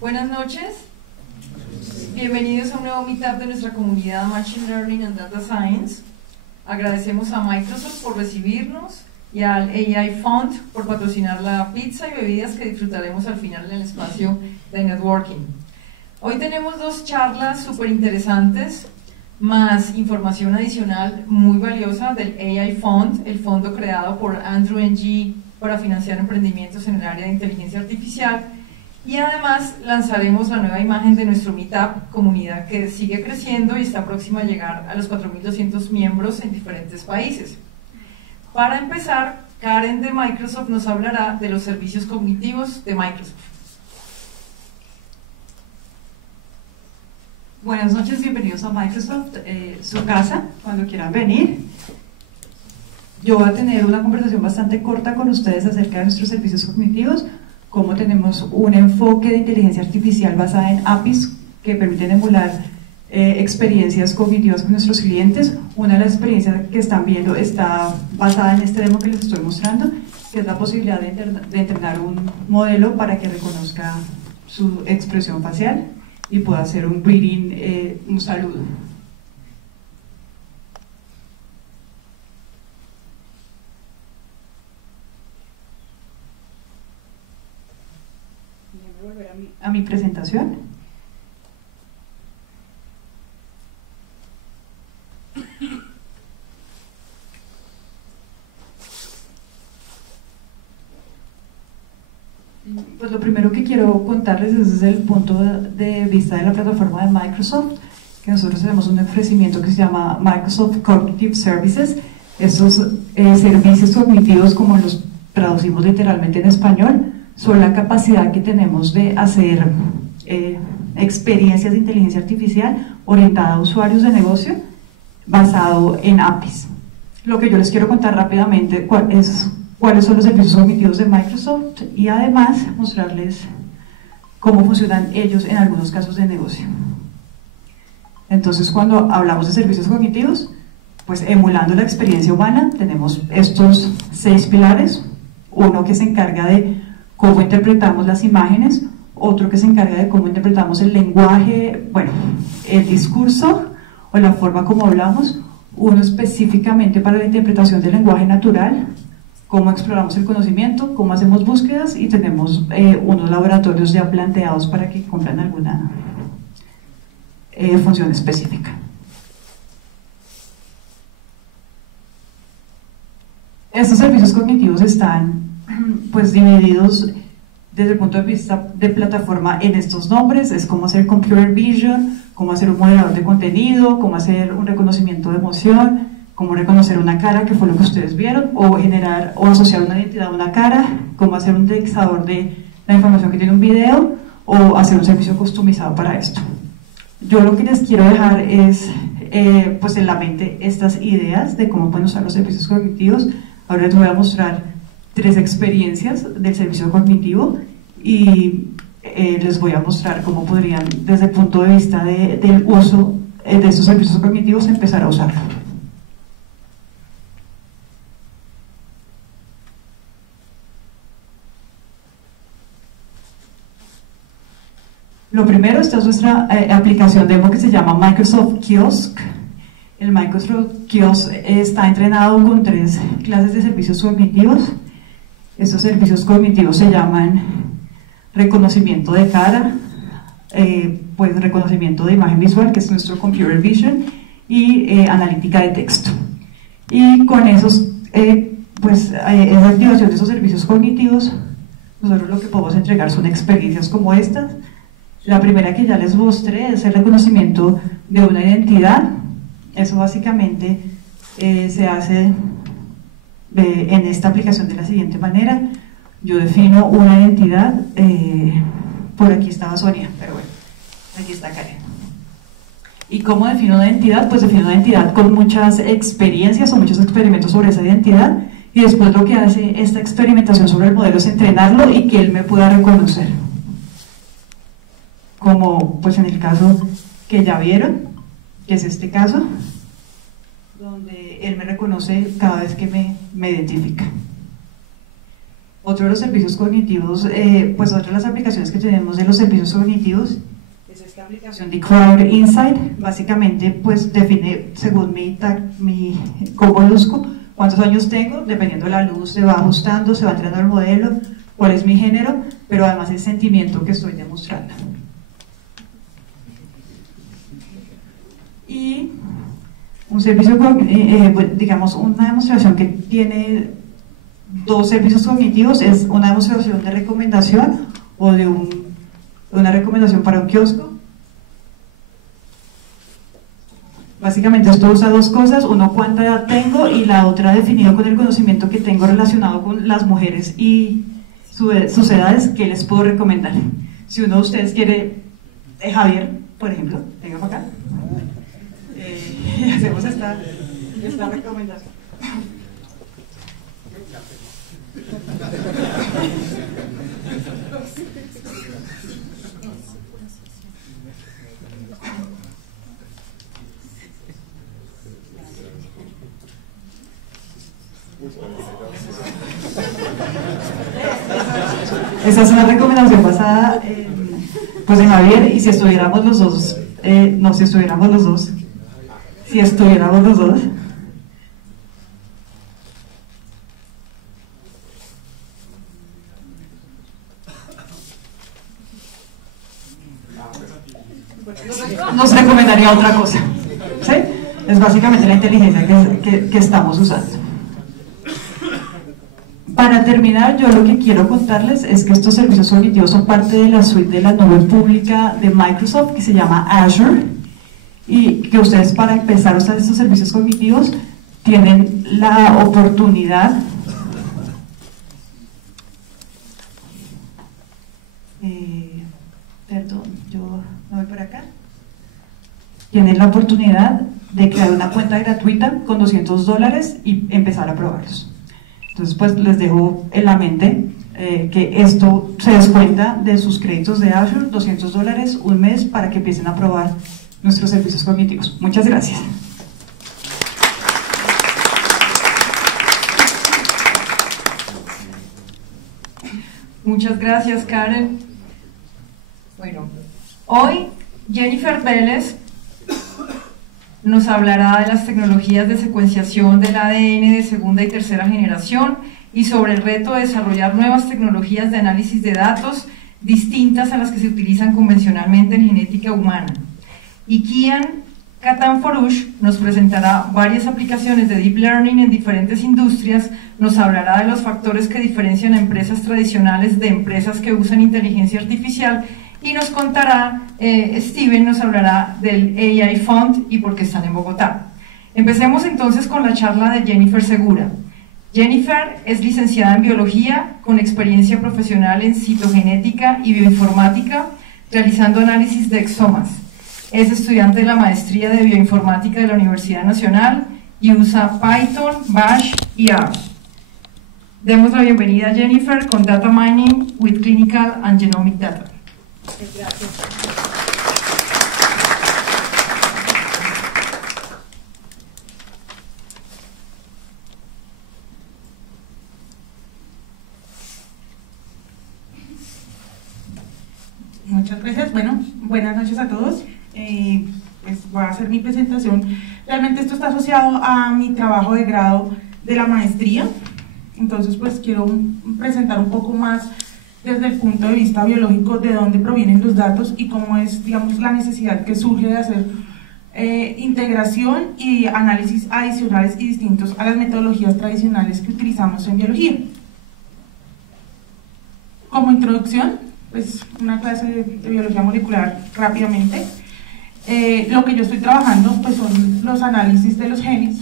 Buenas noches, bienvenidos a un nuevo meetup de nuestra comunidad Machine Learning and Data Science. Agradecemos a Microsoft por recibirnos y al AI Fund por patrocinar la pizza y bebidas que disfrutaremos al final del espacio de networking. Hoy tenemos dos charlas súper interesantes, más información adicional muy valiosa del AI Fund, el fondo creado por Andrew Ng para financiar emprendimientos en el área de inteligencia artificial. Y además lanzaremos la nueva imagen de nuestro Meetup, comunidad que sigue creciendo y está próxima a llegar a los 4.200 miembros en diferentes países. Para empezar, Karen de Microsoft nos hablará de los servicios cognitivos de Microsoft. Buenas noches, bienvenidos a Microsoft, su casa, cuando quieran venir. Yo voy a tener una conversación bastante corta con ustedes acerca de nuestros servicios cognitivos, cómo tenemos un enfoque de inteligencia artificial basada en APIs que permiten emular experiencias cognitivas con nuestros clientes. Una de las experiencias que están viendo está basada en este demo que les estoy mostrando, que es la posibilidad de entrenar un modelo para que reconozca su expresión facial y pueda hacer un greeting, un saludo. A mi presentación. Pues lo primero que quiero contarles es desde el punto de vista de la plataforma de Microsoft, que nosotros tenemos un ofrecimiento que se llama Microsoft Cognitive Services. Estos servicios cognitivos, como los traducimos literalmente en español, son la capacidad que tenemos de hacer experiencias de inteligencia artificial orientada a usuarios de negocio basado en APIs. Lo que yo les quiero contar rápidamente es cuáles son los servicios cognitivos de Microsoft y además mostrarles cómo funcionan ellos en algunos casos de negocio. Entonces, cuando hablamos de servicios cognitivos, pues emulando la experiencia humana, tenemos estos 6 pilares. Uno que se encarga de cómo interpretamos las imágenes, otro que se encarga de cómo interpretamos el lenguaje, bueno, el discurso o la forma como hablamos, uno específicamente para la interpretación del lenguaje natural, cómo exploramos el conocimiento, cómo hacemos búsquedas, y tenemos unos laboratorios ya planteados para que cumplan alguna función específica. Estos servicios cognitivos están pues divididos desde el punto de vista de plataforma en estos nombres. Es cómo hacer computer vision, cómo hacer un moderador de contenido, cómo hacer un reconocimiento de emoción, cómo reconocer una cara, que fue lo que ustedes vieron, o generar o asociar una identidad a una cara, cómo hacer un indexador de la información que tiene un video, o hacer un servicio customizado para esto. Yo lo que les quiero dejar es pues en la mente estas ideas de cómo pueden usar los servicios cognitivos. Ahora les voy a mostrar 3 experiencias del servicio cognitivo y les voy a mostrar cómo podrían, desde el punto de vista del uso de estos servicios cognitivos, empezar a usarlo. Lo primero, esta es nuestra aplicación demo que se llama Microsoft Kiosk. El Microsoft Kiosk está entrenado con 3 clases de servicios cognitivos. Estos servicios cognitivos se llaman reconocimiento de cara, pues reconocimiento de imagen visual, que es nuestro computer vision, y analítica de texto. Y con esos, esa activación de esos servicios cognitivos, nosotros lo que podemos entregar son experiencias como estas. La primera que ya les mostré es el reconocimiento de una identidad. Eso básicamente se hace en esta aplicación de la siguiente manera. Yo defino una identidad, por aquí estaba Sonia, pero bueno, aquí está Karen. ¿Y cómo defino una identidad? Pues defino una identidad con muchas experiencias o muchos experimentos sobre esa identidad, y después lo que hace esta experimentación sobre el modelo es entrenarlo y que él me pueda reconocer. Como pues en el caso que ya vieron, que es este caso, donde él me reconoce cada vez que me identifica. Otro de los servicios cognitivos, pues otra de las aplicaciones que tenemos de los servicios cognitivos es esta aplicación de Crowd Insight. Básicamente pues define según cómo luzco, cuántos años tengo, dependiendo de la luz se va ajustando, se va entrenando el modelo, cuál es mi género, pero además el sentimiento que estoy demostrando. Y un servicio, digamos, una demostración que tiene dos servicios cognitivos es una demostración de recomendación o de una recomendación para un kiosco. Básicamente esto usa dos cosas, uno cuánta edad tengo y la otra definido con el conocimiento que tengo relacionado con las mujeres y sus edades, que les puedo recomendar. Si uno de ustedes quiere, Javier, por ejemplo, venga para acá. Hacemos esta recomendación. Esa es una recomendación basada en Javier, y si estuviéramos los dos, si estuviéramos los dos, nos recomendaría otra cosa, ¿sí? Es básicamente la inteligencia que estamos usando. Para terminar, yo lo que quiero contarles es que estos servicios cognitivos son parte de la suite de la nube pública de Microsoft que se llama Azure, y que ustedes, para empezar a usar estos servicios cognitivos, tienen la oportunidad tienen la oportunidad de crear una cuenta gratuita con $200 y empezar a probarlos. Entonces pues les dejo en la mente que esto se descuenta de sus créditos de Azure, $200 un mes, para que empiecen a probar nuestros servicios cognitivos. Muchas gracias. Muchas gracias, Karen. Bueno, hoy Jennifer Vélez nos hablará de las tecnologías de secuenciación del ADN de segunda y tercera generación y sobre el reto de desarrollar nuevas tecnologías de análisis de datos distintas a las que se utilizan convencionalmente en genética humana. Y Kian Katanforoosh nos presentará varias aplicaciones de Deep Learning en diferentes industrias, nos hablará de los factores que diferencian a empresas tradicionales de empresas que usan inteligencia artificial, y nos contará, Steven nos hablará del AI Fund y por qué están en Bogotá. Empecemos entonces con la charla de Jennifer Segura. Jennifer es licenciada en Biología, con experiencia profesional en citogenética y bioinformática, realizando análisis de exomas. Es estudiante de la maestría de Bioinformática de la Universidad Nacional y usa Python, Bash y R. Demos la bienvenida a Jennifer con Data Mining with Clinical and Genomic Data. Gracias. Muchas gracias. Bueno, buenas noches a todos. Pues voy a hacer mi presentación. Realmente esto está asociado a mi trabajo de grado de la maestría. Entonces pues quiero presentar un poco más desde el punto de vista biológico de dónde provienen los datos y cómo es, digamos, la necesidad que surge de hacer integración y análisis adicionales y distintos a las metodologías tradicionales que utilizamos en biología. Como introducción, pues una clase de biología molecular rápidamente. Lo que yo estoy trabajando pues son los análisis de los genes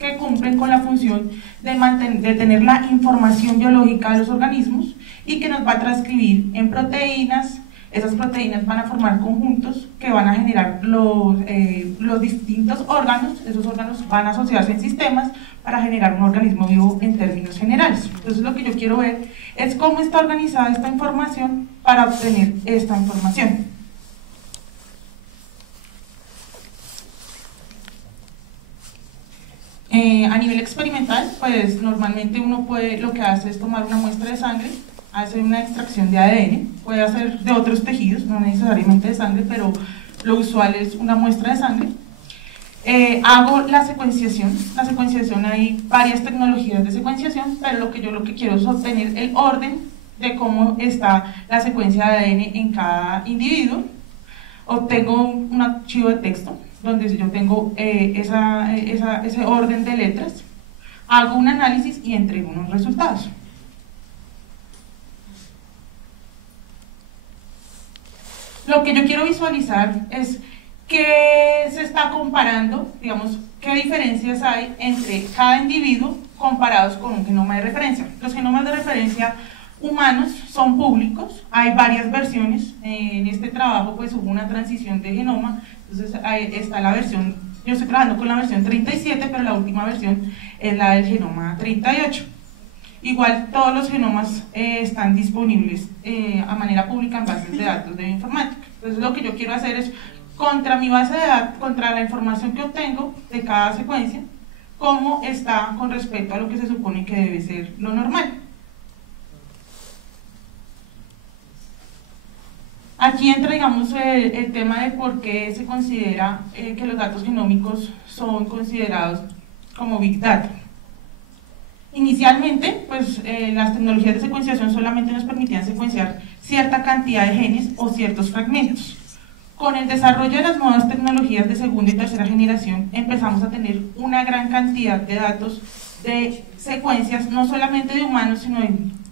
que cumplen con la función de tener la información biológica de los organismos y que nos va a transcribir en proteínas. Esas proteínas van a formar conjuntos que van a generar los distintos órganos. Esos órganos van a asociarse en sistemas para generar un organismo vivo en términos generales. Entonces lo que yo quiero ver es cómo está organizada esta información para obtener esta información. A nivel experimental, pues normalmente uno puede, lo que hace es tomar una muestra de sangre, hacer una extracción de ADN, puede hacer de otros tejidos, no necesariamente de sangre, pero lo usual es una muestra de sangre. Hago la secuenciación. La secuenciación, hay varias tecnologías de secuenciación, pero lo que quiero es obtener el orden de cómo está la secuencia de ADN en cada individuo. Obtengo un archivo de texto donde yo tengo ese orden de letras, hago un análisis y entrego unos resultados. Lo que yo quiero visualizar es qué se está comparando, digamos, qué diferencias hay entre cada individuo comparados con un genoma de referencia. Los genomas de referencia humanos son públicos, hay varias versiones. En este trabajo pues hubo una transición de genoma, entonces ahí está la versión, yo estoy trabajando con la versión 37, pero la última versión es la del genoma 38. Igual todos los genomas están disponibles a manera pública en bases de datos de bioinformática. Entonces lo que yo quiero hacer es, contra mi base de datos, contra la información que obtengo de cada secuencia, cómo está con respecto a lo que se supone que debe ser lo normal. Aquí entra, digamos, el tema de por qué se considera que los datos genómicos son considerados como Big Data. Inicialmente, pues las tecnologías de secuenciación solamente nos permitían secuenciar cierta cantidad de genes o ciertos fragmentos. Con el desarrollo de las nuevas tecnologías de segunda y tercera generación, empezamos a tener una gran cantidad de datos de secuencias, no solamente de humanos, sino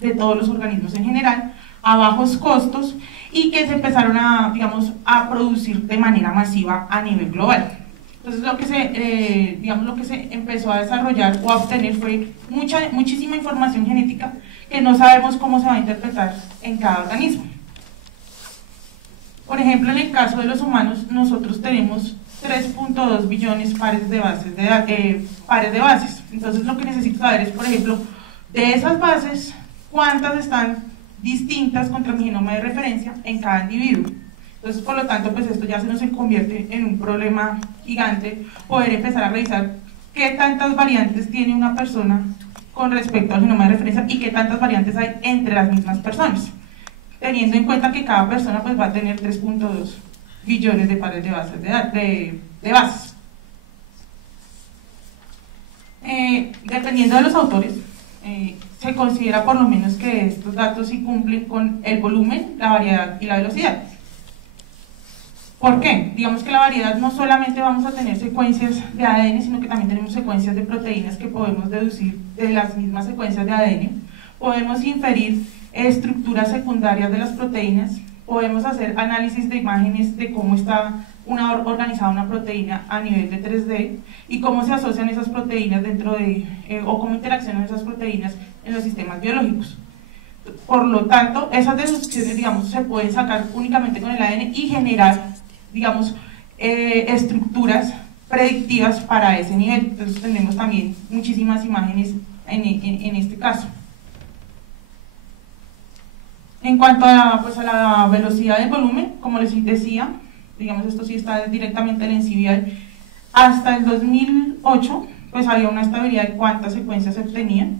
de todos los organismos en general, a bajos costos, y que se empezaron a, digamos, a producir de manera masiva a nivel global. Entonces lo que se empezó a desarrollar o a obtener fue muchísima información genética que no sabemos cómo se va a interpretar en cada organismo. Por ejemplo, en el caso de los humanos, nosotros tenemos 3.2 billones pares de bases. Entonces lo que necesito saber es, por ejemplo, de esas bases, cuántas están distintas contra mi genoma de referencia en cada individuo. Entonces, por lo tanto, pues esto ya se nos convierte en un problema gigante, poder empezar a revisar qué tantas variantes tiene una persona con respecto al genoma de referencia y qué tantas variantes hay entre las mismas personas, teniendo en cuenta que cada persona pues va a tener 3.2 billones de pares de bases. Dependiendo de los autores, se considera por lo menos que estos datos sí cumplen con el volumen, la variedad y la velocidad. ¿Por qué? Digamos que la variedad no solamente vamos a tener secuencias de ADN, sino que también tenemos secuencias de proteínas que podemos deducir de las mismas secuencias de ADN. Podemos inferir estructuras secundarias de las proteínas, podemos hacer análisis de imágenes de cómo está organizada una proteína a nivel de 3D y cómo se asocian esas proteínas dentro de, o cómo interaccionan esas proteínas en los sistemas biológicos. Por lo tanto, esas deducciones, digamos, se pueden sacar únicamente con el ADN y generar, digamos, estructuras predictivas para ese nivel. Entonces tenemos también muchísimas imágenes en este caso. En cuanto a la velocidad del volumen, como les decía, digamos, esto sí está directamente en el NCBI, hasta el 2008 pues había una estabilidad de cuántas secuencias se obtenían.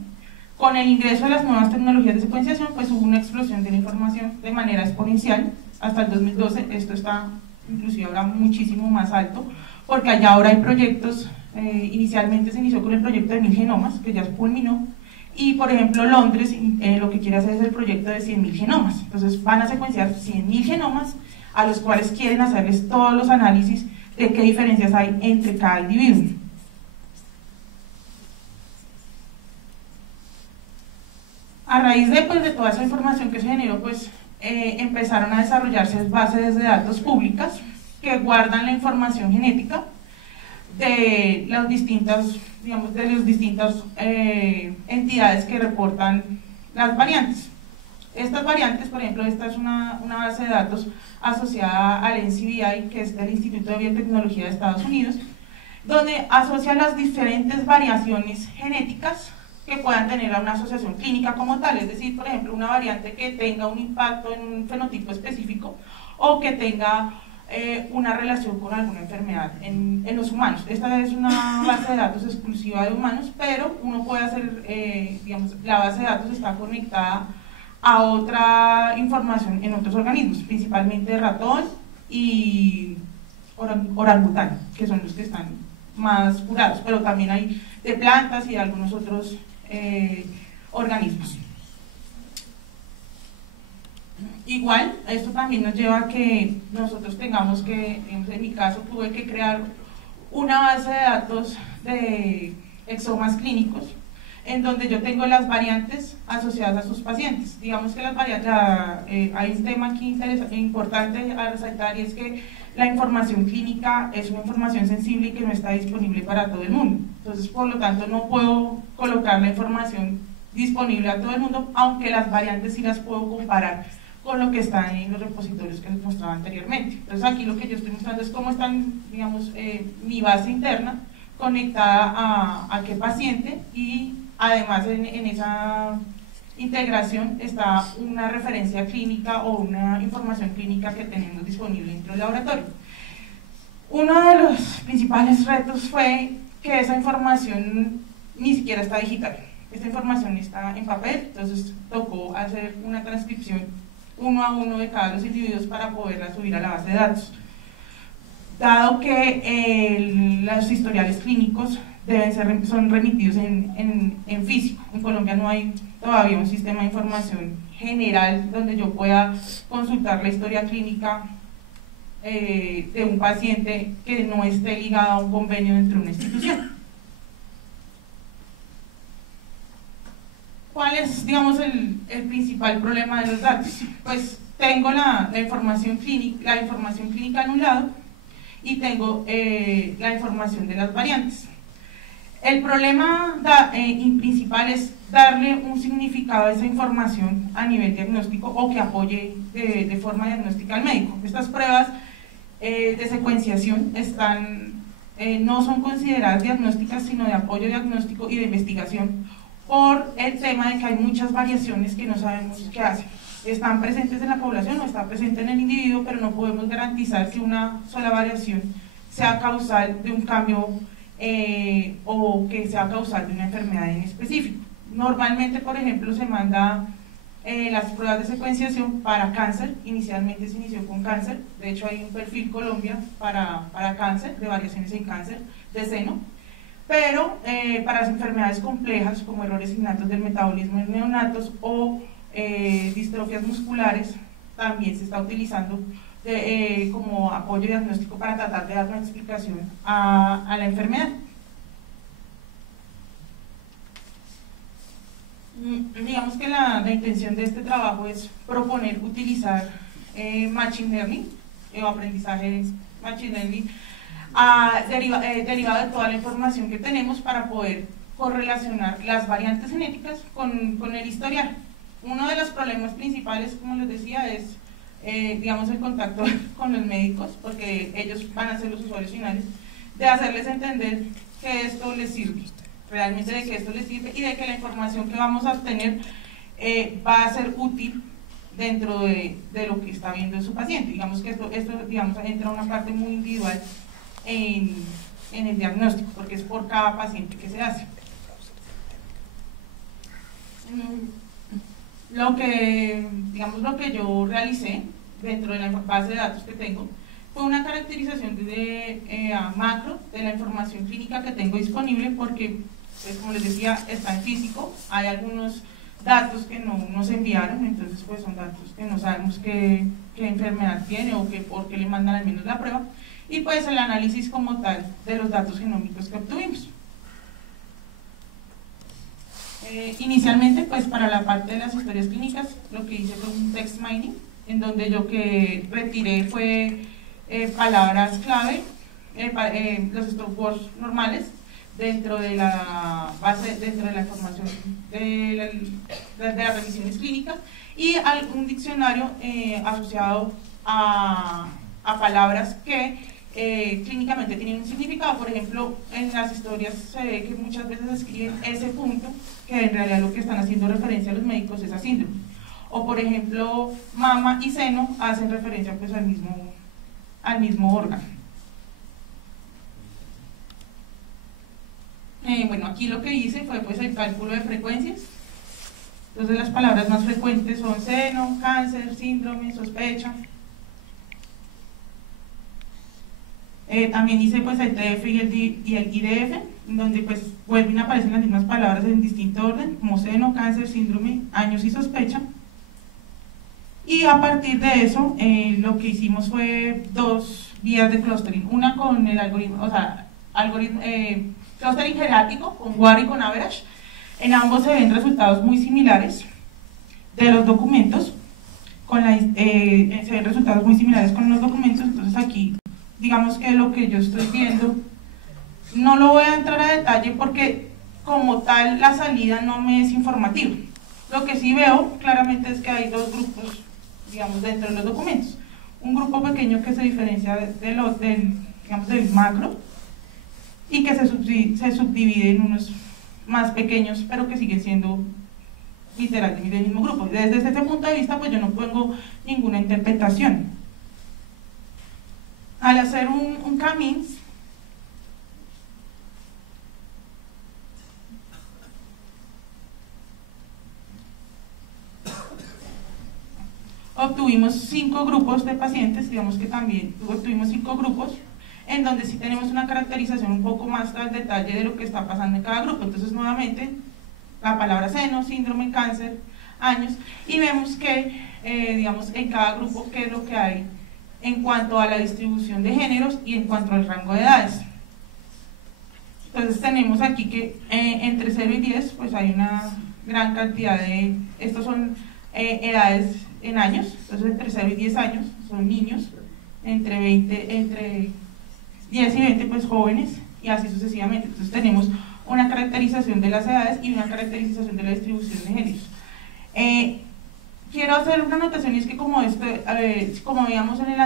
Con el ingreso de las nuevas tecnologías de secuenciación pues hubo una explosión de la información de manera exponencial. Hasta el 2012 esto está inclusive ahora muchísimo más alto, porque allá ahora hay proyectos, inicialmente se inició con el proyecto de 1000 genomas, que ya culminó, y por ejemplo Londres lo que quiere hacer es el proyecto de 100.000 genomas. Entonces van a secuenciar 100.000 genomas a los cuales quieren hacerles todos los análisis de qué diferencias hay entre cada individuo. A raíz de toda esa información que se generó, pues empezaron a desarrollarse bases de datos públicas que guardan la información genética de las distintas, digamos, entidades que reportan las variantes. Estas variantes, por ejemplo, esta es una base de datos asociada al NCBI, que es del Instituto de Biotecnología de Estados Unidos, donde asocia las diferentes variaciones genéticas que puedan tener a una asociación clínica como tal, es decir, por ejemplo, una variante que tenga un impacto en un fenotipo específico o que tenga una relación con alguna enfermedad en los humanos. Esta es una base de datos exclusiva de humanos, pero uno puede hacer, digamos, la base de datos está conectada a otra información en otros organismos, principalmente ratón y orangután, que son los que están más curados, pero también hay de plantas y de algunos otros organismos. Igual, esto también nos lleva a que nosotros tengamos que, en mi caso, tuve que crear una base de datos de exomas clínicos, en donde yo tengo las variantes asociadas a sus pacientes. Digamos que las variantes, hay un tema aquí importante a resaltar, y es que la información clínica es una información sensible y que no está disponible para todo el mundo. Entonces, por lo tanto, no puedo colocar la información disponible a todo el mundo, aunque las variantes sí las puedo comparar con lo que está en los repositorios que les mostraba anteriormente. Entonces, aquí lo que yo estoy mostrando es cómo están, digamos, mi base interna conectada a qué paciente, y además en esa integración está una referencia clínica o una información clínica que tenemos disponible dentro del laboratorio. Uno de los principales retos fue que esa información ni siquiera está digital. Esta información está en papel, entonces tocó hacer una transcripción uno a uno de cada uno de los individuos para poderla subir a la base de datos. Dado que los historiales clínicos son remitidos en físico. En Colombia no hay todavía un sistema de información general donde yo pueda consultar la historia clínica de un paciente que no esté ligado a un convenio dentro de una institución. ¿Cuál es, digamos, el principal problema de los datos? Pues tengo la información clínica en un lado y tengo la información de las variantes. El problema principal es darle un significado a esa información a nivel diagnóstico o que apoye de forma diagnóstica al médico. Estas pruebas de secuenciación no son consideradas diagnósticas, sino de apoyo diagnóstico y de investigación, por el tema de que hay muchas variaciones que no sabemos qué hacen. Están presentes en la población o está presente en el individuo, pero no podemos garantizar que una sola variación sea causal de un cambio o que sea causal de una enfermedad en específico. Normalmente, por ejemplo, se manda las pruebas de secuenciación para cáncer. Inicialmente se inició con cáncer, de hecho hay un perfil Colombia para cáncer, de variaciones en cáncer de seno, pero para las enfermedades complejas como errores innatos del metabolismo en neonatos o distrofias musculares, también se está utilizando como apoyo diagnóstico para tratar de dar una explicación a la enfermedad. Digamos que la intención de este trabajo es proponer utilizar Machine Learning o aprendizaje Machine Learning derivado de toda la información que tenemos para poder correlacionar las variantes genéticas con el historial. Uno de los problemas principales, como les decía, es digamos el contacto con los médicos, porque ellos van a ser los usuarios finales, de hacerles entender que esto les sirve, realmente de que esto les sirve y de que la información que vamos a obtener va a ser útil dentro de lo que está viendo su paciente. Digamos que esto digamos, entra una parte muy individual en el diagnóstico, porque es por cada paciente que se hace. Lo que yo realicé dentro de la base de datos que tengo fue una caracterización macro de la información clínica que tengo disponible, porque, pues, como les decía, está en físico. Hay algunos datos que no nos enviaron, entonces pues son datos que no sabemos qué enfermedad tiene o por qué le mandan al menos la prueba, y pues el análisis como tal de los datos genómicos que obtuvimos. Inicialmente, pues para la parte de las historias clínicas, lo que hice fue un text mining, en donde yo que retiré fue palabras clave, los stop words normales dentro de la base, dentro de la información de las revisiones clínicas, y algún diccionario asociado a palabras que clínicamente tienen un significado. Por ejemplo, en las historias se ve que muchas veces escriben ese punto, que en realidad lo que están haciendo referencia a los médicos es a síndrome. O por ejemplo, mama y seno hacen referencia pues al mismo al mismo órgano. Bueno, aquí lo que hice fue pues el cálculo de frecuencias. Entonces las palabras más frecuentes son seno, cáncer, síndrome, sospecha. También hice pues el TF y el IDF, donde pues vuelven a aparecer las mismas palabras en distinto orden, como seno, cáncer, síndrome, años y sospecha. Y a partir de eso, lo que hicimos fue dos vías de clustering, una con el algoritmo, o sea, clustering jerárquico, con WAR y con average. En ambos se ven resultados muy similares de los documentos, se ven resultados muy similares con los documentos. Entonces aquí, digamos que lo que yo estoy viendo, no lo voy a entrar a detalle porque como tal la salida no me es informativa. Lo que sí veo claramente es que hay dos grupos, digamos, dentro de los documentos. Un grupo pequeño que se diferencia del macro y que se subdivide en unos más pequeños, pero que siguen siendo literalmente del mismo grupo. Desde ese punto de vista, pues yo no pongo ninguna interpretación. Al hacer un Camins, obtuvimos 5 grupos de pacientes, digamos que también obtuvimos 5 grupos, en donde sí tenemos una caracterización un poco más al detalle de lo que está pasando en cada grupo. Entonces nuevamente la palabra seno, síndrome, cáncer, años, y vemos que digamos en cada grupo qué es lo que hay en cuanto a la distribución de géneros y en cuanto al rango de edades. Entonces tenemos aquí que entre 0 y 10 pues hay una gran cantidad de, estos son edades en años, entonces entre 0 y 10 años son niños, entre 10 y 20 pues jóvenes, y así sucesivamente. Entonces tenemos una caracterización de las edades y una caracterización de la distribución de géneros. Quiero hacer una anotación, y es que como veíamos en la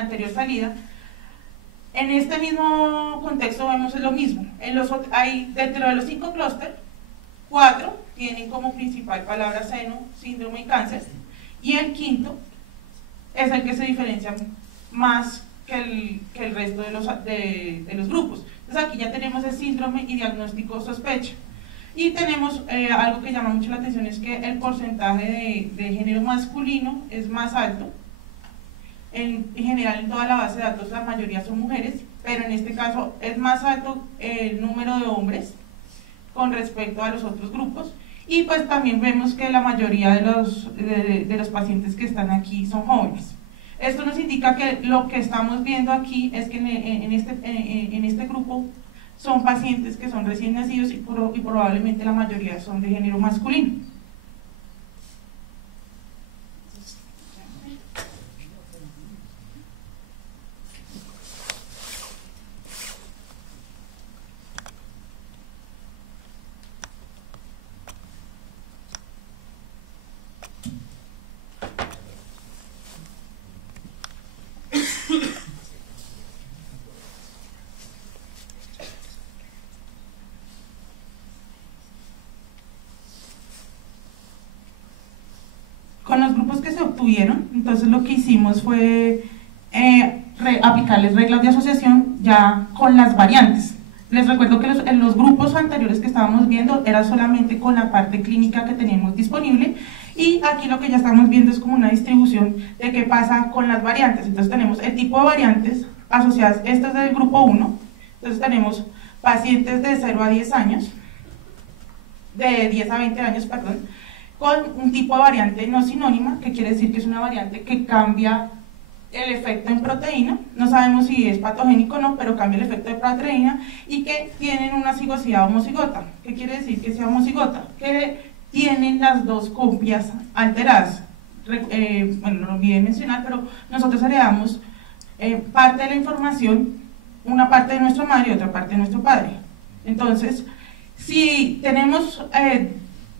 anterior salida, en este mismo contexto vemos lo mismo. Dentro de los 5 clústeres, 4 tienen como principal palabra seno, síndrome y cáncer, y el quinto es el que se diferencia más que el resto de los grupos. Entonces aquí ya tenemos el síndrome y diagnóstico sospecha. Y tenemos algo que llama mucho la atención, es que el porcentaje de género masculino es más alto. En general en toda la base de datos la mayoría son mujeres, pero en este caso es más alto el número de hombres con respecto a los otros grupos. Y pues también vemos que la mayoría de los pacientes que están aquí son jóvenes. Esto nos indica que lo que estamos viendo aquí es que en este grupo son pacientes que son recién nacidos y probablemente la mayoría son de género masculino. Con los grupos que se obtuvieron, entonces lo que hicimos fue aplicarles reglas de asociación ya con las variantes. Les recuerdo que en los grupos anteriores que estábamos viendo era solamente con la parte clínica que teníamos disponible, y aquí lo que ya estamos viendo es como una distribución de qué pasa con las variantes. Entonces tenemos el tipo de variantes asociadas, esto es del grupo 1, entonces tenemos pacientes de 0 a 10 años, de 10 a 20 años, perdón, con un tipo de variante no sinónima, que quiere decir que es una variante que cambia el efecto en proteína, no sabemos si es patogénico o no, pero cambia el efecto de proteína, y que tienen una cigosidad homocigota. ¿Qué quiere decir que sea homocigota? Que tienen las dos copias alteradas. Bueno, no lo olvidé mencionar, pero nosotros heredamos parte de la información, una parte de nuestra madre y otra parte de nuestro padre. Entonces, si tenemos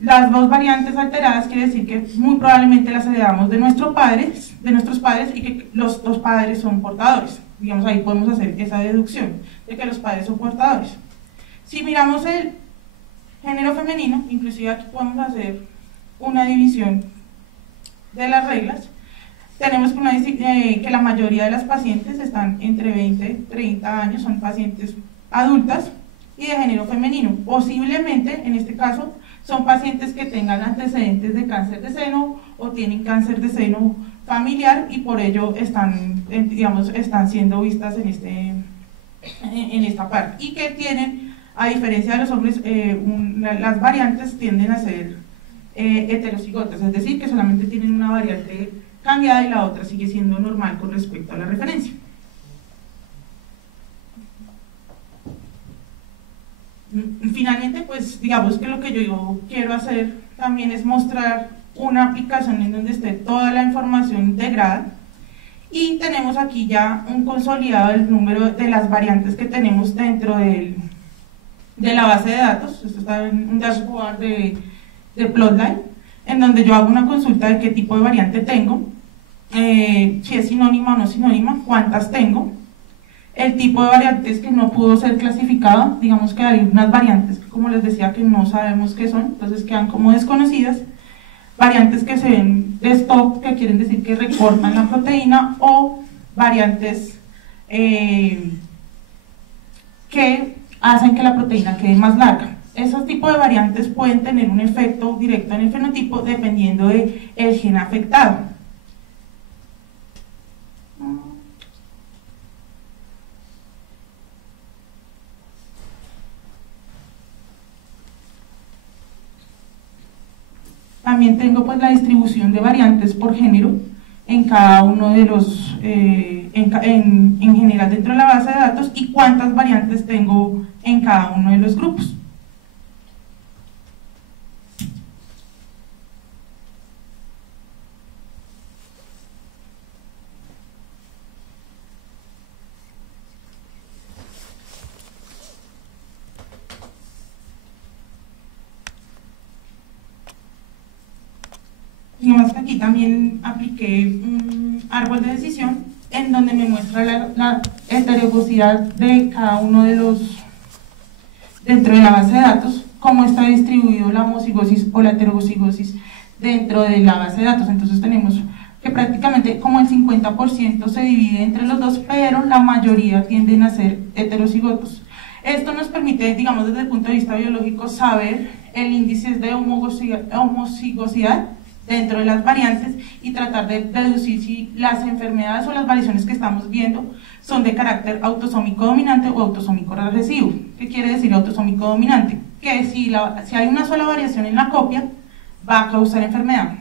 las dos variantes alteradas, quiere decir que muy probablemente las heredamos de nuestros padres, y que los dos padres son portadores. Digamos, ahí podemos hacer esa deducción de que los padres son portadores. Si miramos el género femenino, inclusive aquí podemos hacer una división de las reglas, tenemos que la mayoría de las pacientes están entre 20 y 30 años, son pacientes adultas y de género femenino. Posiblemente, en este caso, son pacientes que tengan antecedentes de cáncer de seno o tienen cáncer de seno familiar y por ello están, digamos, están siendo vistas en esta parte, y que tienen, a diferencia de los hombres, las variantes tienden a ser heterocigotas, es decir, que solamente tienen una variante cambiada y la otra sigue siendo normal con respecto a la referencia. Finalmente, pues digamos que lo que yo quiero hacer también es mostrar una aplicación en donde esté toda la información integrada, y tenemos aquí ya un consolidado del número de las variantes que tenemos dentro de la base de datos. Esto está en un dashboard de Plotline, en donde yo hago una consulta de qué tipo de variante tengo, si es sinónima o no sinónima, cuántas tengo, el tipo de variantes que no pudo ser clasificado, digamos que hay unas variantes que, como les decía, que no sabemos qué son, entonces quedan como desconocidas, variantes que se ven de stock, que quieren decir que recortan la proteína, o variantes que hacen que la proteína quede más larga. Esos tipos de variantes pueden tener un efecto directo en el fenotipo dependiendo del gen afectado. También tengo pues la distribución de variantes por género en cada uno de los, en general dentro de la base de datos, y cuántas variantes tengo en cada uno de los grupos. Digamos que aquí también apliqué un árbol de decisión en donde me muestra la heterogeneidad de cada uno de los, dentro de la base de datos, cómo está distribuido la homocigosis o la heterocigosis dentro de la base de datos. Entonces tenemos que prácticamente como el 50% se divide entre los dos, pero la mayoría tienden a ser heterocigotos. Esto nos permite, digamos, desde el punto de vista biológico, saber el índice de homocigosidad dentro de las variantes y tratar de deducir si las enfermedades o las variaciones que estamos viendo son de carácter autosómico dominante o autosómico recesivo. ¿Qué quiere decir autosómico dominante? Que si hay una sola variación en la copia, va a causar enfermedad.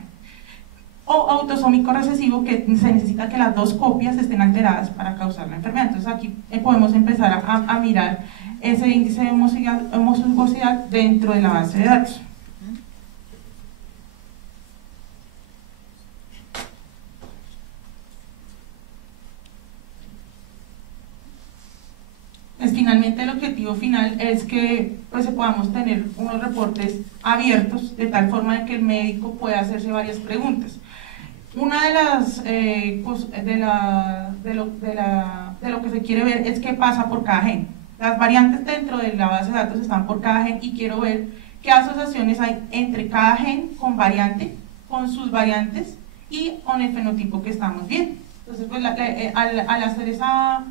O autosómico recesivo, que se necesita que las dos copias estén alteradas para causar la enfermedad. Entonces aquí podemos empezar a mirar ese índice de homocigosidad dentro de la base de datos. Finalmente el objetivo final es que pues podamos tener unos reportes abiertos de tal forma de que el médico pueda hacerse varias preguntas. Una de las de lo que se quiere ver es qué pasa por cada gen. Las variantes dentro de la base de datos están por cada gen y quiero ver qué asociaciones hay entre cada gen con variante, con sus variantes y con el fenotipo que estamos viendo. Entonces pues al hacer esa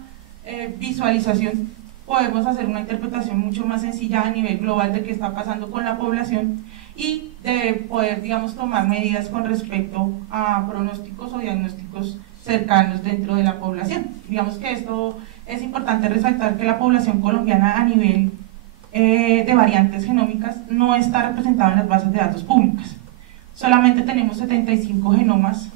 visualización podemos hacer una interpretación mucho más sencilla a nivel global de qué está pasando con la población y de poder, digamos, tomar medidas con respecto a pronósticos o diagnósticos cercanos dentro de la población. Digamos que esto es importante resaltar, que la población colombiana a nivel de variantes genómicas no está representada en las bases de datos públicas. Solamente tenemos 75 genomas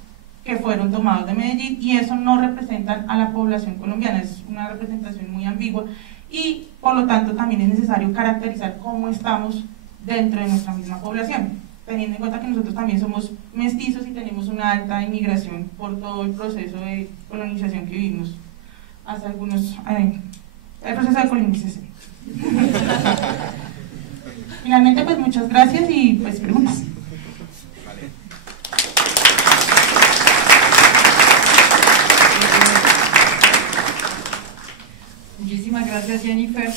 que fueron tomados de Medellín y eso no representan a la población colombiana, es una representación muy ambigua y por lo tanto también es necesario caracterizar cómo estamos dentro de nuestra misma población, teniendo en cuenta que nosotros también somos mestizos y tenemos una alta inmigración por todo el proceso de colonización que vivimos hace algunos años, el proceso de colonización. Finalmente pues muchas gracias y pues preguntas. Muchísimas gracias, Jennifer.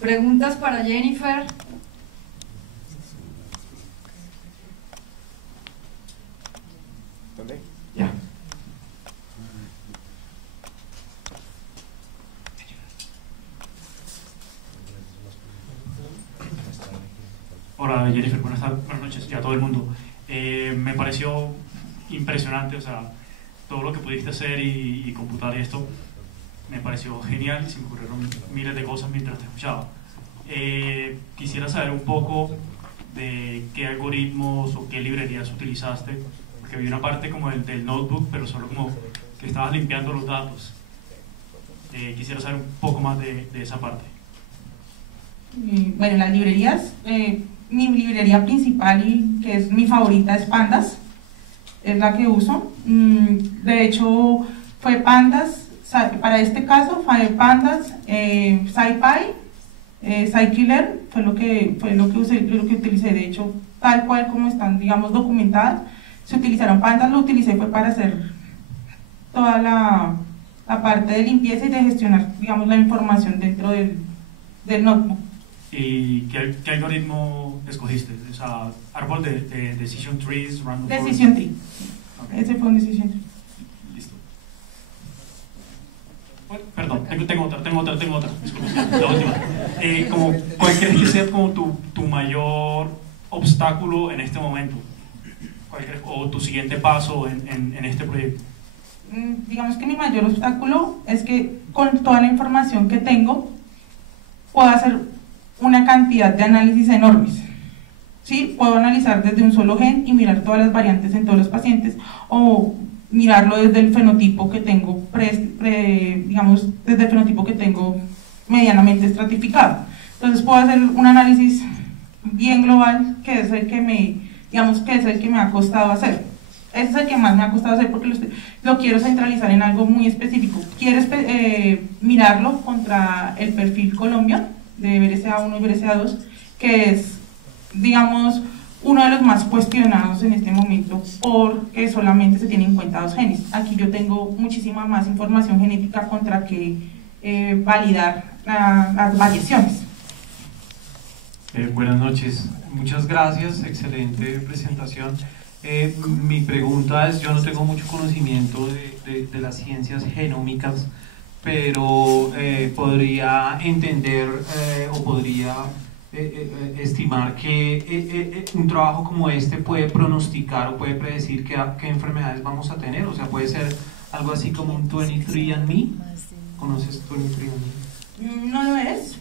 ¿Preguntas para Jennifer? ¿Dónde? Ya. Jennifer, buenas noches y a todo el mundo. Me pareció impresionante, o sea, todo lo que pudiste hacer y computar esto, me pareció genial y se me ocurrieron miles de cosas mientras te escuchaba. Quisiera saber un poco de qué algoritmos o qué librerías utilizaste, porque vi una parte como del notebook, pero solo como que estabas limpiando los datos. Quisiera saber un poco más de esa parte. Bueno, las librerías, mi librería principal y que es mi favorita es Pandas, es la que uso. De hecho, fue Pandas, para este caso fue Pandas, SciPy, Scikiller, fue lo que utilicé. De hecho, tal cual como están, digamos, documentadas, se utilizaron. Pandas lo utilicé fue para hacer toda la parte de limpieza y de gestionar, digamos, la información dentro del notebook. ¿Y qué algoritmo escogiste? O sea, árbol de Decision Trees, Random Forest. Decision Tree. Okay. Ese fue un Decision Tree. Listo. Bueno, perdón, tengo otra. Disculpe, la última. ¿Cuál crees que sea como tu mayor obstáculo en este momento? O tu siguiente paso en este proyecto. Digamos que mi mayor obstáculo es que con toda la información que tengo puedo hacer una cantidad de análisis enormes. ¿Sí? Puedo analizar desde un solo gen y mirar todas las variantes en todos los pacientes, o mirarlo desde el fenotipo que tengo, digamos, desde el fenotipo que tengo medianamente estratificado. Entonces puedo hacer un análisis bien global, que es el que me ha costado hacer. Ese es el que más me ha costado hacer porque lo quiero centralizar en algo muy específico. Quiero mirarlo contra el perfil Colombia de BRCA1 y BRCA2, que es, digamos, uno de los más cuestionados en este momento porque solamente se tienen en cuenta 2 genes. Aquí yo tengo muchísima más información genética contra que validar las variaciones. Buenas noches, muchas gracias, excelente presentación. Mi pregunta es, yo no tengo mucho conocimiento de las ciencias genómicas, pero podría entender o podría estimar que un trabajo como este puede pronosticar o puede predecir qué enfermedades vamos a tener. O sea, puede ser algo así como un 23andMe. ¿Conoces 23andMe? No lo es,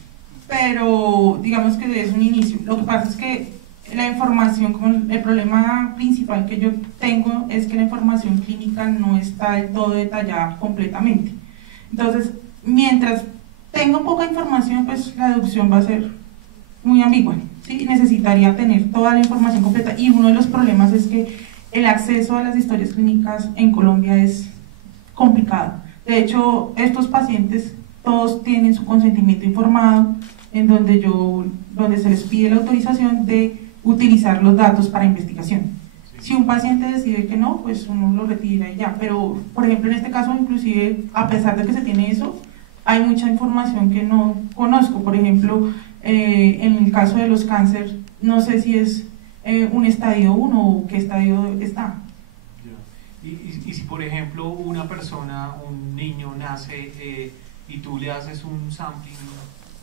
pero digamos que es un inicio. Lo que pasa es que la información, el problema principal que yo tengo es que la información clínica no está del todo detallada completamente. Entonces, mientras tengo poca información, pues la deducción va a ser muy ambigua, ¿sí? Necesitaría tener toda la información completa, y uno de los problemas es que el acceso a las historias clínicas en Colombia es complicado. De hecho, estos pacientes todos tienen su consentimiento informado, en donde se les pide la autorización de utilizar los datos para investigación. Si un paciente decide que no, pues uno lo retira y ya. Pero, por ejemplo, en este caso, inclusive, a pesar de que se tiene eso, hay mucha información que no conozco. Por ejemplo, en el caso de los cánceres, no sé si es un estadio 1 o qué estadio está. Y si, por ejemplo, una persona, un niño nace y tú le haces un sampling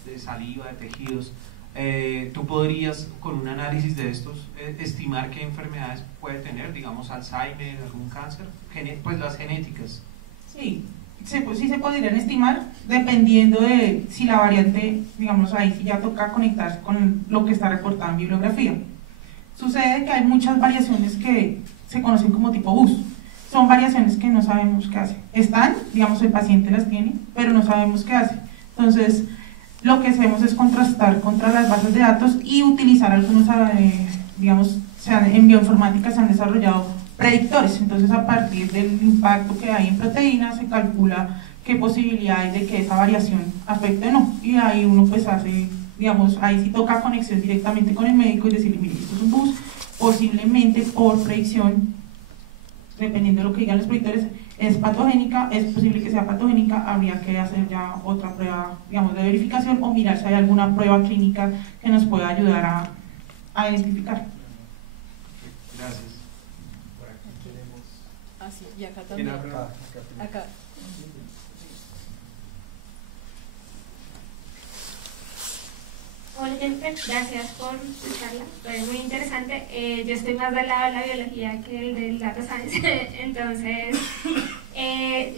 de saliva, de tejidos, tú podrías, con un análisis de estos, estimar qué enfermedades puede tener, digamos Alzheimer, algún cáncer, pues las genéticas. Sí, sí se podrían estimar, dependiendo de si la variante, digamos, ahí sí ya toca conectarse con lo que está reportado en bibliografía. Sucede que hay muchas variaciones que se conocen como tipo bus. Son variaciones que no sabemos qué hacen. Están, digamos, el paciente las tiene, pero no sabemos qué hace. Entonces, lo que hacemos es contrastar contra las bases de datos y utilizar algunos, digamos, en bioinformática se han desarrollado predictores. Entonces, a partir del impacto que hay en proteínas, se calcula qué posibilidad hay de que esa variación afecte o no. Y ahí uno pues hace, digamos, ahí sí toca conexión directamente con el médico y decirle, mire, esto es un bus, posiblemente por predicción, dependiendo de lo que digan los predictores, es patogénica, es posible que sea patogénica, habría que hacer ya otra prueba, digamos, de verificación, o mirar si hay alguna prueba clínica que nos pueda ayudar a identificar. Gracias. Por aquí tenemos... Ah, sí, y acá también. Acá. Hola Jennifer, gracias por tu charla, fue muy interesante. Yo estoy más del lado de la biología que el del data science, entonces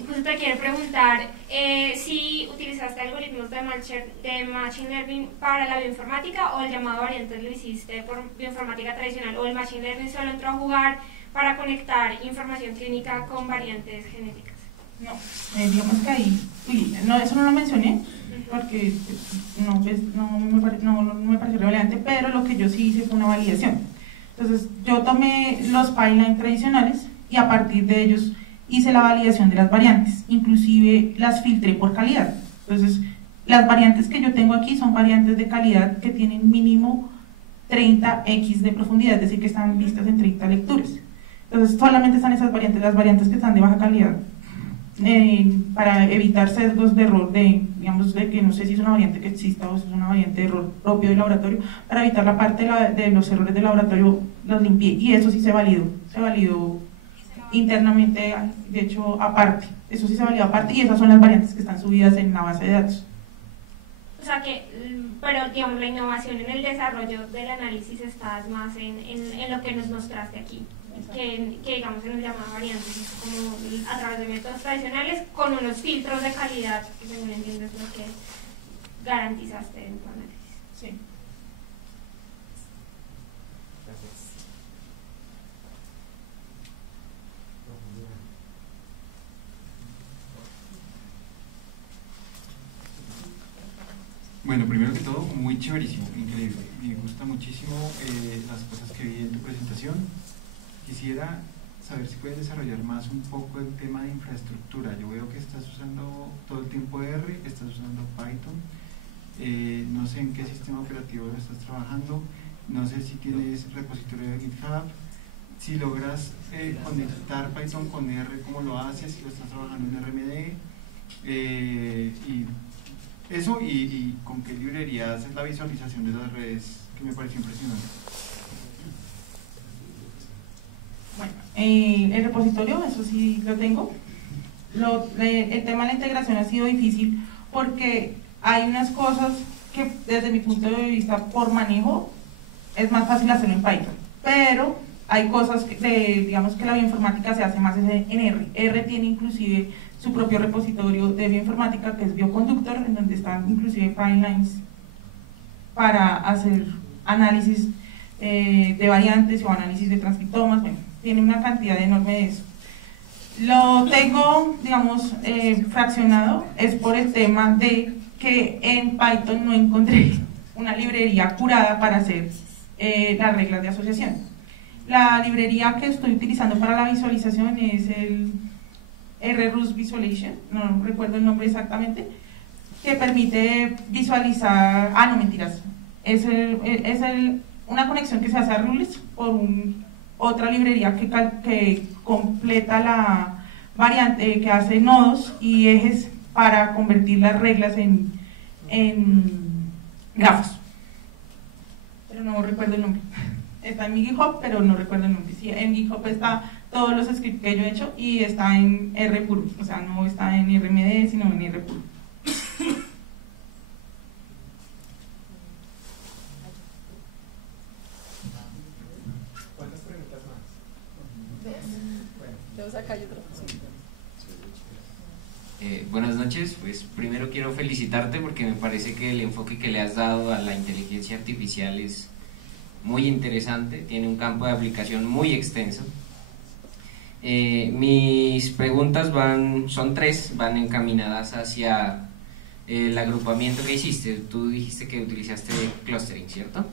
justo te quiero preguntar si utilizaste algoritmos de machine learning para la bioinformática o el llamado variantes lo hiciste por bioinformática tradicional, o el machine learning solo entró a jugar para conectar información clínica con variantes genéticas. No, digamos que ahí, no, eso no lo mencioné porque no me pareció relevante, pero lo que yo sí hice fue una validación. Entonces yo tomé los pipelines tradicionales y a partir de ellos hice la validación de las variantes, inclusive las filtré por calidad. Entonces las variantes que yo tengo aquí son variantes de calidad que tienen mínimo 30x de profundidad, es decir, que están vistas en 30 lecturas. Entonces solamente están esas variantes, las variantes que están de baja calidad, para evitar sesgos de error digamos, de que no sé si es una variante que exista o si es una variante de error propio del laboratorio, para evitar la parte de los errores del laboratorio, los limpié, y eso sí se validó internamente, de hecho aparte, eso sí se validó aparte, y esas son las variantes que están subidas en la base de datos. O sea que, pero digamos, la innovación en el desarrollo del análisis está más en lo que nos mostraste aquí. Que digamos en el llamado variantes, como a través de métodos tradicionales con unos filtros de calidad que según entiendo es lo que garantizaste en tu análisis. Sí. Gracias. Bueno, primero que todo, muy chéverísimo, increíble. Me gusta muchísimo las cosas que vi en tu presentación. Quisiera saber si puedes desarrollar más un poco el tema de infraestructura. Yo veo que estás usando todo el tiempo R, estás usando Python. No sé en qué sistema operativo estás trabajando, no sé si tienes repositorio de GitHub, si logras conectar Python con R, ¿cómo lo haces? Si lo estás trabajando en RMD, y eso, y con qué librería haces la visualización de las redes, que me pareció impresionante. Bueno, el repositorio, eso sí lo tengo. El tema de la integración ha sido difícil porque hay unas cosas que desde mi punto de vista por manejo es más fácil hacerlo en Python, pero hay cosas que digamos que la bioinformática se hace más en R. R tiene inclusive su propio repositorio de bioinformática que es Bioconductor, en donde están inclusive pipelines para hacer análisis de variantes o análisis de transcriptomas. Bueno, tiene una cantidad enorme de eso. Lo tengo, digamos, fraccionado, es por el tema de que en Python no encontré una librería curada para hacer las reglas de asociación. La librería que estoy utilizando para la visualización es el RRus Visualization, no recuerdo el nombre exactamente, que permite visualizar, no mentiras, es una conexión que se hace a rules por otra librería que completa la variante, que hace nodos y ejes para convertir las reglas en grafos, pero no recuerdo el nombre. Está en mi GitHub, pero no recuerdo el nombre. Sí, en GitHub está todos los scripts que yo he hecho y está en R puro, o sea, no está en RMD, sino en R puro. ¿Cuántas preguntas más? Tenemos acá y otra. Buenas noches, pues primero quiero felicitarte porque me parece que el enfoque que le has dado a la inteligencia artificial es muy interesante, tiene un campo de aplicación muy extenso. Mis preguntas son tres, van encaminadas hacia el agrupamiento que hiciste. Tú dijiste que utilizaste clustering, ¿cierto?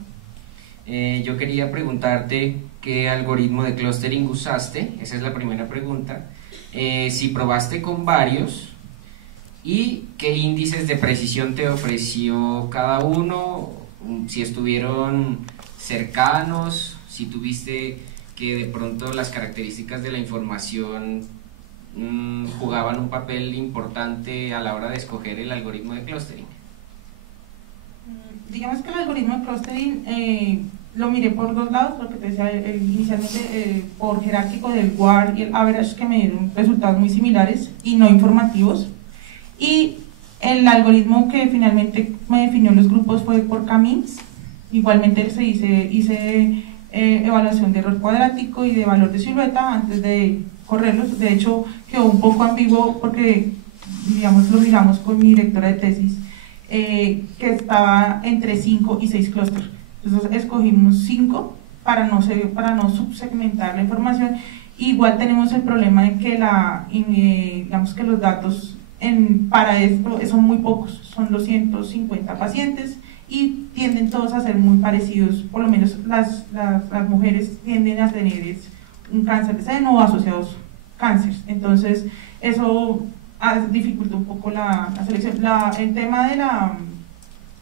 Yo quería preguntarte qué algoritmo de clustering usaste, esa es la primera pregunta. Si probaste con varios y qué índices de precisión te ofreció cada uno, si estuvieron cercanos, si tuviste que de pronto las características de la información jugaban un papel importante a la hora de escoger el algoritmo de clustering. Digamos que el algoritmo de clustering lo miré por dos lados, lo que te decía inicialmente, por jerárquico del WAR y el average, que me dieron resultados muy similares y no informativos, y El algoritmo que finalmente me definió los grupos fue por Camins. Igualmente hice evaluación de error cuadrático y de valor de silueta antes de correrlos. De hecho, quedó un poco ambiguo porque, digamos, lo miramos con mi directora de tesis, que estaba entre 5 y 6 clústeres. Entonces escogimos 5 para no subsegmentar la información. Igual tenemos el problema de que digamos que los datos para esto son muy pocos, son 250 pacientes y tienden todos a ser muy parecidos, por lo menos las mujeres tienden a tener un cáncer de seno o asociados cánceres. Entonces eso dificulta un poco la selección. El tema de la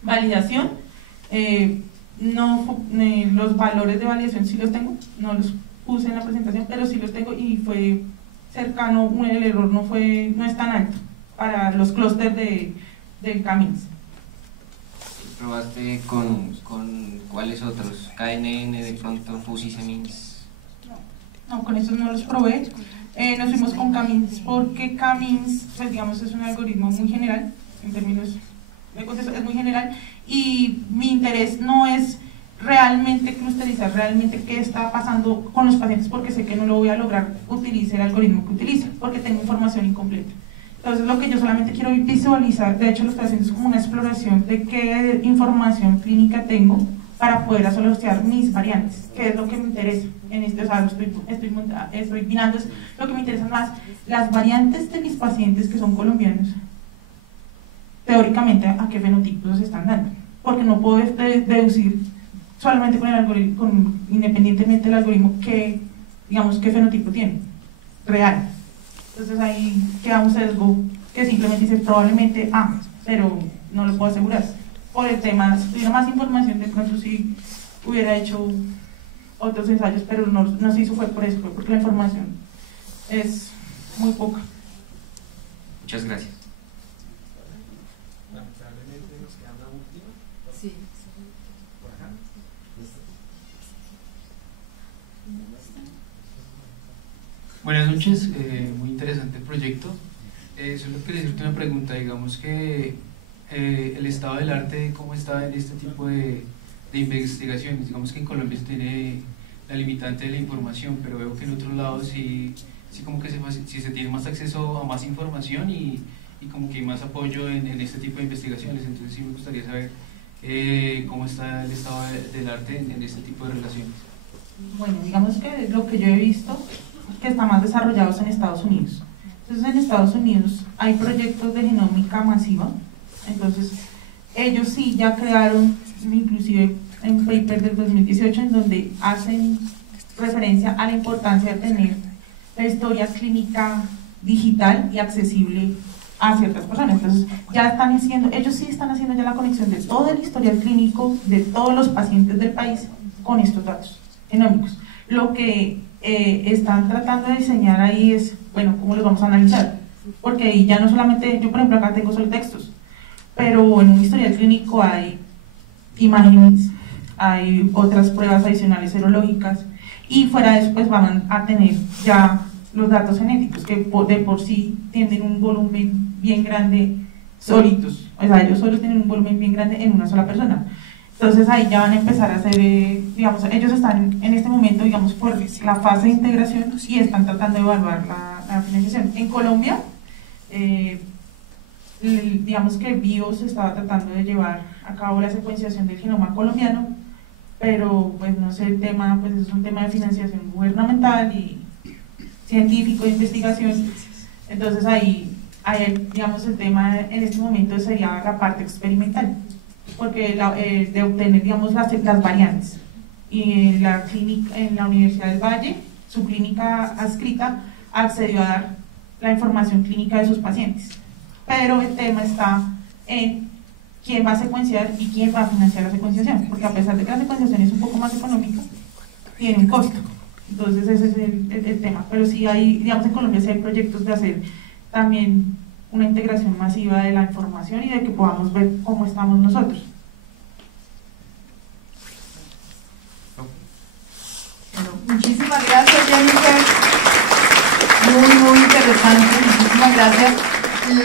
validación, los valores de validación sí los tengo, no los puse en la presentación, pero sí los tengo y fue cercano, el error no es tan alto para los clústeres del Camins. ¿Probaste con cuáles otros? KNN, de pronto, FUSI, SEMINS. No, con esos no los probé. Nos fuimos con Camins porque Camins, pues digamos, es un algoritmo muy general, en términos de contexto, es muy general, y mi interés no es realmente clusterizar realmente qué está pasando con los pacientes, porque sé que no lo voy a lograr utilizar el algoritmo que utilizo, porque tengo información incompleta. Entonces lo que yo solamente quiero visualizar, de hecho lo estoy haciendo es como una exploración de qué información clínica tengo para poder asociar mis variantes, que es lo que me interesa en este, o sea, estoy mirando, es lo que me interesa más, las variantes de mis pacientes que son colombianos, teóricamente a qué fenotipos se están dando, porque no puedo deducir solamente con el algoritmo, independientemente del algoritmo, qué fenotipo tiene, real. Entonces ahí queda un sesgo que simplemente dice probablemente pero no lo puedo asegurar. Por el tema, si tuviera más información, de pronto sí hubiera hecho otros ensayos, pero no se hizo, fue por eso, fue porque la información es muy poca. Muchas gracias. Lamentablemente nos queda una última. Sí. Por acá. ¿Listo? Buenas noches, muy interesante el proyecto. Solo quería hacerte una pregunta, digamos que el estado del arte, ¿cómo está en este tipo de investigaciones? Digamos que en Colombia se tiene la limitante de la información, pero veo que en otros lados sí como que se tiene más acceso a más información y como que hay más apoyo en este tipo de investigaciones. Entonces sí me gustaría saber cómo está el estado del arte en este tipo de relaciones. Bueno, digamos que lo que yo he visto que está más desarrollados en Estados Unidos. Entonces en Estados Unidos hay proyectos de genómica masiva, entonces ellos sí ya crearon, inclusive en paper del 2018, en donde hacen referencia a la importancia de tener la historia clínica digital y accesible a ciertas personas. Entonces ya están haciendo, ellos sí están haciendo ya la conexión de todo el historial clínico de todos los pacientes del país con estos datos genómicos. Lo que están tratando de diseñar ahí es, bueno, ¿cómo los vamos a analizar? Porque ahí ya no solamente, yo por ejemplo acá tengo solo textos, pero en un historial clínico hay imágenes, hay otras pruebas adicionales serológicas, y fuera de eso pues van a tener ya los datos genéticos, que de por sí tienen un volumen bien grande solitos, o sea, ellos solos tienen un volumen bien grande en una sola persona. Entonces ahí ya van a empezar a hacer, digamos, ellos están en este momento, digamos, por la fase de integración y están tratando de evaluar la financiación. En Colombia, digamos que BIOS estaba tratando de llevar a cabo la secuenciación del genoma colombiano, pero pues no sé, el tema, pues es un tema de financiación gubernamental y científico de investigación. Entonces ahí digamos, el tema en este momento sería la parte experimental, porque de obtener, digamos, las variantes. Y en la Universidad del Valle, su clínica adscrita accedió a dar la información clínica de sus pacientes, pero el tema está en quién va a secuenciar y quién va a financiar la secuenciación, porque a pesar de que la secuenciación es un poco más económica, tiene un costo. Entonces ese es el tema. Pero sí hay, digamos, en Colombia sí hay proyectos de hacer también una integración masiva de la información y de que podamos ver cómo estamos nosotros. Bueno, muchísimas gracias, Jennifer. Muy interesante, muchísimas gracias.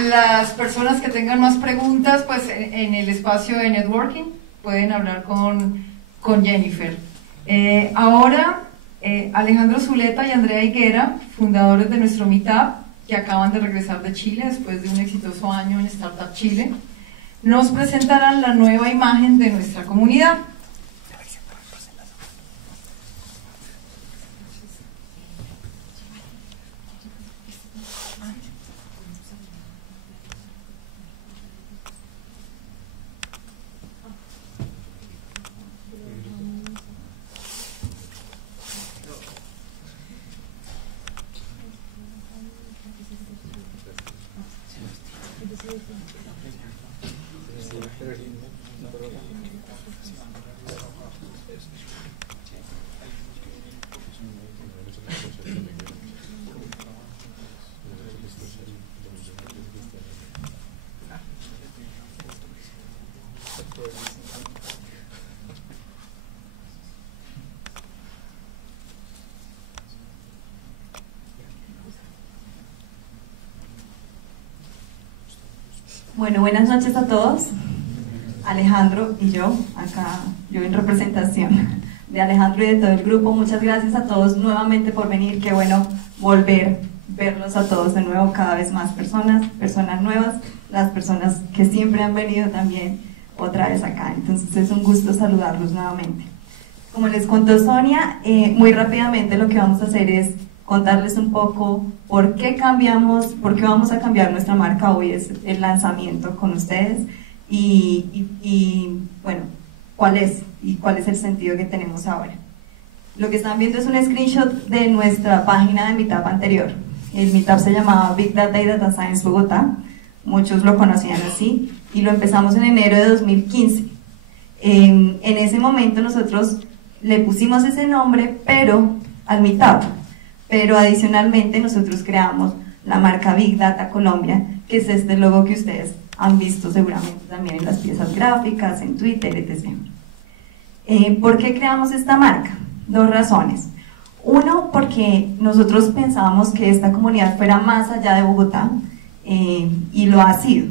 las personas que tengan más preguntas, pues en el espacio de networking pueden hablar con Jennifer. Ahora, Alejandro Zuleta y Andrea Higuera, fundadores de nuestro Meetup, que acaban de regresar de Chile después de un exitoso año en Startup Chile, nos presentarán la nueva imagen de nuestra comunidad. Bueno, buenas noches a todos. Alejandro y yo, acá yo en representación de Alejandro y de todo el grupo, muchas gracias a todos nuevamente por venir. Qué bueno verlos a todos de nuevo, cada vez más personas nuevas, las personas que siempre han venido también otra vez acá. Entonces es un gusto saludarlos nuevamente. Como les contó Sonia, muy rápidamente lo que vamos a hacer es contarles un poco por qué vamos a cambiar nuestra marca. Hoy es el lanzamiento con ustedes y bueno, cuál es el sentido que tenemos ahora. Lo que están viendo es un screenshot de nuestra página de Meetup anterior. El Meetup se llamaba Big Data y Data Science Bogotá, muchos lo conocían así, y lo empezamos en enero de 2015. En ese momento nosotros le pusimos ese nombre al Meetup, pero adicionalmente nosotros creamos la marca Big Data Colombia, que es este logo que ustedes han visto seguramente también en las piezas gráficas, en Twitter, etc. ¿Por qué creamos esta marca? Dos razones. Uno, porque nosotros pensábamos que esta comunidad fuera más allá de Bogotá, y lo ha sido.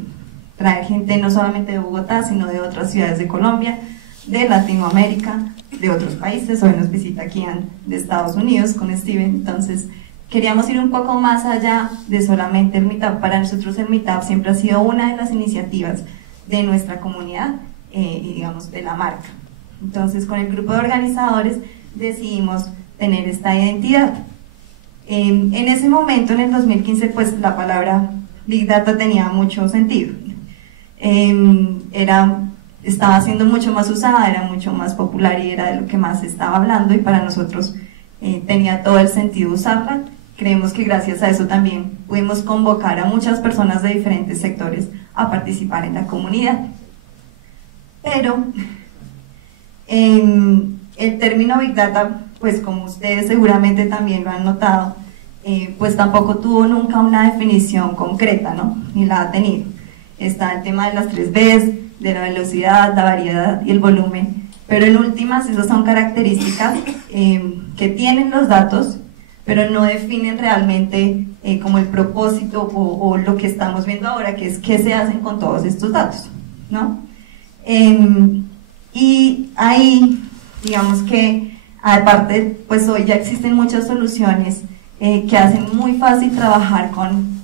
Traer gente no solamente de Bogotá, sino de otras ciudades de Colombia, de Latinoamérica, de otros países. Hoy nos visita Kian de Estados Unidos con Steven. Entonces queríamos ir un poco más allá de solamente el Meetup. Para nosotros el Meetup siempre ha sido una de las iniciativas de nuestra comunidad y digamos de la marca. Entonces con el grupo de organizadores decidimos tener esta identidad. En ese momento, en el 2015, pues la palabra Big Data tenía mucho sentido. Estaba siendo mucho más usada, era mucho más popular y era de lo que más se estaba hablando, y para nosotros tenía todo el sentido usarla. Creemos que gracias a eso también pudimos convocar a muchas personas de diferentes sectores a participar en la comunidad. Pero el término Big Data, pues como ustedes seguramente también lo han notado, pues tampoco tuvo nunca una definición concreta, ¿no? Ni la ha tenido. Está el tema de las 3 Bs, de la velocidad, la variedad y el volumen, pero en últimas esas son características que tienen los datos, pero no definen realmente como el propósito o lo que estamos viendo ahora, que es qué se hacen con todos estos datos, ¿no? Y ahí, digamos que aparte, pues hoy ya existen muchas soluciones que hacen muy fácil trabajar con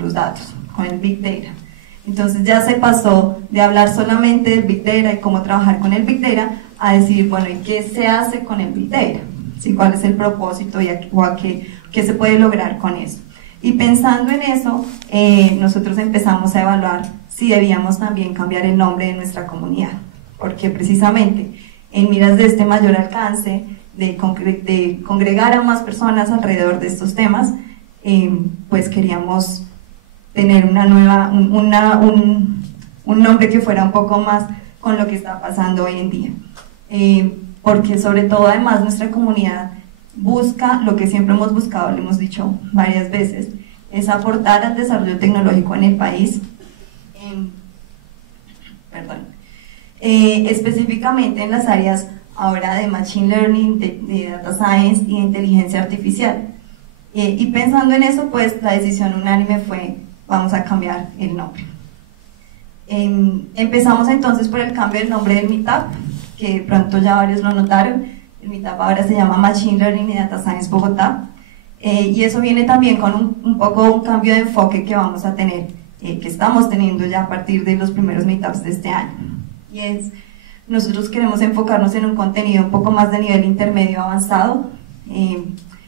los datos, con el Big Data. Entonces ya se pasó de hablar solamente del Big Data y cómo trabajar con el Big Data a decir, bueno, ¿y qué se hace con el Big Data? ¿Sí? ¿Cuál es el propósito y qué se puede lograr con eso? Y pensando en eso, nosotros empezamos a evaluar si debíamos también cambiar el nombre de nuestra comunidad, porque precisamente en miras de este mayor alcance, de congregar a más personas alrededor de estos temas, pues queríamos tener un nombre que fuera un poco más con lo que está pasando hoy en día, porque sobre todo además nuestra comunidad busca lo que siempre hemos buscado, lo hemos dicho varias veces, es aportar al desarrollo tecnológico en el país, específicamente en las áreas ahora de Machine Learning, de Data Science y de Inteligencia Artificial. Y pensando en eso, pues la decisión unánime fue, vamos a cambiar el nombre. Empezamos entonces por el cambio del nombre del Meetup, que pronto ya varios lo notaron. El Meetup ahora se llama Machine Learning y Data Science Bogotá, y eso viene también con un poco un cambio de enfoque que vamos a tener, que estamos teniendo ya a partir de los primeros Meetups de este año, y es, nosotros queremos enfocarnos en un contenido un poco más de nivel intermedio avanzado.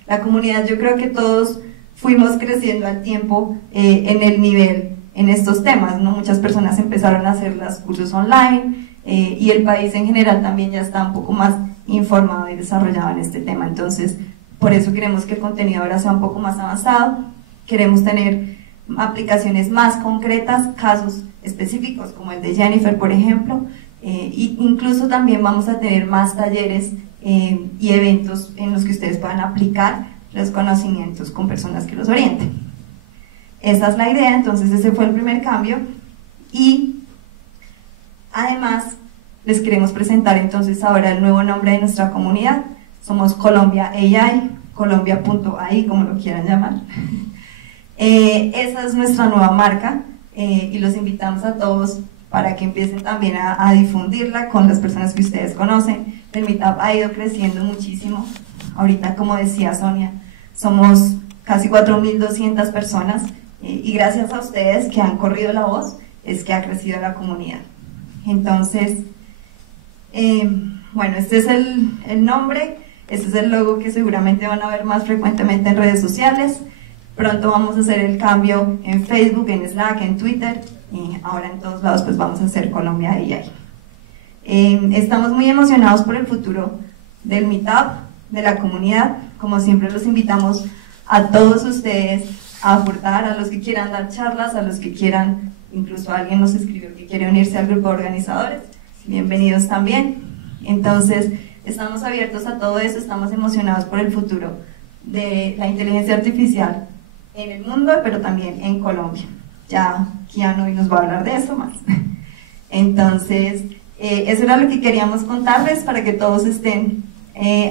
La comunidad, yo creo que todos fuimos creciendo al tiempo en el nivel en estos temas, ¿no? Muchas personas empezaron a hacer los cursos online, y el país en general también ya está un poco más informado y desarrollado en este tema. Entonces, por eso queremos que el contenido ahora sea un poco más avanzado. Queremos tener aplicaciones más concretas, casos específicos como el de Jennifer, por ejemplo, e incluso también vamos a tener más talleres y eventos en los que ustedes puedan aplicar los conocimientos con personas que los orienten. Esa es la idea. Entonces ese fue el primer cambio, y además les queremos presentar entonces ahora el nuevo nombre de nuestra comunidad. Somos Colombia AI, Colombia.ai, como lo quieran llamar. Esa es nuestra nueva marca, y los invitamos a todos para que empiecen también a difundirla con las personas que ustedes conocen. El Meetup ha ido creciendo muchísimo. Ahorita, como decía Sonia, somos casi 4.200 personas, y gracias a ustedes que han corrido la voz es que ha crecido la comunidad. Entonces, bueno, este es el nombre, este es el logo que seguramente van a ver más frecuentemente en redes sociales. Pronto vamos a hacer el cambio en Facebook, en Slack, en Twitter, y ahora en todos lados pues vamos a hacer Colombia AI. Estamos muy emocionados por el futuro del Meetup, de la comunidad. Como siempre los invitamos a todos ustedes a aportar, a los que quieran dar charlas, a los que quieran, incluso alguien nos escribió que quiere unirse al grupo de organizadores, bienvenidos también. Entonces estamos abiertos a todo eso, estamos emocionados por el futuro de la inteligencia artificial en el mundo, pero también en Colombia. Ya Kian hoy nos va a hablar de eso más. Entonces eso era lo que queríamos contarles para que todos estén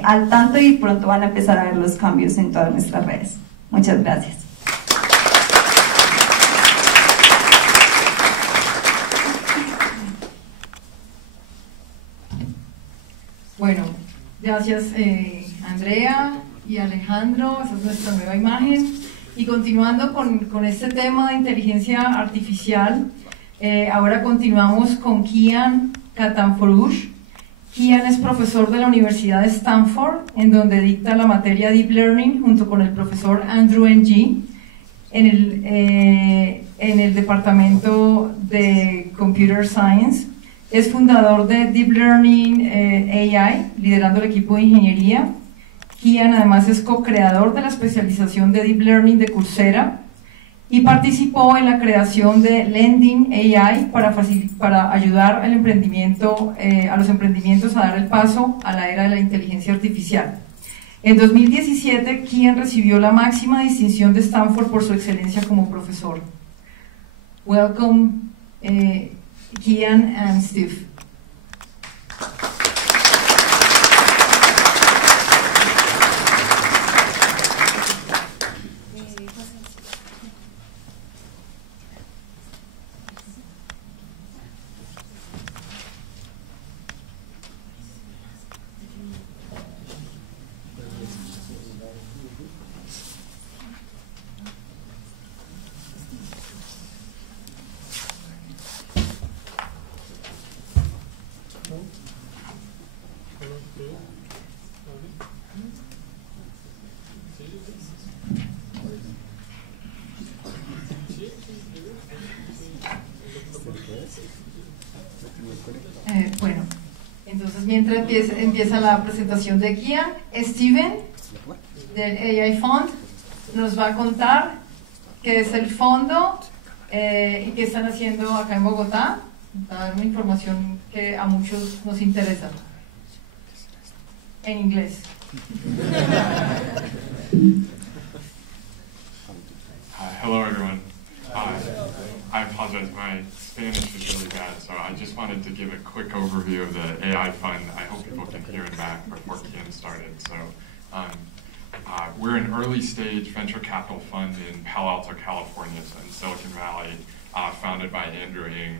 al tanto, y pronto van a empezar a ver los cambios en todas nuestras redes. Muchas gracias. Bueno, gracias Andrea y Alejandro, esa es nuestra nueva imagen. Y continuando con este tema de inteligencia artificial, ahora continuamos con Kian Katanforoosh. Kian es profesor de la Universidad de Stanford, en donde dicta la materia Deep Learning junto con el profesor Andrew Ng en el departamento de Computer Science. Es fundador de deeplearning.ai, liderando el equipo de ingeniería. Kian además es co-creador de la especialización de Deep Learning de Coursera, y participó en la creación de Lending.ai para ayudar al emprendimiento, a los emprendimientos a dar el paso a la era de la inteligencia artificial. En 2017, Kian recibió la máxima distinción de Stanford por su excelencia como profesor. Welcome, Kian and Steve. Bueno, entonces mientras empieza la presentación de Kian, Steven del AI Fund nos va a contar qué es el fondo y qué están haciendo acá en Bogotá. Va a dar una información que a muchos nos interesa. En inglés. Hello everyone. I apologize, my Spanish is really bad, so I just wanted to give a quick overview of the AI Fund. I hope people can hear in back before Kian started. So We're an early stage venture capital fund in Palo Alto, California, so in Silicon Valley, founded by Andrew Ng.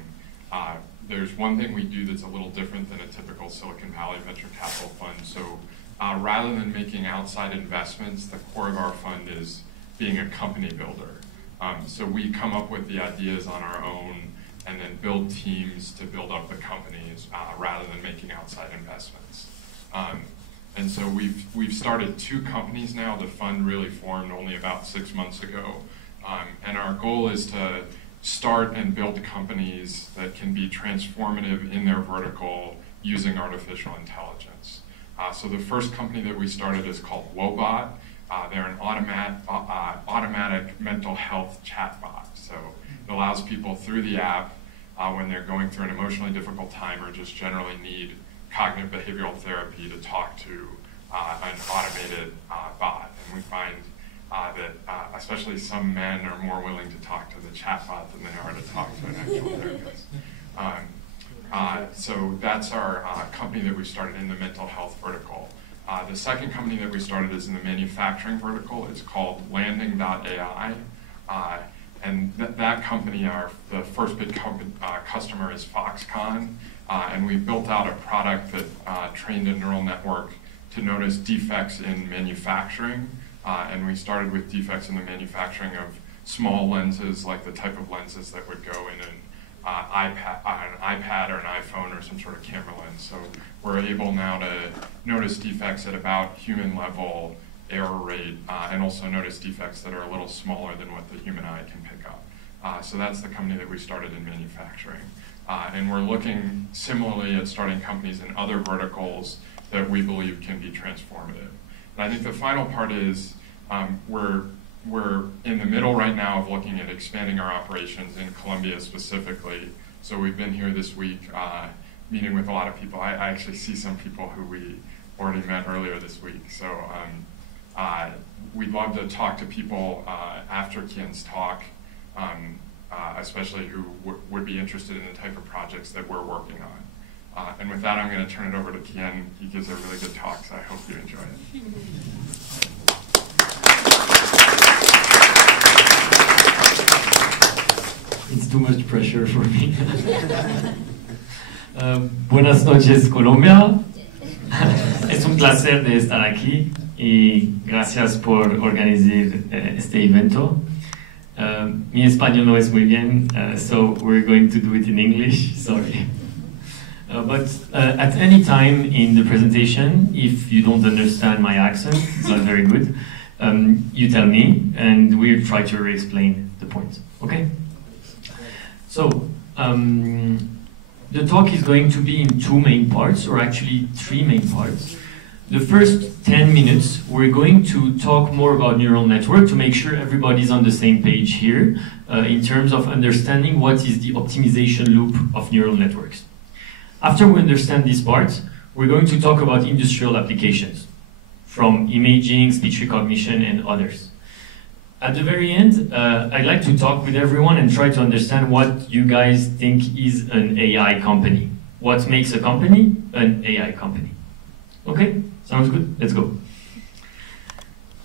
There's one thing we do that's a little different than a typical Silicon Valley venture capital fund. So rather than making outside investments, the core of our fund is being a company builder. So we come up with the ideas on our own and then build teams to build up the companies rather than making outside investments. And so we've started 2 companies now. The fund really formed only about 6 months ago. And our goal is to start and build companies that can be transformative in their vertical using artificial intelligence. So the first company that we started is called Wobot. They're an automatic mental health chatbot. So it allows people through the app when they're going through an emotionally difficult time or just generally need cognitive behavioral therapy to talk to an automated bot. And we find that especially some men are more willing to talk to the chatbot than they are to talk to an actual therapist. So that's our company that we started in the mental health vertical. The second company that we started is in the manufacturing vertical. It's called landing.ai. And that company, the first big customer is Foxconn. And we built out a product that trained a neural network to notice defects in manufacturing. And we started with defects in the manufacturing of small lenses, like the type of lenses that would go in an iPad or an iPhone or some sort of camera lens. So we're able now to notice defects at about human level error rate and also notice defects that are a little smaller than what the human eye can pick up. So that's the company that we started in manufacturing. And we're looking similarly at starting companies in other verticals that we believe can be transformative. And I think the final part is we're in the middle right now of looking at expanding our operations in Colombia specifically. So we've been here this week meeting with a lot of people. I actually see some people who we already met earlier this week. So we'd love to talk to people after Kian's talk, especially who would be interested in the type of projects that we're working on. And with that, I'm going to turn it over to Kian. He gives a really good talk, so I hope you enjoy it. It's too much pressure for me. Buenas noches, Colombia. Es un placer de estar aquí y gracias por organizar este evento. Mi español no es muy bien, so we're going to do it in English, sorry. But at any time in the presentation, if you don't understand my accent, it's not very good, you tell me and we'll try to re-explain the point, okay? So, the talk is going to be in 2 main parts, or actually 3 main parts. The first 10 minutes, we're going to talk more about neural network to make sure everybody's on the same page here in terms of understanding what is the optimization loop of neural networks. After we understand this part, we're going to talk about industrial applications, from imaging, speech recognition, and others. At the very end, I'd like to talk with everyone and try to understand what you guys think is an AI company. What makes a company an AI company? Okay, sounds good? Let's go.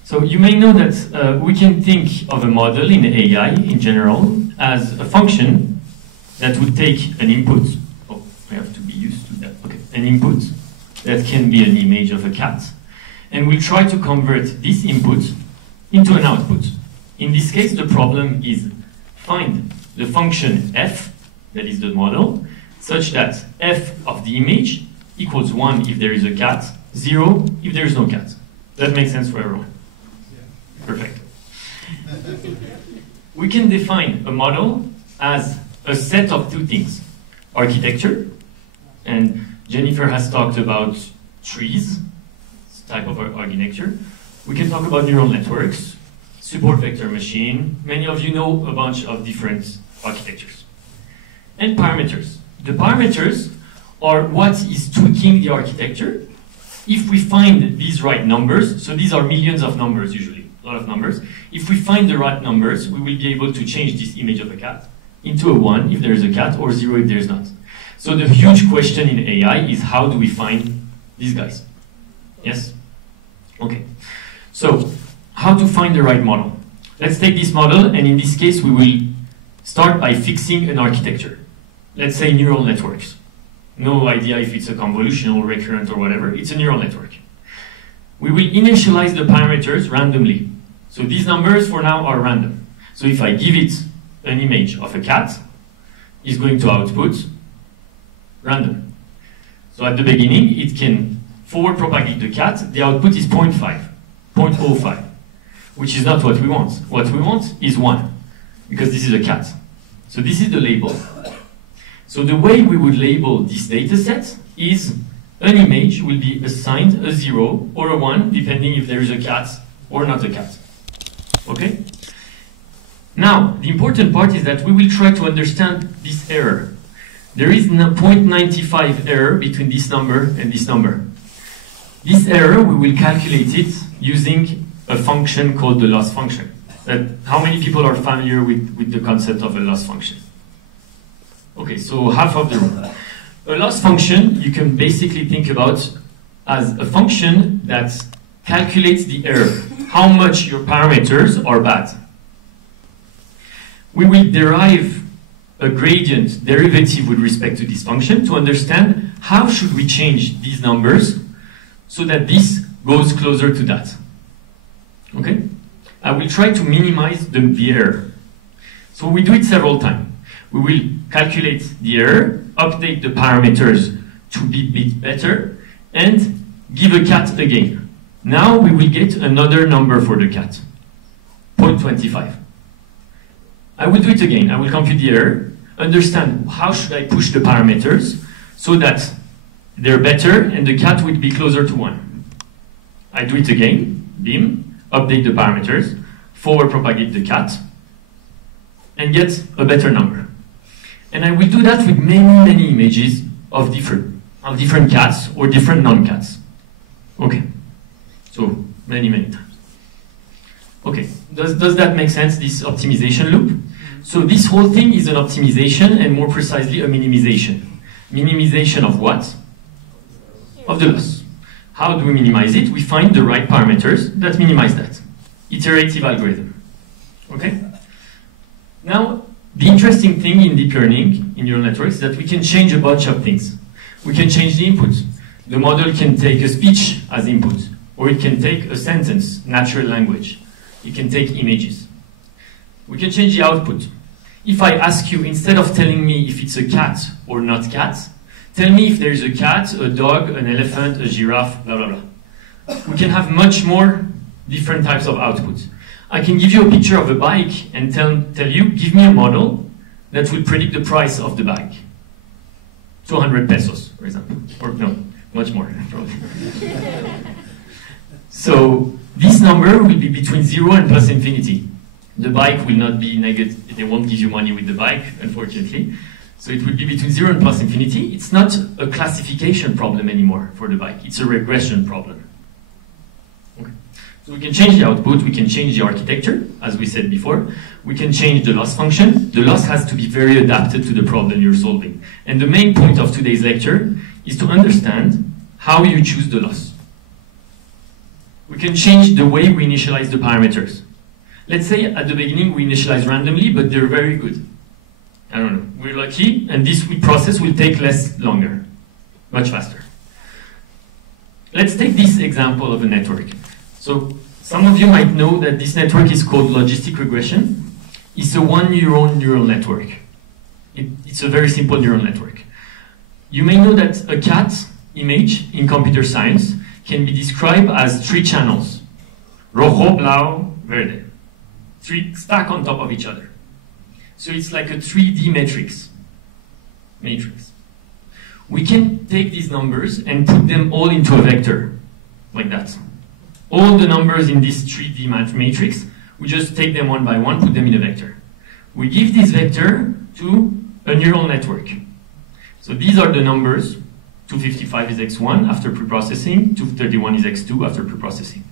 So you may know that we can think of a model in AI in general as a function that would take an input. Oh, I have to be used to that. Okay, an input that can be an image of a cat. And we'll try to convert this input into an output. In this case, the problem is find the function f, that is the model, such that f of the image equals 1 if there is a cat, 0 if there is no cat. That makes sense for everyone? Perfect. We can define a model as a set of 2 things. Architecture, and Jennifer has talked about trees, this type of architecture. We can talk about neural networks, support vector machine. Many of you know a bunch of different architectures. And parameters. The parameters are what is tweaking the architecture. If we find these right numbers, so these are millions of numbers usually, a lot of numbers. If we find the right numbers, we will be able to change this image of a cat into a 1 if there is a cat, or 0 if there is not. So the huge question in AI is how do we find these guys? Yes? Okay. So, how to find the right model? Let's take this model, and in this case, we will start by fixing an architecture. Let's say neural networks. No idea if it's a convolutional, recurrent, or whatever. It's a neural network. We will initialize the parameters randomly. So these numbers for now are random. So if I give it an image of a cat, it's going to output random. So at the beginning, it can forward propagate the cat. The output is 0.05, which is not what we want. What we want is 1, because this is a cat. So this is the label. So the way we would label this data set is an image will be assigned a 0 or a 1, depending if there is a cat or not a cat. Okay? Now, the important part is that we will try to understand this error. There is 0.95 error between this number and this number. This error, we will calculate it using a function called the loss function. How many people are familiar with the concept of a loss function? Okay, so half of the room. A loss function, you can basically think about as a function that calculates the error, how much your parameters are bad. We will derive a gradient derivative with respect to this function to understand how should we change these numbers so that this goes closer to that. Okay? I will try to minimize the error. So we do it several times. We will calculate the error, update the parameters to be a bit better, and give a cat again. Now we will get another number for the cat, 0.25. I will do it again. I will compute the error, understand how should I push the parameters so that they're better and the cat will be closer to 1. I do it again, beam, update the parameters, forward propagate the cat, and get a better number. And I will do that with many images of different cats or different non-cats. Okay, so many times. Okay, does that make sense, this optimization loop? So this whole thing is an optimization and more precisely a minimization. Minimization of what? Of the loss. How do we minimize it? We find the right parameters that minimize that. Iterative algorithm. Okay? Now, the interesting thing in deep learning, in neural networks, is that we can change a bunch of things. We can change the input. The model can take a speech as input, or it can take a sentence, natural language. It can take images. We can change the output. If I ask you, instead of telling me if it's a cat or not cat, tell me if there is a cat, a dog, an elephant, a giraffe, blah, blah, blah. We can have much more different types of outputs. I can give you a picture of a bike and tell you, give me a model that will predict the price of the bike. 200 pesos, for example. Or no, much more, probably. So this number will be between 0 and plus infinity. The bike will not be negative. They won't give you money with the bike, unfortunately. So it will be between 0 and plus infinity. It's not a classification problem anymore for the bike. It's a regression problem. Okay. So we can change the output, we can change the architecture, as we said before. We can change the loss function. The loss has to be very adapted to the problem you're solving. And the main point of today's lecture is to understand how you choose the loss. We can change the way we initialize the parameters. Let's say at the beginning we initialize randomly, but they're very good. I don't know, we're lucky, and this process will take longer, much faster. Let's take this example of a network. So some of you might know that this network is called logistic regression. It's a one-neuron neural network. It's a very simple neural network. You may know that a cat image in computer science can be described as 3 channels. Rojo, blau, verde. 3 stacked on top of each other. So it's like a 3D matrix. We can take these numbers and put them all into a vector, like that. All the numbers in this 3D matrix, we just take them one by one, put them in a vector. We give this vector to a neural network. So these are the numbers. 255 is x1 after preprocessing, 231 is x2 after preprocessing.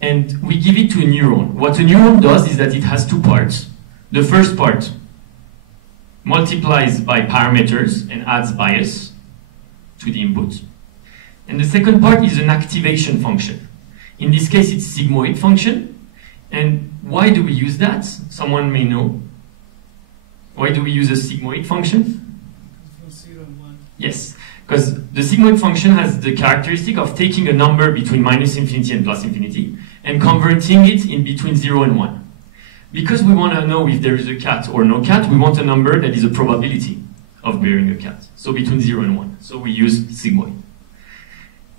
And we give it to a neuron. What a neuron does is that it has 2 parts. The first part multiplies by parameters and adds bias to the input. And the second part is an activation function. In this case, it's sigmoid function. And why do we use that? Someone may know. Why do we use a sigmoid function? Yes, because the sigmoid function has the characteristic of taking a number between minus infinity and plus infinity and converting it in between 0 and 1. Because we want to know if there is a cat or no cat, we want a number that is a probability of bearing a cat. So between 0 and 1. So we use sigmoid.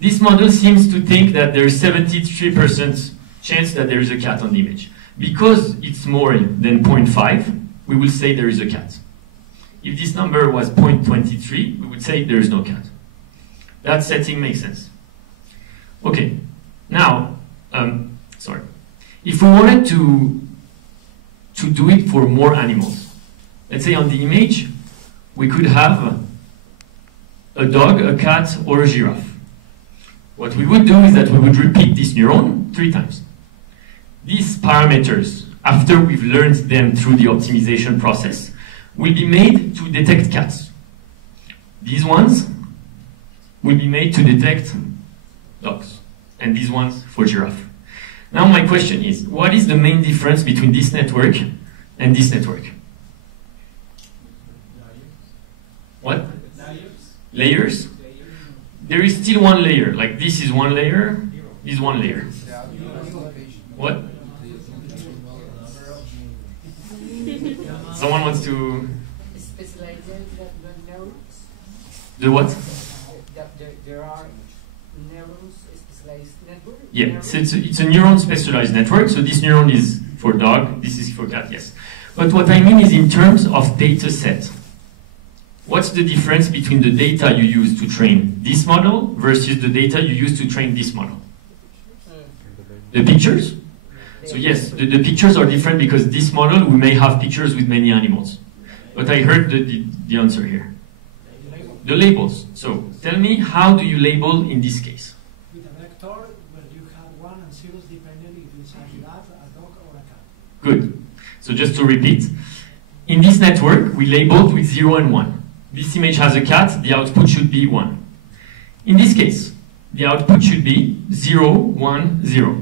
This model seems to think that there is 73% chance that there is a cat on the image. Because it's more than 0.5, we will say there is a cat. If this number was 0.23, we would say there is no cat. That setting makes sense. Okay, now, sorry. If we wanted to do it for more animals, let's say on the image, we could have a dog, a cat, or a giraffe. What we would do is that we would repeat this neuron 3 times. These parameters, after we've learned them through the optimization process, will be made to detect cats. These ones will be made to detect dogs, and these ones for giraffe. Now my question is, what is the main difference between this network and this network? What? Layers? There is still one layer, like this is one layer, this is one layer. What? Someone wants to... The what? There are neurons specialized network? Yeah, so it's a neuron specialized network. So this neuron is for dog, this is for cat, yes. But what I mean is in terms of data set. What's the difference between the data you use to train this model versus the data you use to train this model? The pictures? So yes, the pictures are different because this model, we may have pictures with many animals. But I heard the answer here. The labels. So tell me, how do you label in this case? With a vector where you have 1 and 0s depending if it's a giraffe, a dog, or a cat. Good. So just to repeat, in this network, we labeled with 0 and 1. This image has a cat, the output should be 1. In this case, the output should be 0, 1, 0.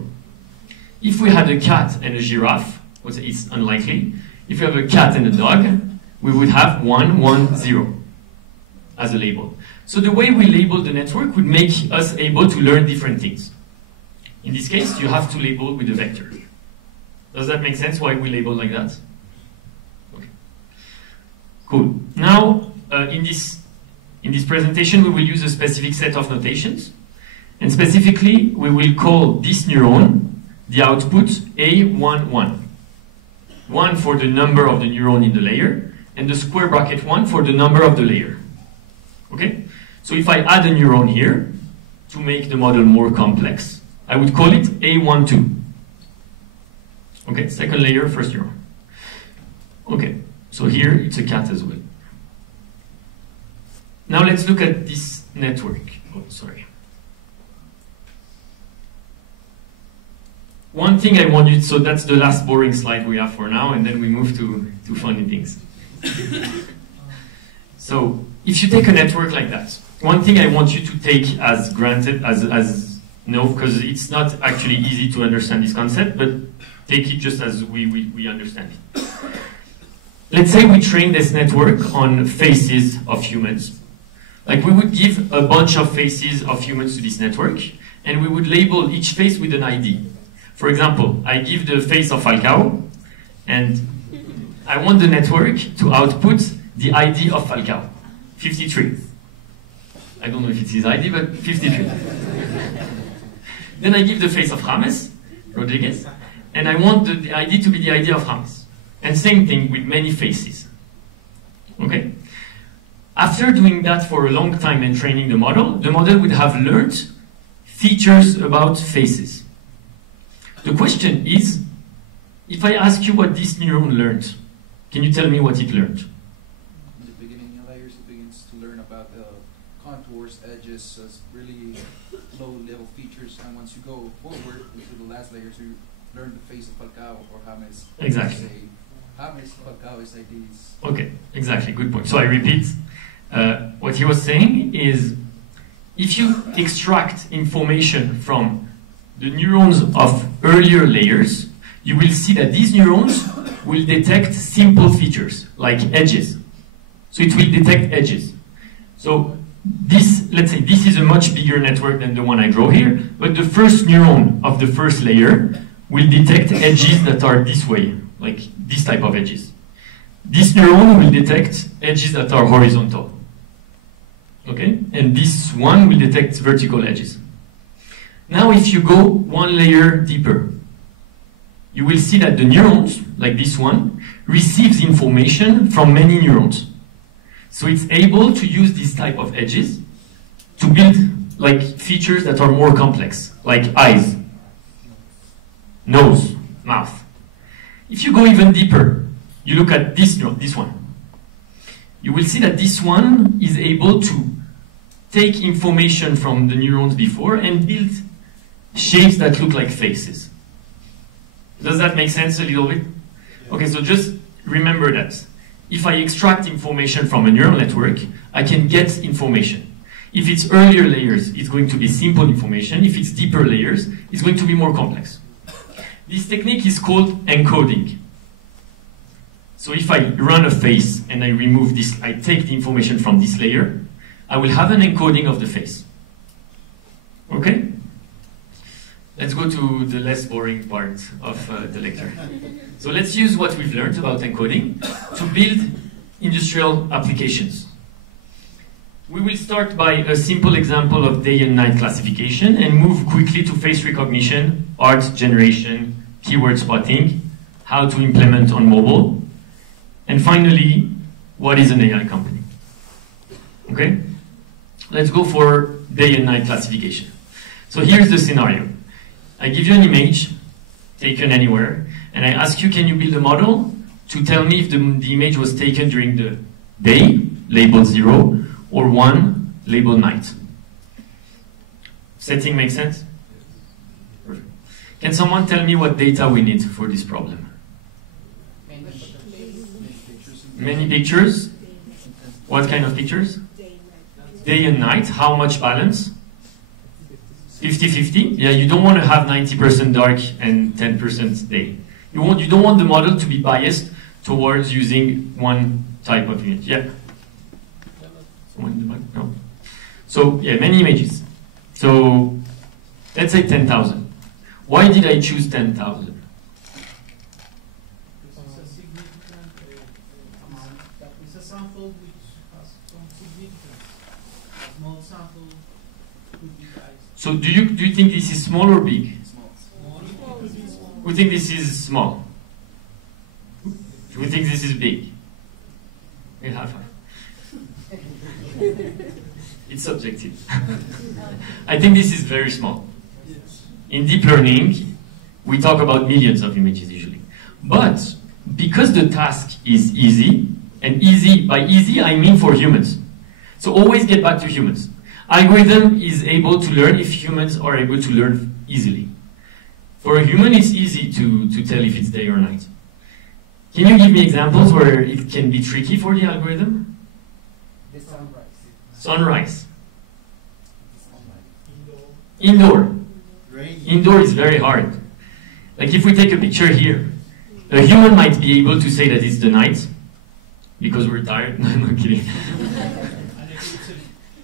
If we had a cat and a giraffe, it's unlikely. If we have a cat and a dog, we would have 1, 1, 0 as a label. So the way we label the network would make us able to learn different things. In this case, you have to label with a vector. Does that make sense why we label like that? Okay. Cool. Now, in this presentation, we will use a specific set of notations. And specifically, we will call this neuron the output A11. 1 for the number of the neuron in the layer, and the square bracket 1 for the number of the layer. Okay? So if I add a neuron here, to make the model more complex, I would call it A12. Okay, second layer, first neuron. Okay, so here it's a cat as well. Now let's look at this network. Oh, sorry. One thing I want you to, so that's the last boring slide we have for now, and then we move to funny things. So, if you take a network like that, one thing I want you to take as granted, as no, because it's not actually easy to understand this concept, but take it just as we understand it. Let's say we train this network on faces of humans. Like we would give a bunch of faces of humans to this network, and we would label each face with an ID. For example, I give the face of Falcao, and I want the network to output the ID of Falcao, 53. I don't know if it's his ID, but 53. Then I give the face of James Rodriguez, and I want the ID to be the ID of James. And same thing with many faces. Okay? After doing that for a long time and training the model would have learned features about faces. The question is, if I ask you what this neuron learned, can you tell me what it learned? In the beginning layers, it begins to learn about the contours, edges, really low-level features, and once you go forward into the last layers, you learn the face of Falcao or James. Exactly. James, Falcao is like these. Okay, exactly, good point. So I repeat, what he was saying is, if you extract information from the neurons of earlier layers, you will see that these neurons will detect simple features, like edges. So it will detect edges. So this, let's say this is a much bigger network than the one I draw here, but the first neuron of the first layer will detect edges that are this way, like this type of edges. This neuron will detect edges that are horizontal. Okay? And this one will detect vertical edges. Now if you go one layer deeper, you will see that the neurons, like this one, receives information from many neurons. So it's able to use this type of edges to build like features that are more complex, like eyes, nose, mouth. If you go even deeper, you look at this one. You will see that this one is able to take information from the neurons before and build shapes that look like faces. Does that make sense a little bit? Okay, so just remember that. If I extract information from a neural network, I can get information. If it's earlier layers, it's going to be simple information. If it's deeper layers, it's going to be more complex. This technique is called encoding. So if I run a face and I remove this, I take the information from this layer, I will have an encoding of the face. Okay? Let's go to the less boring part of the lecture. So let's use what we've learned about encoding to build industrial applications. We will start by a simple example of day and night classification and move quickly to face recognition, art generation, keyword spotting, how to implement on mobile, and finally, what is an AI company? Okay? Let's go for day and night classification. So here's the scenario. I give you an image taken anywhere, and I ask you, can you build a model to tell me if the image was taken during the day, labeled 0, or 1, labeled night? Setting makes sense? Perfect. Can someone tell me what data we need for this problem? Many pictures? What kind of pictures? Day and night. How much balance? 50-50? Yeah, you don't want to have 90% dark and 10% day. You don't want the model to be biased towards using one type of image. Yeah? Someone in the back? No? So, yeah, many images. So, let's say 10,000. Why did I choose 10,000? Sample which has some significance. A small sample could be guys. So do you think this is small or big? Small. We think this is small. We think this is big. Yeah, high five. It's subjective. I think this is very small. In deep learning, we talk about millions of images usually. But because the task is easy, and easy, by easy I mean for humans. So always get back to humans. Algorithm is able to learn if humans are able to learn easily. For a human it's easy to tell if it's day or night. Can you give me examples where it can be tricky for the algorithm? The sunrise. Sunrise. Indoor. Rain. Indoor is very hard. Like if we take a picture here, a human might be able to say that it's the night, because we're tired. No, I'm kidding.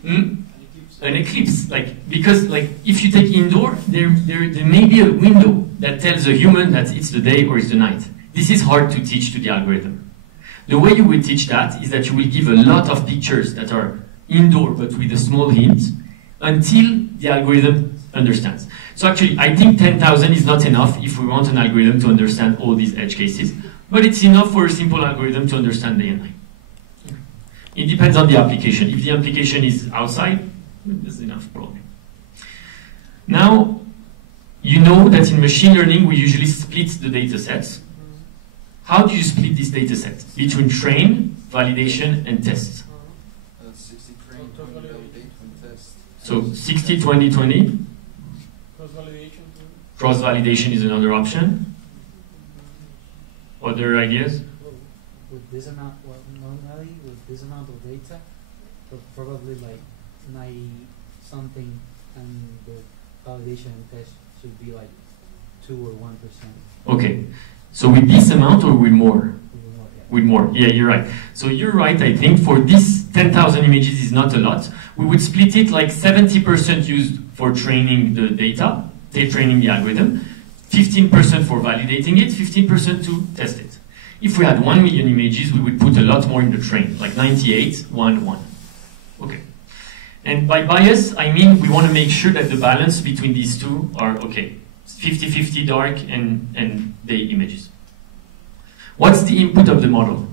An eclipse, because if you take indoor, there may be a window that tells a human that it's the day or it's the night. This is hard to teach to the algorithm. The way you will teach that is that you will give a lot of pictures that are indoor but with a small hint until the algorithm understands. So actually, I think 10,000 is not enough if we want an algorithm to understand all these edge cases. But it's enough for a simple algorithm to understand day and night. It depends on the application. If the application is outside, there's enough probably. Now, you know that in machine learning we usually split the data sets. How do you split this data set? Between train, validation, and test. 60 train, 20 validate, and test. So 60, 20, 20. Cross-validation. Cross-validation is another option. Other ideas? With this amount, well, normally with this amount of data, but probably like 90 something, and the validation and test should be like 2 or 1%. Okay, so with this amount or with more? With more, yeah, you're right. So you're right, I think for this 10,000 images is not a lot. We would split it like 70% used for training the data, training the algorithm, 15% for validating it, 15% to test it. If we had 1 million images, we would put a lot more in the train, like 98, 1, 1. Okay. And by bias, I mean we want to make sure that the balance between these two are okay. 50-50 dark and day images. What's the input of the model?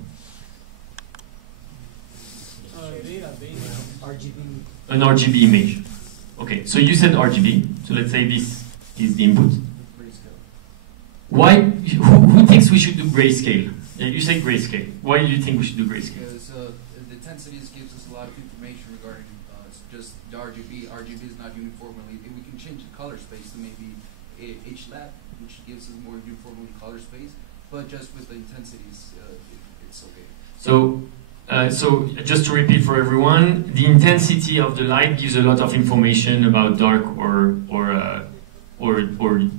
RGB. An RGB image. Okay, so you said RGB, so let's say this is the input. Why? Who thinks we should do grayscale? You say grayscale. Why do you think we should do grayscale? Because the intensities gives us a lot of information regarding just the RGB. RGB is not uniformly. We can change the color space to maybe HLAP, which gives us more uniformly color space. But just with the intensities, it's okay. So just to repeat for everyone, the intensity of the light gives a lot of information about dark or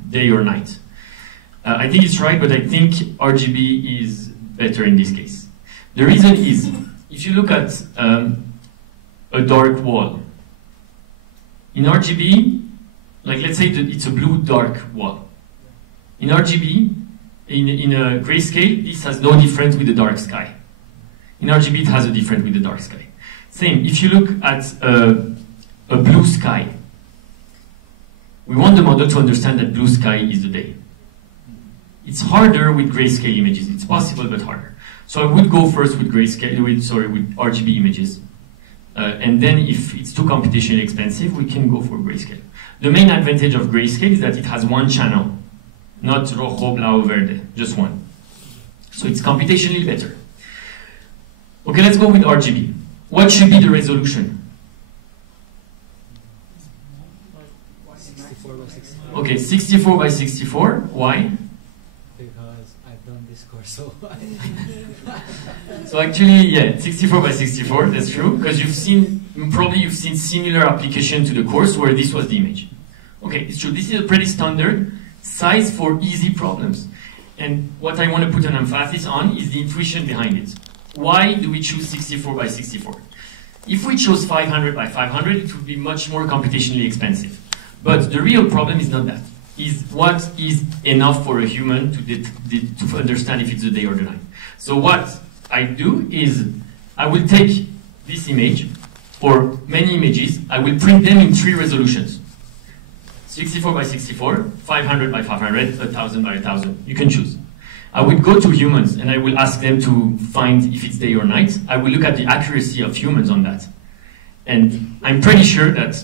day or night. I think it's right, but I think RGB is better in this case. The reason is, if you look at a dark wall, in RGB, like let's say that it's a blue dark wall. In RGB, in a grayscale, this has no difference with the dark sky. In RGB, it has a difference with the dark sky. Same, if you look at a blue sky, we want the model to understand that blue sky is the day. It's harder with grayscale images. It's possible, but harder. So I would go first with grayscale, with RGB images. And then if it's too computationally expensive, we can go for grayscale. The main advantage of grayscale is that it has one channel, not rojo, blau, verde, just one. So it's computationally better. Okay, let's go with RGB. What should be the resolution? 64 by 64. Okay, 64 by 64. Why? Because I've done this course, so So actually, yeah, 64 by 64, that's true, because you've seen similar application to the course where this was the image. Okay, it's true, this is a pretty standard size for easy problems. And what I want to put an emphasis on is the intuition behind it. Why do we choose 64 by 64? If we chose 500 by 500, it would be much more computationally expensive. But the real problem is not that. Is what is enough for a human to understand if it's the day or the night. So what I do is I will take this image or many images, I will print them in 3 resolutions. 64 by 64, 500 by 500, 1000 by 1000. You can choose. I would go to humans and I will ask them to find if it's day or night. I will look at the accuracy of humans on that. And I'm pretty sure that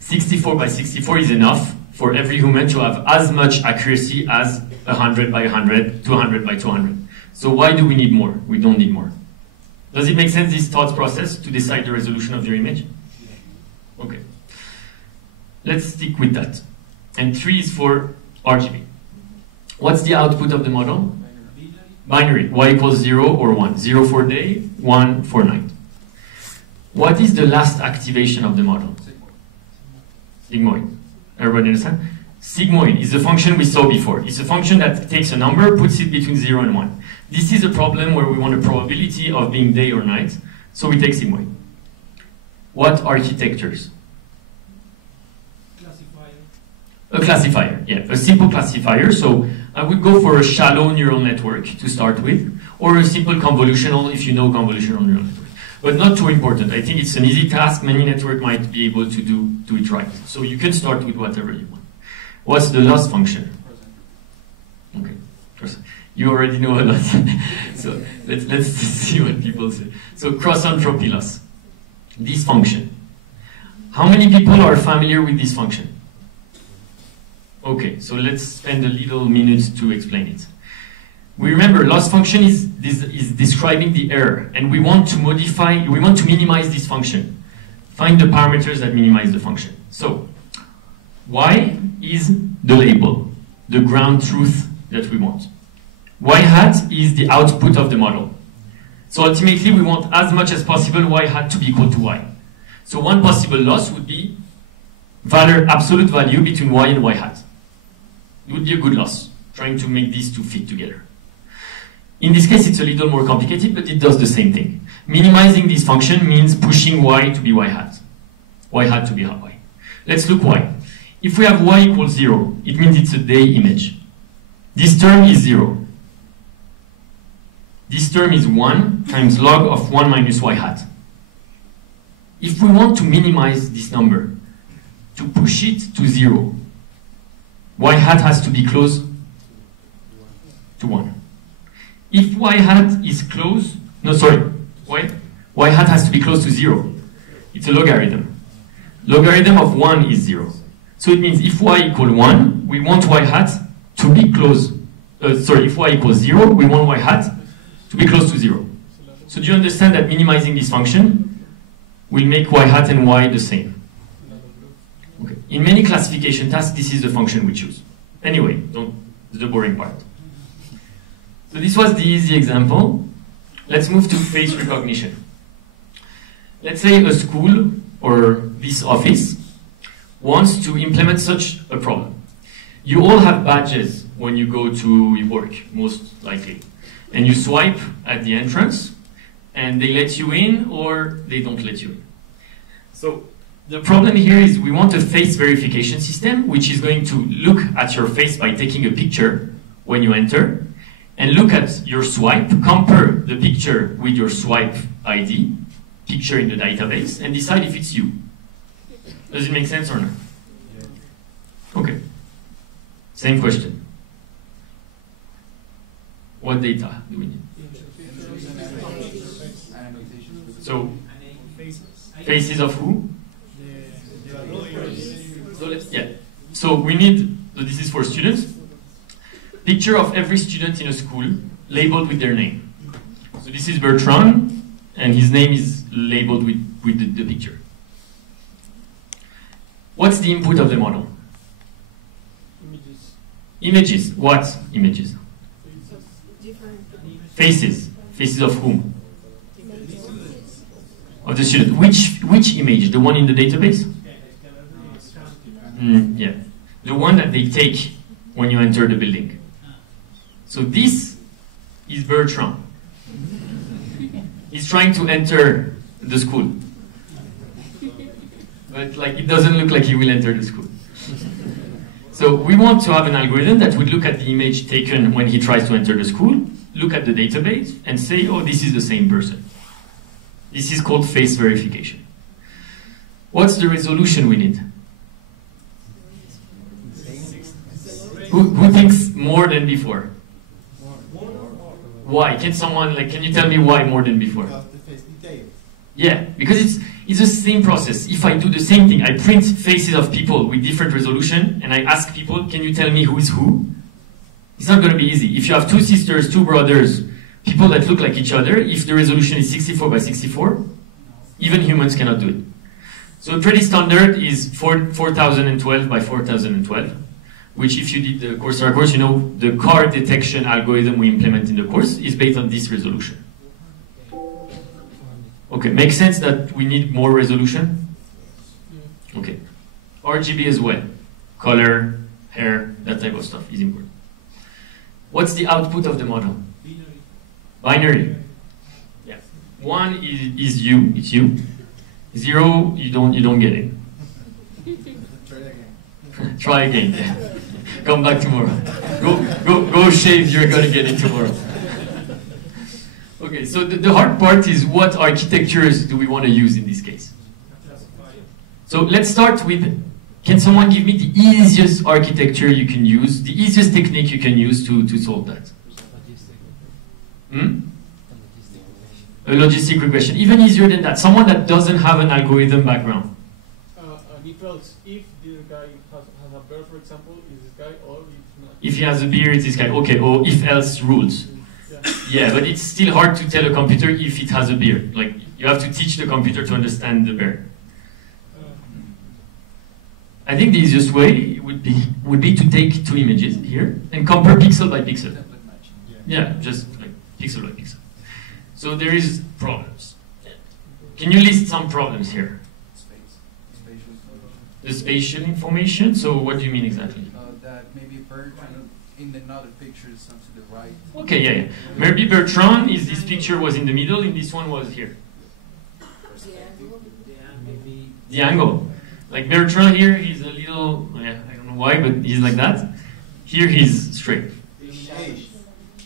64 by 64 is enough for every human to have as much accuracy as 100 by 100, 200 by 200. So why do we need more? We don't need more. Does it make sense, this thought process, to decide the resolution of your image? Okay. Let's stick with that. And 3 is for RGB. What's the output of the model? Binary. Y equals 0 or 1. 0 for day, 1 for night. What is the last activation of the model? Sigmoid. Everybody understand? Sigmoid is the function we saw before. It's a function that takes a number, puts it between 0 and 1. This is a problem where we want a probability of being day or night, so we take sigmoid. What architectures? A classifier, yeah, a simple classifier. So I would go for a shallow neural network to start with, or a simple convolutional if you know convolutional neural network. But not too important. I think it's an easy task. Many networks might be able to do it right. So you can start with whatever you want. What's the loss function? Okay, you already know a lot. So let's see what people say. So cross entropy loss. This function. How many people are familiar with this function? Okay, so let's spend a little minute to explain it. We remember loss function is describing the error, and we want to minimize this function. Find the parameters that minimize the function. So, y is the label, the ground truth that we want. Y hat is the output of the model. So ultimately we want as much as possible y hat to be equal to y. So one possible loss would be absolute value between y and y hat. It would be a good loss, trying to make these two fit together. In this case, it's a little more complicated, but it does the same thing. Minimizing this function means pushing y to be y hat to be y. Let's look y. If we have y equals 0, it means it's a day image. This term is 0. This term is 1 times log of 1 minus y hat. If we want to minimize this number, to push it to 0, y hat has to be close to 1. If y hat is close, no, sorry, y hat has to be close to 0. It's a logarithm. Logarithm of 1 is 0. So it means if y equals 1, we want y hat to be close. If y equals 0, we want y hat to be close to 0. So do you understand that minimizing this function will make y hat and y the same? Okay. In many classification tasks, this is the function we choose. Anyway, the boring part. So this was the easy example. Let's move to face recognition. Let's say a school or this office wants to implement such a problem. You all have badges when you go to work, most likely. And you swipe at the entrance, and they let you in or they don't let you in. So the problem here is we want a face verification system, which is going to look at your face by taking a picture when you enter, and look at your swipe, compare the picture with your swipe ID, picture in the database, and decide if it's you. Does it make sense or not? Okay. Same question. What data do we need? So, faces of who? Yeah. So we need, so this is for students, picture of every student in a school labeled with their name. So this is Bertrand, and his name is labeled with the picture. What's the input of the model? Images. What images? Faces. Faces of whom? Of the student. Which image? The one in the database? Yeah. The one that they take when you enter the building. So this is Bertrand. He's trying to enter the school. But like it doesn't look like he will enter the school. So we want to have an algorithm that would look at the image taken when he tries to enter the school, look at the database, and say, oh, this is the same person. This is called face verification. What's the resolution we need? Who thinks more than before? Why? Can you tell me why more than before? Yeah, because it's the same process. If I do the same thing, I print faces of people with different resolution, and I ask people, can you tell me who is who? It's not going to be easy. If you have two sisters, two brothers, people that look like each other, if the resolution is 64 by 64, even humans cannot do it. So pretty standard is 4012 by 4012, which if you did the Coursera course, you know the car detection algorithm we implement in the course is based on this resolution. Okay, makes sense that we need more resolution? Okay. RGB as well. Color, hair, that type of stuff is important. What's the output of the model? Binary. Yeah. 1 is you, it's you. 0, you don't get it. Try again. Yeah. Come back tomorrow. Go shave, you're gonna get it tomorrow. Okay, so the hard part is what architectures do we want to use in this case? So let's start with, can someone give me the easiest architecture you can use, the easiest technique you can use to solve that? A logistic regression, even easier than that, someone that doesn't have an algorithm background. If the guy has a beard, for example, is this guy or it's not? If he has a beard, it's this guy, okay, or if else rules. Yeah, but it's still hard to tell a computer if it has a beard. Like, you have to teach the computer to understand the beard. I think the easiest way would be to take two images here and compare pixel by pixel. Yeah, just like pixel by pixel. So there is problems. Can you list some problems here? The spatial information. So what do you mean exactly? that maybe Bertrand in another picture is to the right. Okay, yeah. Maybe Bertrand is this picture was in the middle, and this one was here. The angle. Like Bertrand here, he's a little, I don't know why, but he's like that. Here he's straight.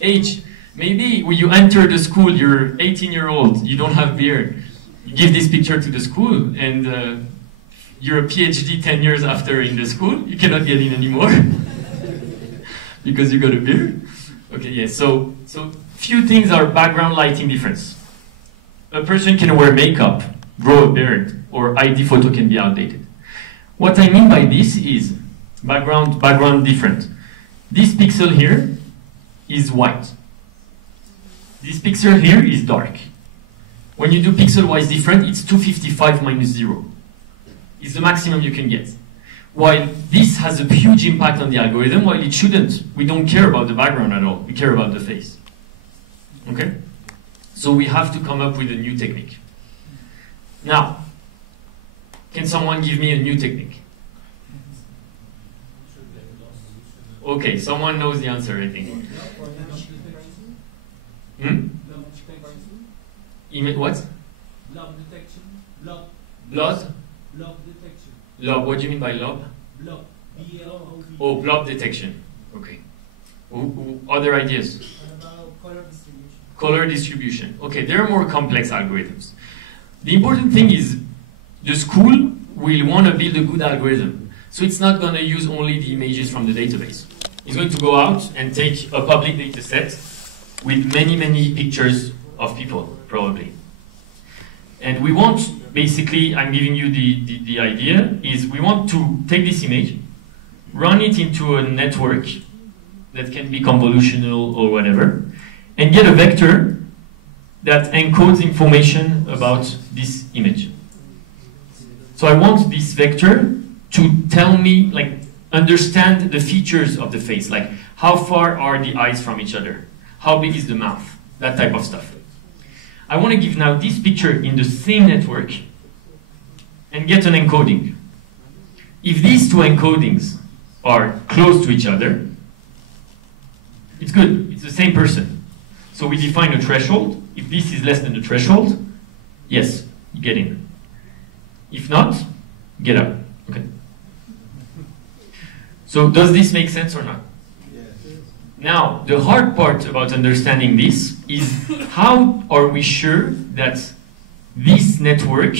Age. Maybe when you enter the school, you're 18-year-old, you don't have beard. You give this picture to the school, and you're a PhD 10 years after in the school, you cannot get in anymore because you got a beard. Okay, yeah, so few things are background lighting difference. A person can wear makeup, grow a beard, or ID photo can be outdated. What I mean by this is background different. This pixel here is white. This pixel here is dark. When you do pixel-wise different, it's 255 minus 0. It's the maximum you can get. While this has a huge impact on the algorithm, while it shouldn't. We don't care about the background at all. We care about the face. Okay? So we have to come up with a new technique. Now, can someone give me a new technique? Okay, someone knows the answer, I think. What? Blob detection. Blob. Blood? Blob detection. Lob, what do you mean by lob? Blob. B-L-O-B. Oh, blob detection. Okay. Other ideas? What about color distribution? Color distribution. Okay, there are more complex algorithms. The important thing is the school will want to build a good algorithm. So it's not going to use only the images from the database. It's going to go out and take a public data set with many pictures of people, probably. And we want, basically, I'm giving you the idea, is we want to take this image, run it into a network that can be convolutional or whatever, and get a vector that encodes information about this image. So I want this vector to tell me, like, understand the features of the face, like how far are the eyes from each other, how big is the mouth, that type of stuff. I want to give now this picture in the same network and get an encoding. If these two encodings are close to each other, it's good, it's the same person. So we define a threshold. If this is less than the threshold, yes, you get in. If not, get out. Okay. So does this make sense or not? Yes. Now, the hard part about understanding this is how are we sure that this network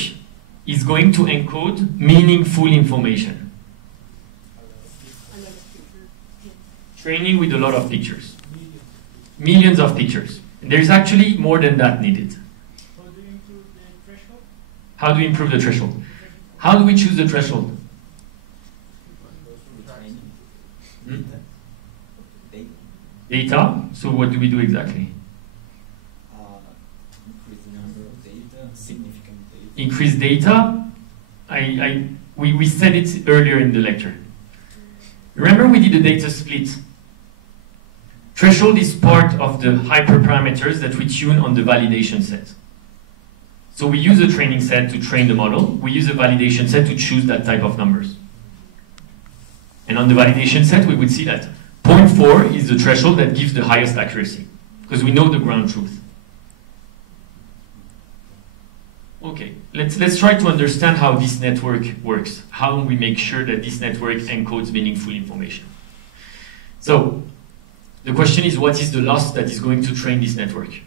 is going to encode meaningful information? Training with a lot of pictures. Millions of pictures. And there is actually more than that needed. How do you improve the threshold? How do we improve the threshold? How do we choose the threshold? Data. So what do we do exactly? Increase the number of data, significant data. Increase data. We said it earlier in the lecture. Remember we did a data split. Threshold is part of the hyperparameters that we tune on the validation set. So we use a training set to train the model. We use a validation set to choose that type of numbers. And on the validation set, we would see that 0.4 is the threshold that gives the highest accuracy, because we know the ground truth. Okay, let's try to understand how this network works. How we make sure that this network encodes meaningful information. So, the question is, what is the loss that is going to train this network?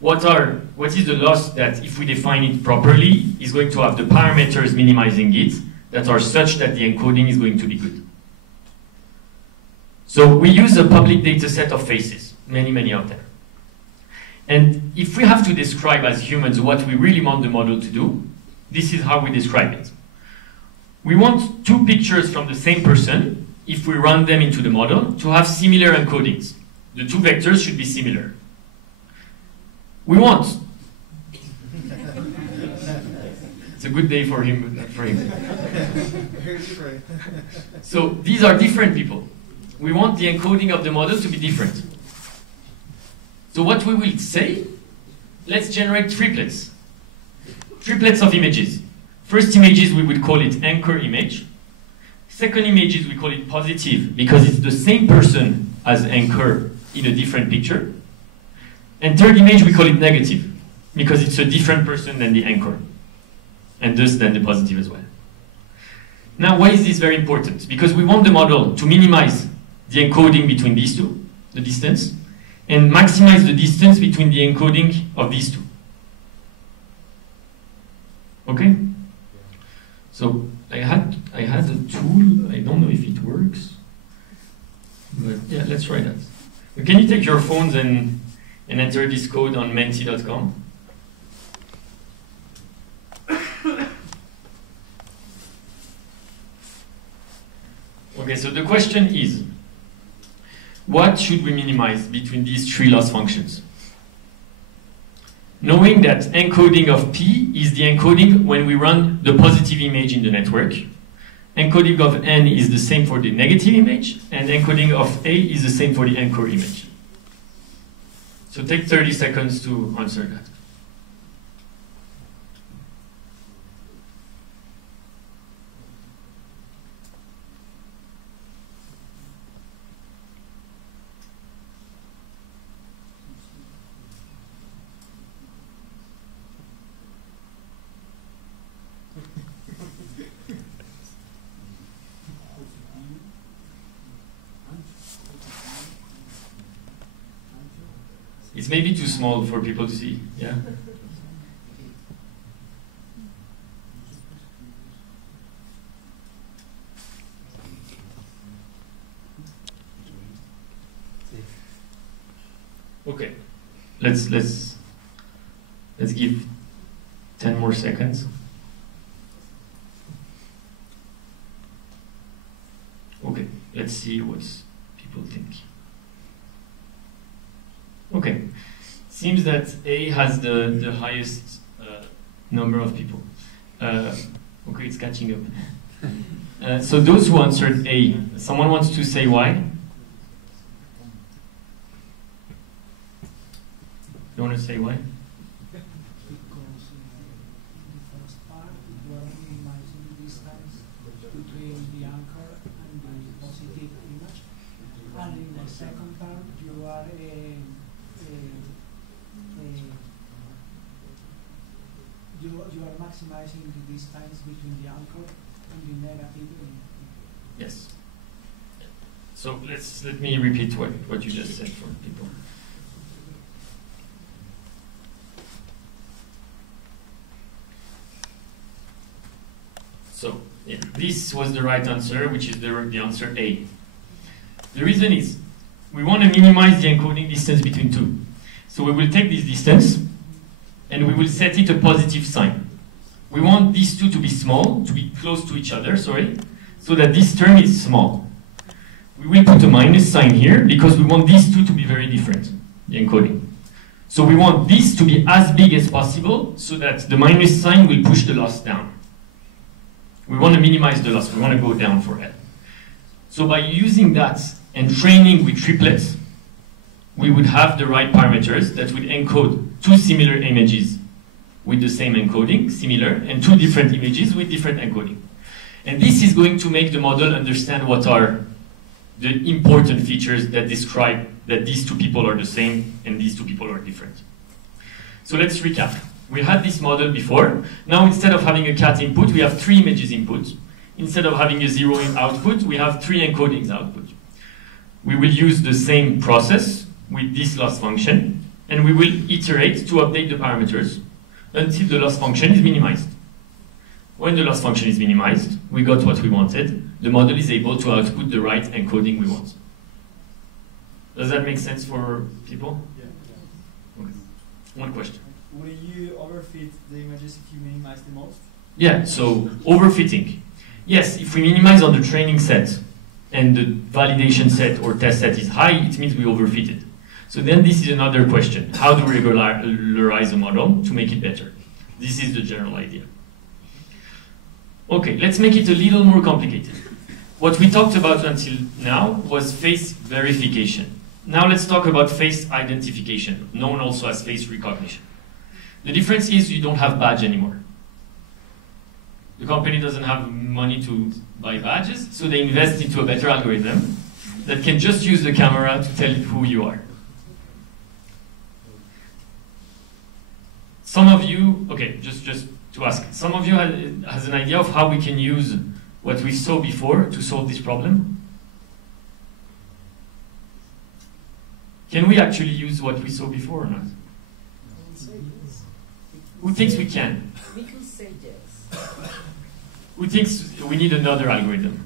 What is the loss that, if we define it properly, is going to have the parameters minimizing it that are such that the encoding is going to be good? So we use a public data set of faces, many of them. And if we have to describe as humans what we really want the model to do, this is how we describe it. We want two pictures from the same person, if we run them into the model, to have similar encodings. The two vectors should be similar. We want. It's a good day for him, but not for him. So these are different people. We want the encoding of the model to be different. So what we will say, let's generate triplets. Triplets of images. First images, we would call it anchor image. Second images, we call it positive because it's the same person as anchor in a different picture. And third image, we call it negative because it's a different person than the anchor, and thus than the positive as well. Now, why is this very important? Because we want the model to minimize the encoding between these two, the distance, and maximize the distance between the encoding of these two. Okay? So I had a tool, I don't know if it works, but yeah, let's try that. So can you take your phones and enter this code on menti.com? Okay, so the question is, what should we minimize between these three loss functions? Knowing that encoding of P is the encoding when we run the positive image in the network, encoding of N is the same for the negative image, and encoding of A is the same for the anchor image. So take 30 seconds to answer that. It's maybe too small for people to see, yeah? Okay, let's give 10 more seconds. Okay, let's see what people think. Okay, seems that A has the highest number of people. Okay, it's catching up. So those who answered A, someone wants to say why? You want to say why? Because in the first part, you are minimizing the distance between the anchor and the positive image, and in the second part, you are you are maximizing the distance between the anchor and the negative image. Yes. So let me repeat what you just said for people. So yeah, this was the right answer, which is the answer A. The reason is we want to minimize the encoding distance between two. So we will take this distance and we will set it a positive sign. We want these two to be small, to be close to each other, sorry, so that this term is small. We will put a minus sign here because we want these two to be very different, the encoding. So we want this to be as big as possible so that the minus sign will push the loss down. We want to minimize the loss, we want to go down for L. So by using that and training with triplets, we would have the right parameters that would encode two similar images with the same encoding, similar, and two different images with different encoding. And this is going to make the model understand what are the important features that describe that these two people are the same and these two people are different. So let's recap. We had this model before. Now instead of having a cat input, we have 3 images input. Instead of having a 0 in output, we have 3 encodings output. We will use the same process with this loss function, and we will iterate to update the parameters until the loss function is minimized. When the loss function is minimized, we got what we wanted. The model is able to output the right encoding we want. Does that make sense for people? Yeah. Okay. One question. Will you overfit the images if you minimize the most? Yeah, so overfitting. Yes, if we minimize on the training set and the validation set or test set is high, it means we overfit it. So then this is another question. How do we regularize a model to make it better? This is the general idea. Okay, let's make it a little more complicated. What we talked about until now was face verification. Now let's talk about face identification, known also as face recognition. The difference is you don't have badge anymore. The company doesn't have money to buy badges, so they invest into a better algorithm that can just use the camera to tell it who you are. Some of you, okay, just to ask, some of you has an idea of how we can use what we saw before to solve this problem? Can we actually use what we saw before or not? Who thinks we can? We can say yes. Who thinks we need another algorithm?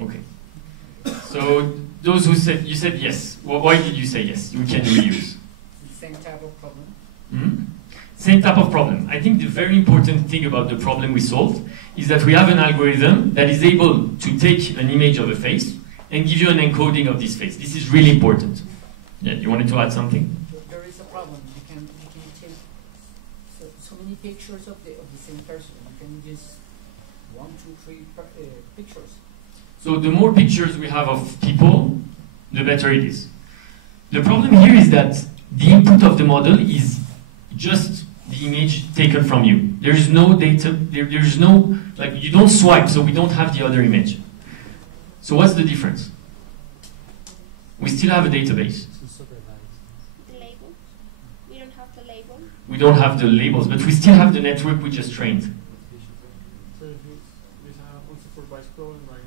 Okay. So those who said, you said yes. Why did you say yes? We can reuse. Same type of problem. Hmm? Same type of problem. I think the very important thing about the problem we solved is that we have an algorithm that is able to take an image of a face and give you an encoding of this face. This is really important. Yeah, you wanted to add something? There is a problem. You can take so many pictures of the same person. You can use 1, 2, 3 pictures. So the more pictures we have of people, the better it is. The problem here is that the input of the model is just the image taken from you. There is no data, there's no, like you don't swipe, so we don't have the other image. So what's the difference? We still have a database. The label? We don't have the label? We don't have the labels, but we still have the network we just trained. So we have unsupervised problem right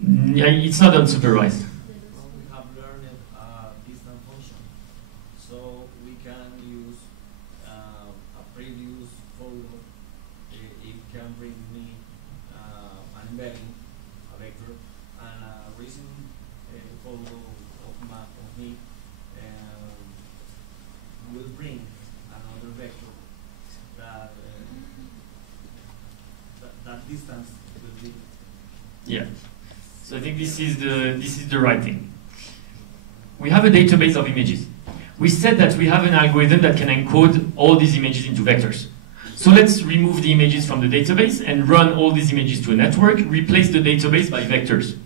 now? Yeah, it's not unsupervised. Well, we have learned distance function. So we can use a previous photo. It can bring me an embedding, a vector, and a recent photo of me will bring another vector that distance will be. Yeah. So I think this is the right thing. We have a database of images. We said that we have an algorithm that can encode all these images into vectors. So let's remove the images from the database and run all these images to a network, replace the database by vectors.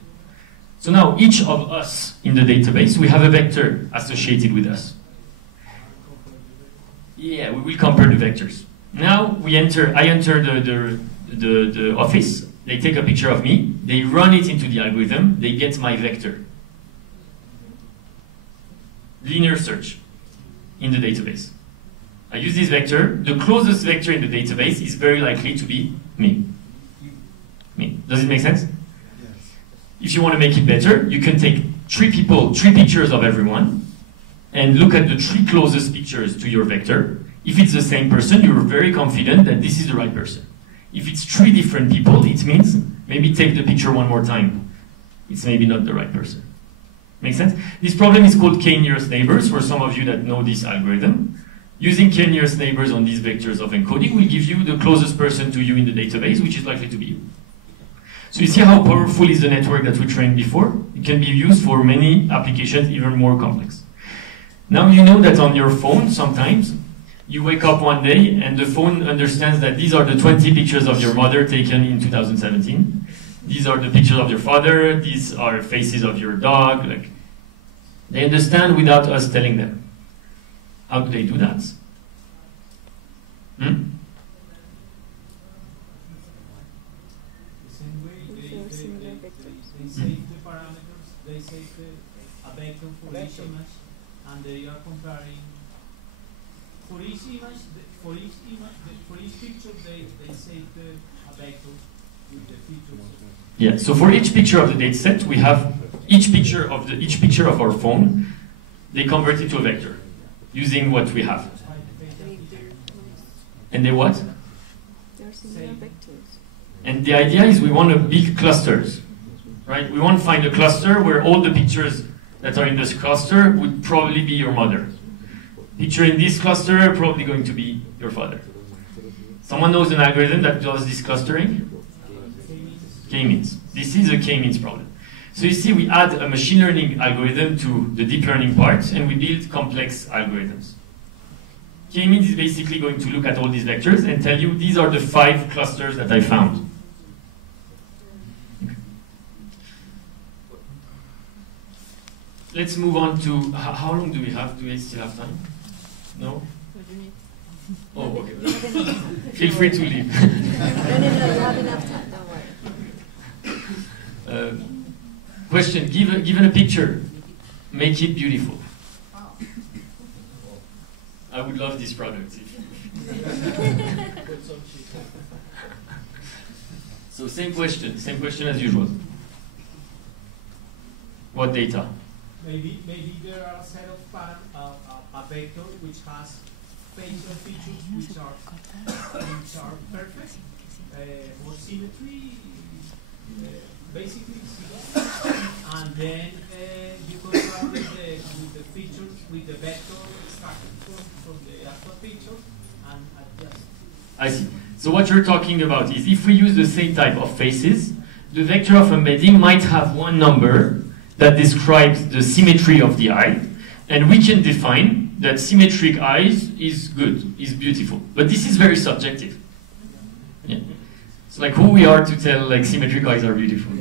So now each of us in the database, we have a vector associated with us. Yeah, we will compare the vectors. Now I enter the office. They take a picture of me, they run it into the algorithm, they get my vector. Linear search in the database. I use this vector, the closest vector in the database is very likely to be me. Me. Does it make sense? Yes. If you want to make it better, you can take 3 pictures of everyone, and look at the 3 closest pictures to your vector. If it's the same person, you're very confident that this is the right person. If it's 3 different people, it means maybe take the picture one more time. It's maybe not the right person. Make sense? This problem is called k-nearest neighbors, for some of you that know this algorithm. Using k-nearest neighbors on these vectors of encoding will give you the closest person to you in the database, which is likely to be you. So you see how powerful is the network that we trained before? It can be used for many applications, even more complex. Now you know that on your phone, sometimes, you wake up one day and the phone understands that these are the 20 pictures of your mother taken in 2017. These are the pictures of your father. These are faces of your dog. Like, they understand without us telling them. How do they do that? The same way they save the parameters, they save a vector for each image, and they are comparing. For each image, for each picture, they save a vector with the features. Yeah. So for each picture of the dataset, we have each picture of our phone. They convert it to a vector using what we have. And they what? They're similar vectors. And the idea is we want a big clusters, right? We want to find a cluster where all the pictures that are in this cluster would probably be your mother. Picture in this cluster probably going to be your father. Someone knows an algorithm that does this clustering? K-means. This is a K-means problem. So you see, we add a machine learning algorithm to the deep learning part, and we build complex algorithms. K-means is basically going to look at all these vectors and tell you these are the 5 clusters that I found. Okay. Let's move on to, how long do we have? Do we still have time? No? Oh, okay. Feel free to leave. No, you have enough time, don't worry. Question, given a picture, make it beautiful. I would love this product. So same question as usual. What data? Maybe there are a set of a vector which has facial features which are perfect, more symmetry, basically, and then you compare with the features with the vector extracted from the actual picture and adjust. I see. So what you're talking about is if we use the same type of faces, the vector of embedding might have one number that describes the symmetry of the eye, and we can define that symmetric eyes is good, is beautiful. But this is very subjective. Yeah. It's like who we are to tell like symmetric eyes are beautiful.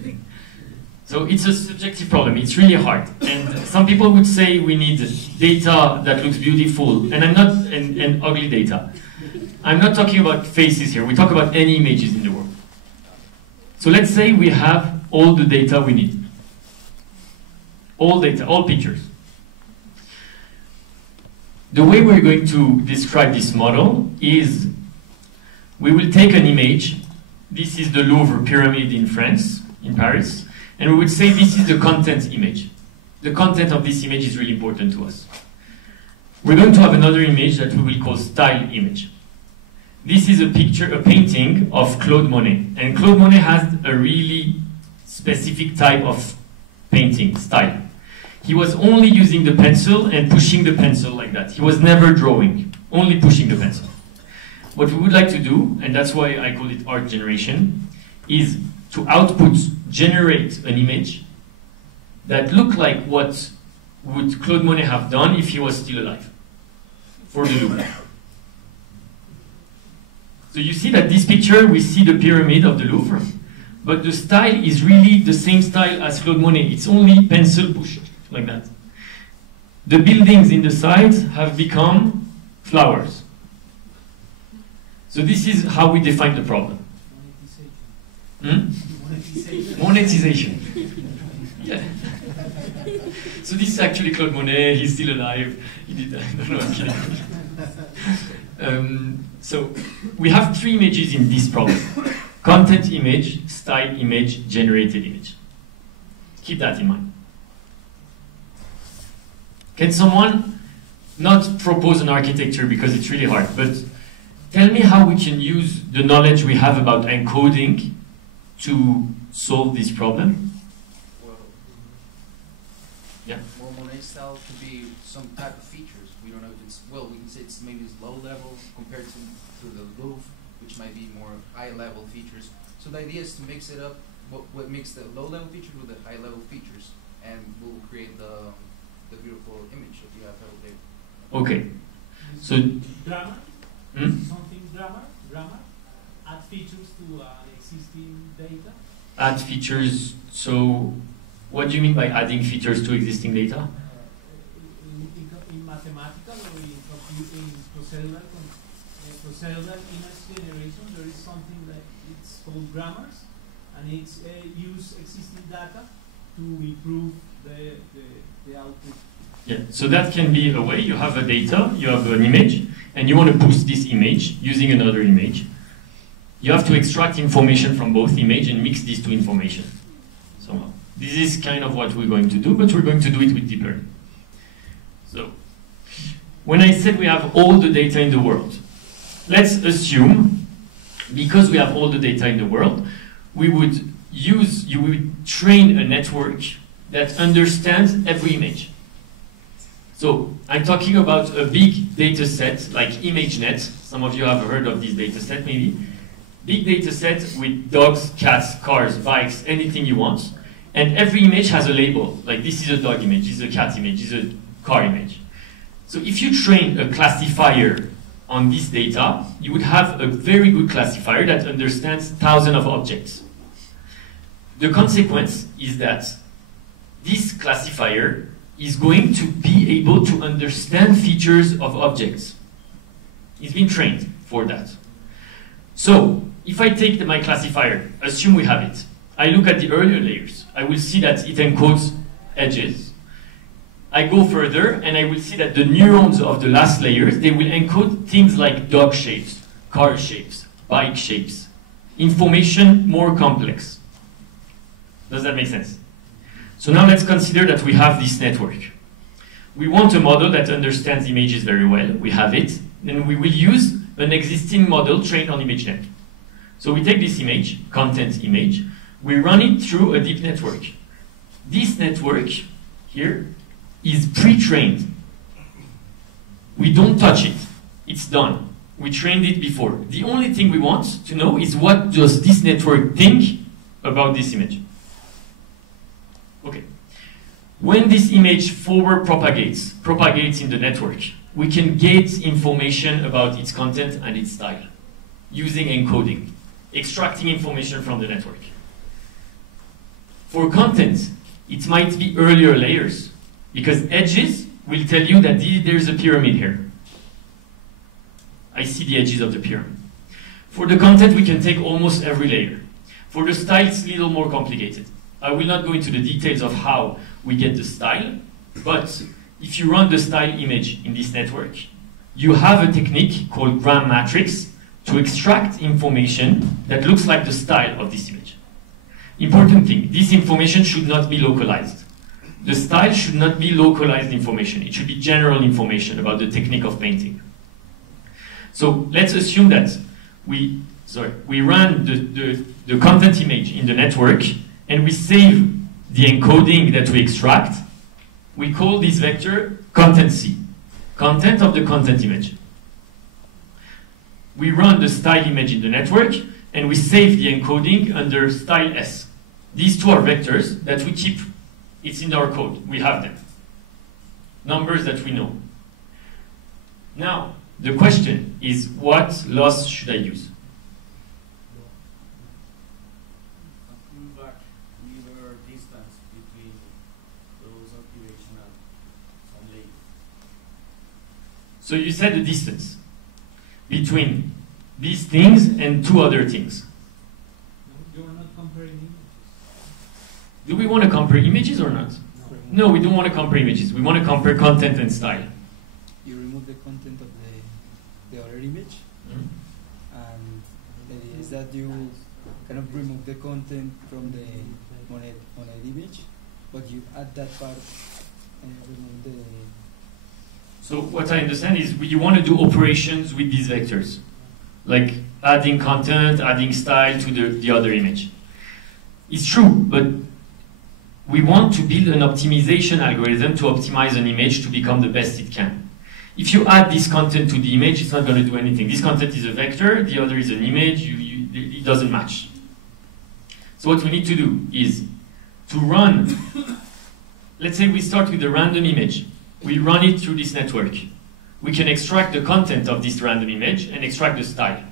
So it's a subjective problem. It's really hard. And some people would say we need data that looks beautiful, and I'm not and ugly data. I'm not talking about faces here. We talk about any images in the world. So let's say we have all the data we need. All data, all pictures. The way we're going to describe this model is we will take an image. This is the Louvre pyramid in France, in Paris, and we would say this is the content image. The content of this image is really important to us. We're going to have another image that we will call style image. This is a picture, a painting of Claude Monet, and Claude Monet has a really specific type of painting style. He was only using the pencil and pushing the pencil like that. He was never drawing, only pushing the pencil. What we would like to do, and that's why I call it art generation, is to generate an image that look like what would Claude Monet have done if he was still alive for the Louvre. So you see that this picture, we see the pyramid of the Louvre, but the style is really the same style as Claude Monet. It's only pencil pushed, like that. The buildings in the sides have become flowers. So this is how we define the problem. Monetization. Yeah. So this is actually Claude Monet. He's still alive. He did that. No, I'm kidding. So we have three images in this problem: content image, style image, generated image. Keep that in mind. Can someone not propose an architecture because it's really hard, but tell me how we can use the knowledge we have about encoding to solve this problem? Yeah. Well, Monet style could be some type of features. We don't know if it's, well, we can say it's maybe it's low level compared to the Louvre, which might be more high level features. So the idea is to mix it up, what makes the low level features with the high level features, and we'll create the beautiful image that you have over there. Okay. So grammar, something grammar, add features to existing data. Add features. So what do you mean by adding features to existing data? In mathematical or in procedural image generation, there is something that it's called grammars, and it's use existing data to improve the output. Yeah, so that can be a way. You have a data, you have an image, and you want to boost this image using another image. You have to extract information from both images and mix these two information somehow. This is kind of what we're going to do, but we're going to do it with deep learning. So, when I said we have all the data in the world, let's assume, because we have all the data in the world, you would train a network that understands every image. So I'm talking about a big data set like ImageNet. Some of you have heard of this data set maybe. Big data set with dogs, cats, cars, bikes, anything you want. And every image has a label, like this is a dog image, this is a cat image, this is a car image. So if you train a classifier on this data, you would have a very good classifier that understands thousands of objects. The consequence is that this classifier is going to be able to understand features of objects. It's been trained for that. So, if I take my classifier, assume we have it, I look at the earlier layers, I will see that it encodes edges. I go further and I will see that the neurons of the last layers, they will encode things like dog shapes, car shapes, bike shapes, information more complex. Does that make sense? So now let's consider that we have this network. We want a model that understands images very well. We have it. Then we will use an existing model trained on ImageNet. So we take this image, content image, we run it through a deep network. This network here is pre-trained. We don't touch it. It's done. We trained it before. The only thing we want to know is what does this network think about this image. Okay. When this image forward propagates in the network, we can get information about its content and its style using encoding, extracting information from the network. For content, it might be earlier layers, because edges will tell you that there's a pyramid here. I see the edges of the pyramid. For the content, we can take almost every layer. For the style, it's a little more complicated. I will not go into the details of how we get the style, but if you run the style image in this network, you have a technique called gram matrix to extract information that looks like the style of this image. Important thing, this information should not be localized. The style should not be localized information. It should be general information about the technique of painting. So let's assume that we run the content image in the network and we save the encoding that we extract. We call this vector content C, content of the content image. We run the style image in the network and we save the encoding under style S. These two are vectors that we keep. It's in our code. We have them. Numbers that we know. Now, the question is, what loss should I use? Distance between those activation and some layers. So you said the distance between these things and two other things. You are not comparing images. Do we want to compare images or not? No, we don't want to compare images. We want to compare content and style. You remove the content of the other image, and the idea is that you kind of remove the content from the monet image, but you add that part and remove the... So what I understand is you want to do operations with these vectors, like adding content, adding style to the other image. It's true, but we want to build an optimization algorithm to optimize an image to become the best it can. If you add this content to the image, it's not going to do anything. This content is a vector, the other is an image, it doesn't match. So what we need to do is to run, let's say we start with a random image. We run it through this network. We can extract the content of this random image and extract the style.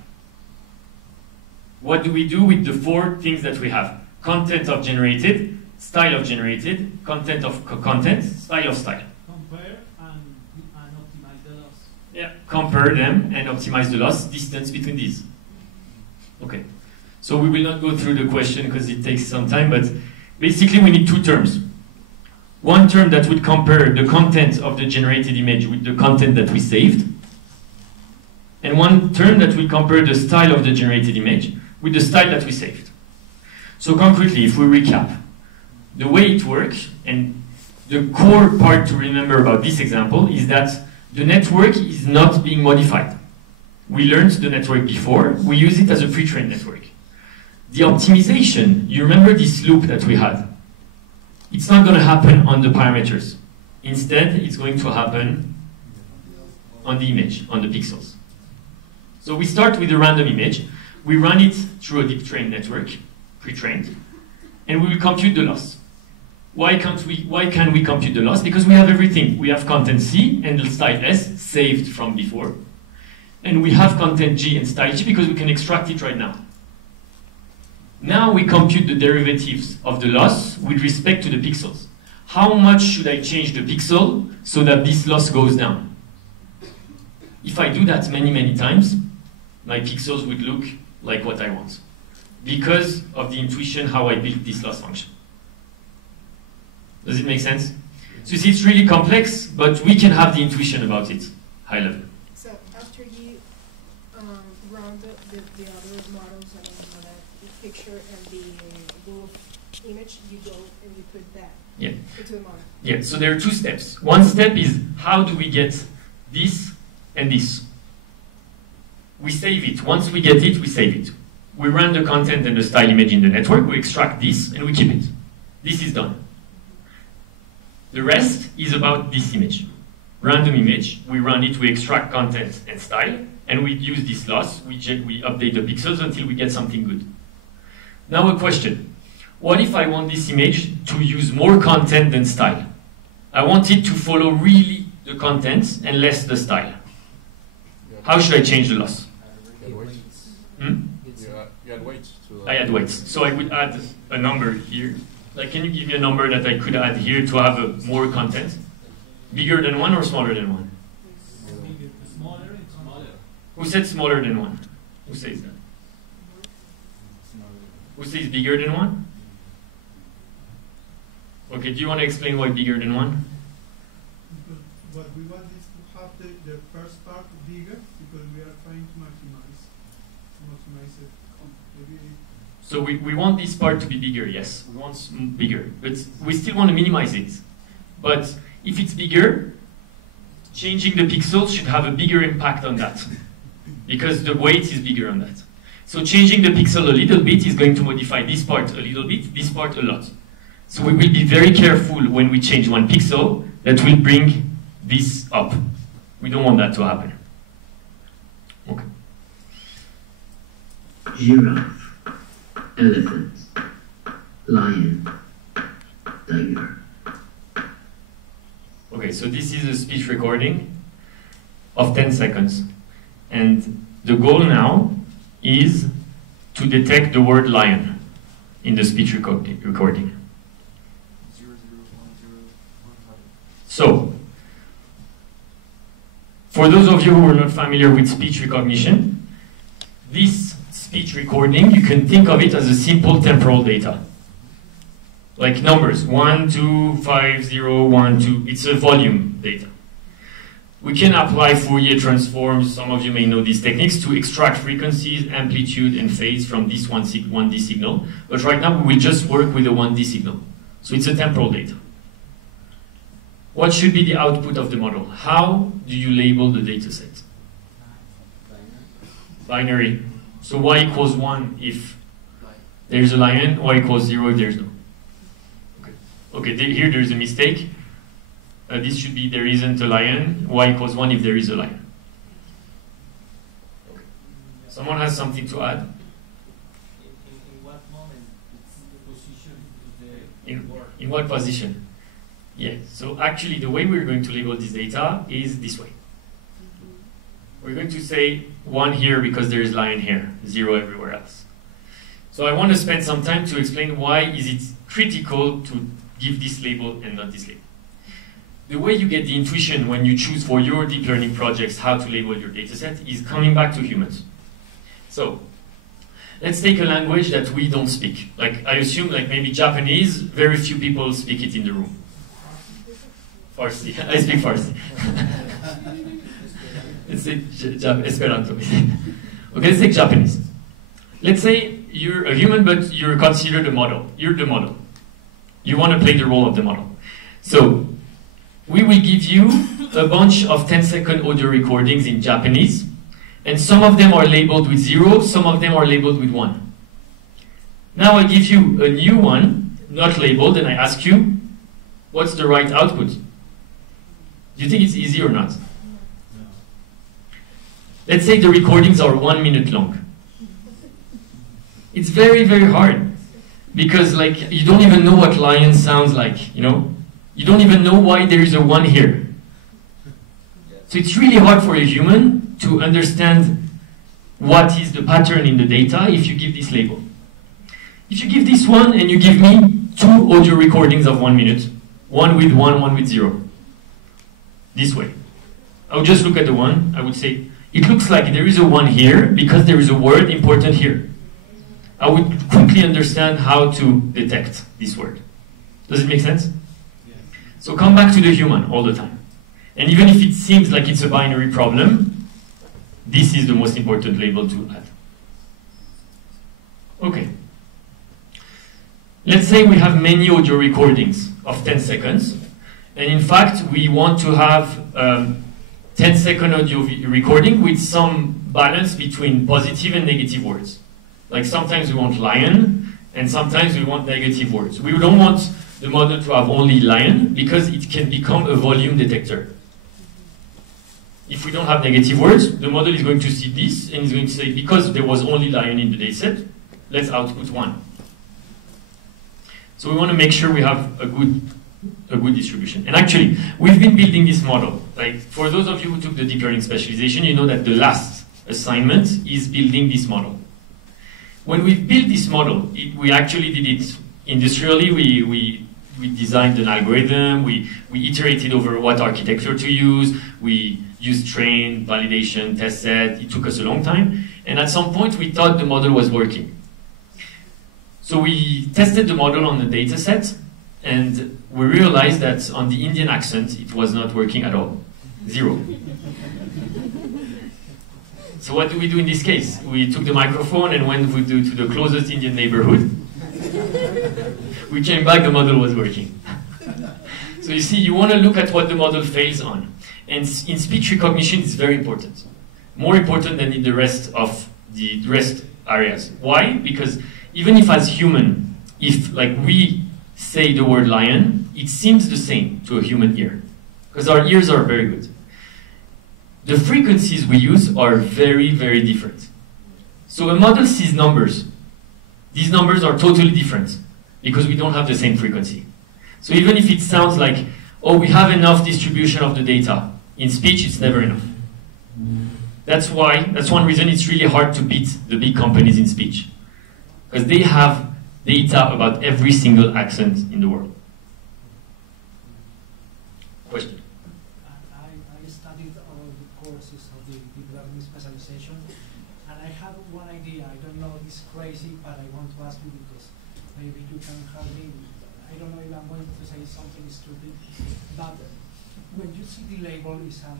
What do we do with the four things that we have? Content of generated, style of generated, content of content, style of style. Compare and optimize the loss. Yeah, compare them and optimize the loss distance between these. Okay, so we will not go through the question because it takes some time, but basically we need two terms. One term that would compare the content of the generated image with the content that we saved, and one term that will compare the style of the generated image with the style that we saved. So concretely, if we recap, the way it works, and the core part to remember about this example is that the network is not being modified. We learned the network before, we use it as a pre-trained network. The optimization, you remember this loop that we had? It's not going to happen on the parameters. Instead, it's going to happen on the image, on the pixels. So we start with a random image, we run it through a deep trained network, pre-trained, and we will compute the loss. Why can we compute the loss? Because we have everything. We have content C and the style S saved from before. And we have content G and style G because we can extract it right now. Now we compute the derivatives of the loss with respect to the pixels. How much should I change the pixel so that this loss goes down? If I do that many times, my pixels would look like what I want, because of the intuition how I built this loss function. Does it make sense? So you see, it's really complex, but we can have the intuition about it, high level. So after you run the other models and the picture and the Google image, you go and you put that into the model. Yeah, so there are two steps. One step is, how do we get this and this? We save it. Once we get it, we save it. We run the content and the style image in the network, we extract this, and we keep it. This is done. The rest is about this image. Random image, we run it, we extract content and style, and we use this loss, we update the pixels until we get something good. Now a question. What if I want this image to use more content than style? I want it to follow really the content and less the style. How should I change the loss? You add weights to I add weights. So I would add a number here. Like, can you give me a number that I could add here to have more content? Bigger than 1 or smaller than 1? Smaller and smaller. Who said smaller than 1? Who says that? Who says bigger than 1? Okay, do you want to explain why bigger than 1? Because what we want is to have the first part bigger, because we are trying to maximize it. Maybe. So we want this part to be bigger, yes. We want bigger, but we still want to minimize it. But if it's bigger, changing the pixels should have a bigger impact on that, because the weight is bigger on that. So changing the pixel a little bit is going to modify this part a little bit, this part a lot. So we will be very careful when we change one pixel that will bring this up. We don't want that to happen. Okay. Giraffe, elephant, lion, tiger. Okay, so this is a speech recording of 10 seconds. And the goal now is to detect the word lion in the speech recording. So, for those of you who are not familiar with speech recognition, this speech recording, you can think of it as a simple temporal data. Like numbers, 1, 2, 5, 0, 1, 2, it's a volume data. We can apply Fourier transforms, some of you may know these techniques, to extract frequencies, amplitude, and phase from this 1D signal. But right now we will just work with the 1D signal. So it's a temporal data. What should be the output of the model? How do you label the data set? Binary. So y equals 1 if there's a lion, y equals 0 if there's no. Okay, here there's a mistake. This should be there isn't a lion, y equals 1 if there is a lion. Okay. Someone has something to add? In what moment it's the position of the In what position? Yeah, so actually the way we're going to label this data is this way. We're going to say 1 here because there is lion here, 0 everywhere else. So I want to spend some time to explain why is it critical to give this label and not this label. The way you get the intuition when you choose for your deep learning projects how to label your dataset is coming back to humans. So let's take a language that we don't speak. Like I assume like maybe Japanese, very few people speak it in the room. Farsi, I speak Farsi. Let's say Esperanto. Okay, let's take Japanese. Let's say you're a human but you're considered a model. You're the model. You want to play the role of the model. So we will give you a bunch of 10-second audio recordings in Japanese, and some of them are labeled with 0, some of them are labeled with 1. Now I give you a new one, not labeled, and I ask you, what's the right output? Do you think it's easy or not? Let's say the recordings are 1 minute long. It's very, very hard, because like you don't even know what lion sounds like, you know? You don't even know why there is a 1 here. So it's really hard for a human to understand what is the pattern in the data if you give this label. If you give this one and you give me 2 audio recordings of 1 minute, one with 1, one with 0, this way. I would just look at the one. I would say, it looks like there is a one here because there is a word important here. I would quickly understand how to detect this word. Does it make sense? Yes. So come back to the human all the time. And even if it seems like it's a binary problem, this is the most important label to add. Okay. Let's say we have many audio recordings of 10 seconds. And in fact, we want to have 10-second audio recording with some balance between positive and negative words. Like sometimes we want lion, and sometimes we want negative words. We don't want the model to have only lion, because it can become a volume detector. If we don't have negative words, the model is going to see this, and it's going to say, because there was only lion in the dataset, let's output 1. So we want to make sure we have a good distribution. And actually, we've been building this model. Like, for those of you who took the deep learning specialization, you know that the last assignment is building this model. When we built this model, we actually did it industrially. We designed an algorithm. We iterated over what architecture to use. We used train, validation, test set. It took us a long time. And at some point, we thought the model was working. So we tested the model on the data set, and we realized that on the Indian accent, it was not working at all. 0. So what do we do in this case? We took the microphone and went to the closest Indian neighborhood. We came back, the model was working. So you see, you want to look at what the model fails on. And in speech recognition, it's very important. More important than in the rest of the rest areas. Why? Because even if as human, if like we say the word lion, it seems the same to a human ear. Because our ears are very good. The frequencies we use are very, very different. So a model sees numbers. These numbers are totally different because we don't have the same frequency. So even if it sounds like, oh, we have enough distribution of the data, in speech it's never enough. That's one reason it's really hard to beat the big companies in speech. Because they have data about every single accent in the world. Question? I studied all the courses of the deep learning specialization, and I have one idea. I don't know if it's crazy, but I want to ask you because maybe you can help me. I don't know if I'm going to say something stupid, but when you see the label is a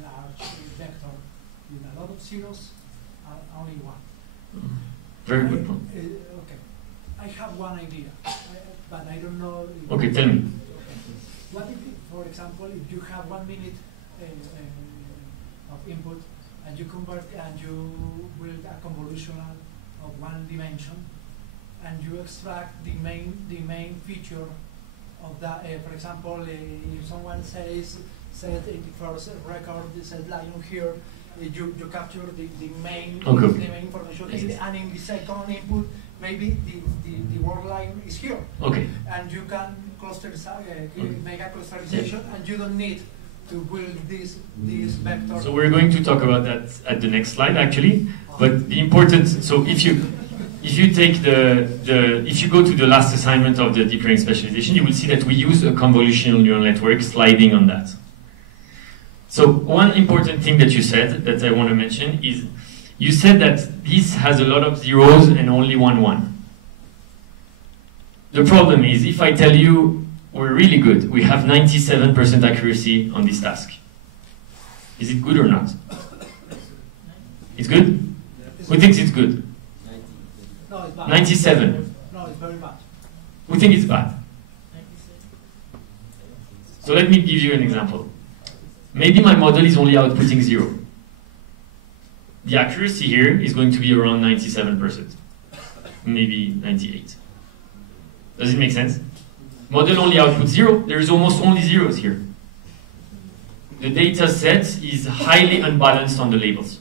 large vector with a lot of zeros, only one. Very good. Okay. I have one idea, but I don't know. Okay, tell me. What if, for example, if you have 1 minute of input and you convert and you build a convolutional of 1 dimension and you extract the main feature of that, for example, if someone said in the first record, it said lion here, you capture the main information, yes. And in the second input, maybe the word line is here. Okay. And you can make a clusterization, and you don't need to build this vector. So we're going to talk about that at the next slide, actually. But the important, so if you take if you go to the last assignment of the deep learning specialization, you will see that we use a convolutional neural network sliding on that. So one important thing that you said that I want to mention is you said that this has a lot of zeros and only 1. The problem is if I tell you we're really good, we have 97% accuracy on this task. Is it good or not? It's good? Who thinks it's good? No, it's bad. 97. No, it's very bad. Who thinks it's bad? So let me give you an example. Maybe my model is only outputting 0. The accuracy here is going to be around 97%, maybe 98. Does it make sense? Model only outputs 0. There is almost only zeros here. The data set is highly unbalanced on the labels.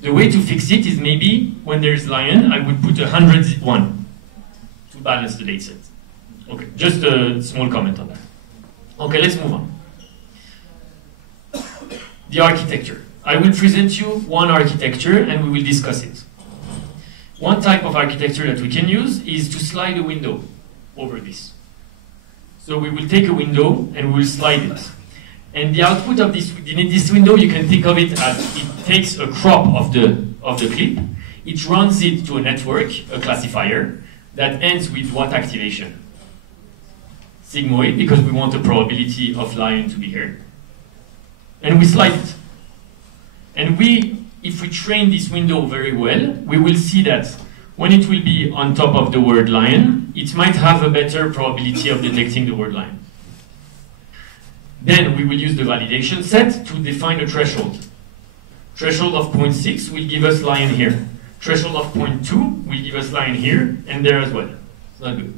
The way to fix it is maybe when there's lion, I would put 101 to balance the data set. Okay, just a small comment on that. Okay, let's move on. The architecture. I will present you one architecture and we will discuss it. One type of architecture that we can use is to slide a window over this. So we will take a window and we will slide it. And the output of this window, you can think of it as it takes a crop of the clip, it runs it to a network, a classifier, that ends with what activation? Sigmoid, because we want the probability of lion to be here. And we slide it. And if we train this window very well, we will see that when it will be on top of the word lion, it might have a better probability of detecting the word lion. Then we will use the validation set to define a threshold. Threshold of 0.6 will give us lion here. Threshold of 0.2 will give us lion here and there as well. It's not good.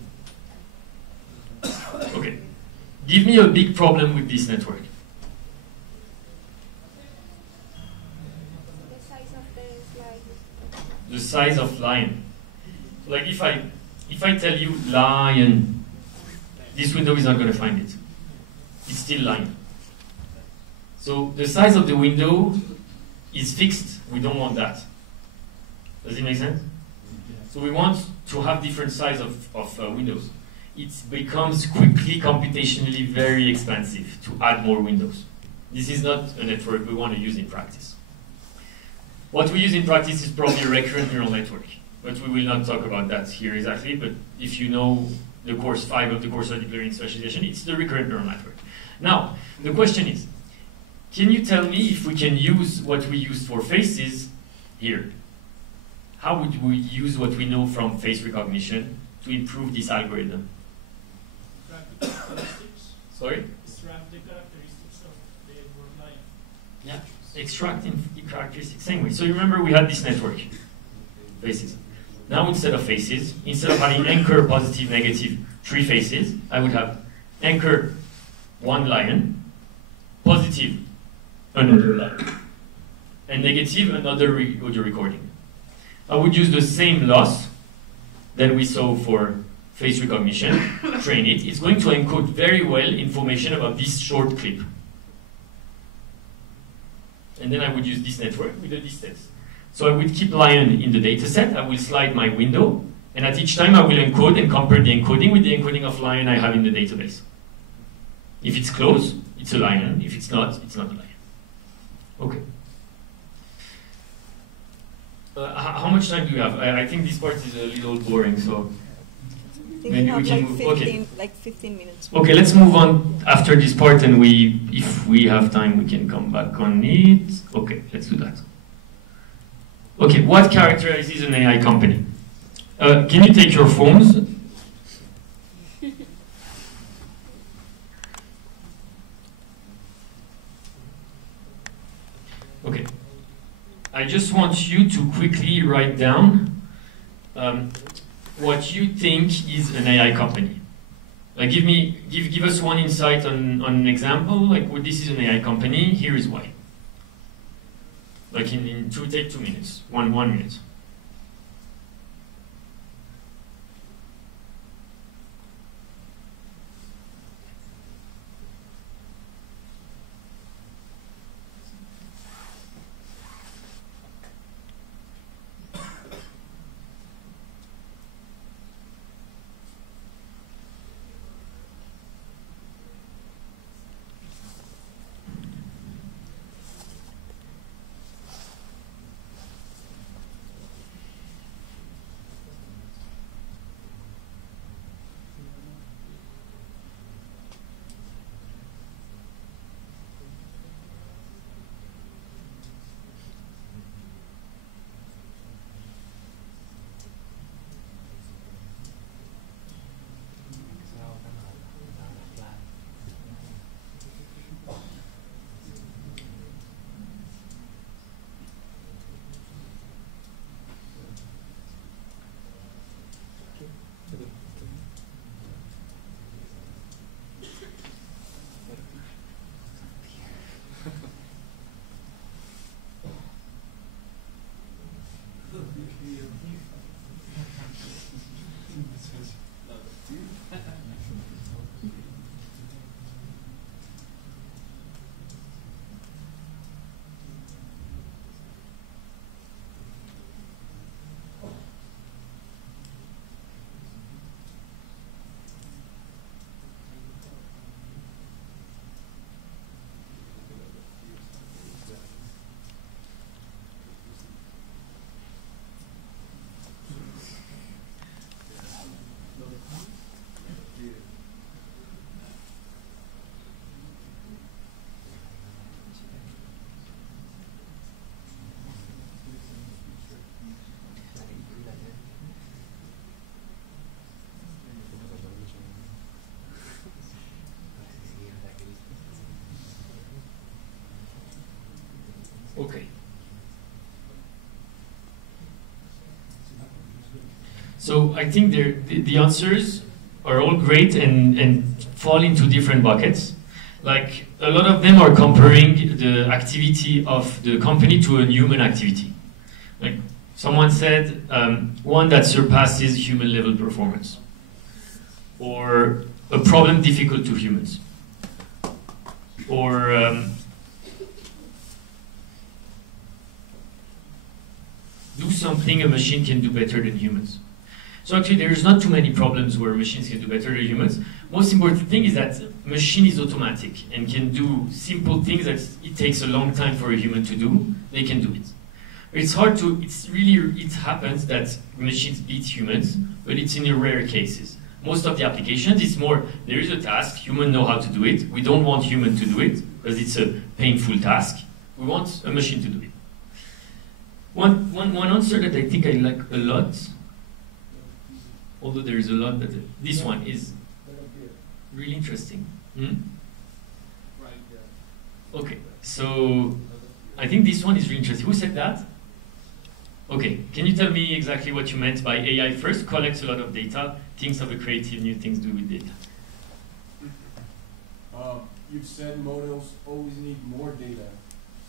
Okay. Give me a big problem with this network. The size of lion. Like if I tell you lion, this window is not going to find it. It's still lion. So the size of the window is fixed. We don't want that. Does it make sense? So we want to have different size of windows. It becomes quickly computationally very expensive to add more windows. This is not a network we want to use in practice. What we use in practice is probably a recurrent neural network, but we will not talk about that here exactly. But if you know the course 5 of the Coursera deep learning specialization, it's the recurrent neural network. Now, the question is, can you tell me if we can use what we use for faces here? How would we use what we know from face recognition to improve this algorithm? Sorry? Extract the characteristics of the word lion. Yeah, extracting the characteristics, same way. So you remember we had this network, faces. Now instead of faces, instead of having anchor, positive, negative, 3 faces, I would have anchor, 1 lion, positive, another lion, and negative, another audio recording. I would use the same loss that we saw for face recognition, train it. It's going to encode very well information about this short clip. And then I would use this network with the distance. So I would keep lion in the data set, I will slide my window, and at each time I will encode and compare the encoding with the encoding of lion I have in the database. If it's close, it's a lion. If it's not a lion. Okay. How much time do we have? I think this part is a little boring, so maybe we can move. Okay. Like 15 minutes. Okay, let's move on after this part, and if we have time, we can come back on it. Okay, let's do that. Okay, what characterizes an AI company? Can you take your phones? Okay. I just want you to quickly write down what you think is an AI company. Like give us one insight on an example, like what this is an AI company, here is why. Like take 2 minutes, one minute. Okay. So I think the answers are all great and fall into different buckets. Like a lot of them are comparing the activity of the company to a human activity. Like someone said, one that surpasses human level performance, or a problem difficult to humans, or do something a machine can do better than humans. So actually there's not too many problems where machines can do better than humans. Most important thing is that machine is automatic and can do simple things that it takes a long time for a human to do. They can do it. It's hard to, it happens that machines beat humans, but it's in the rare cases. Most of the applications, it's more, there is a task, humans know how to do it. We don't want human to do it because it's a painful task. We want a machine to do it. One answer that I think I like a lot, although there is a lot, but this one is really interesting. Okay, so I think this one is really interesting. Who said that? Okay, can you tell me exactly what you meant by AI first collects a lot of data, thinks of a creative new things to do with data? You've said models always need more data,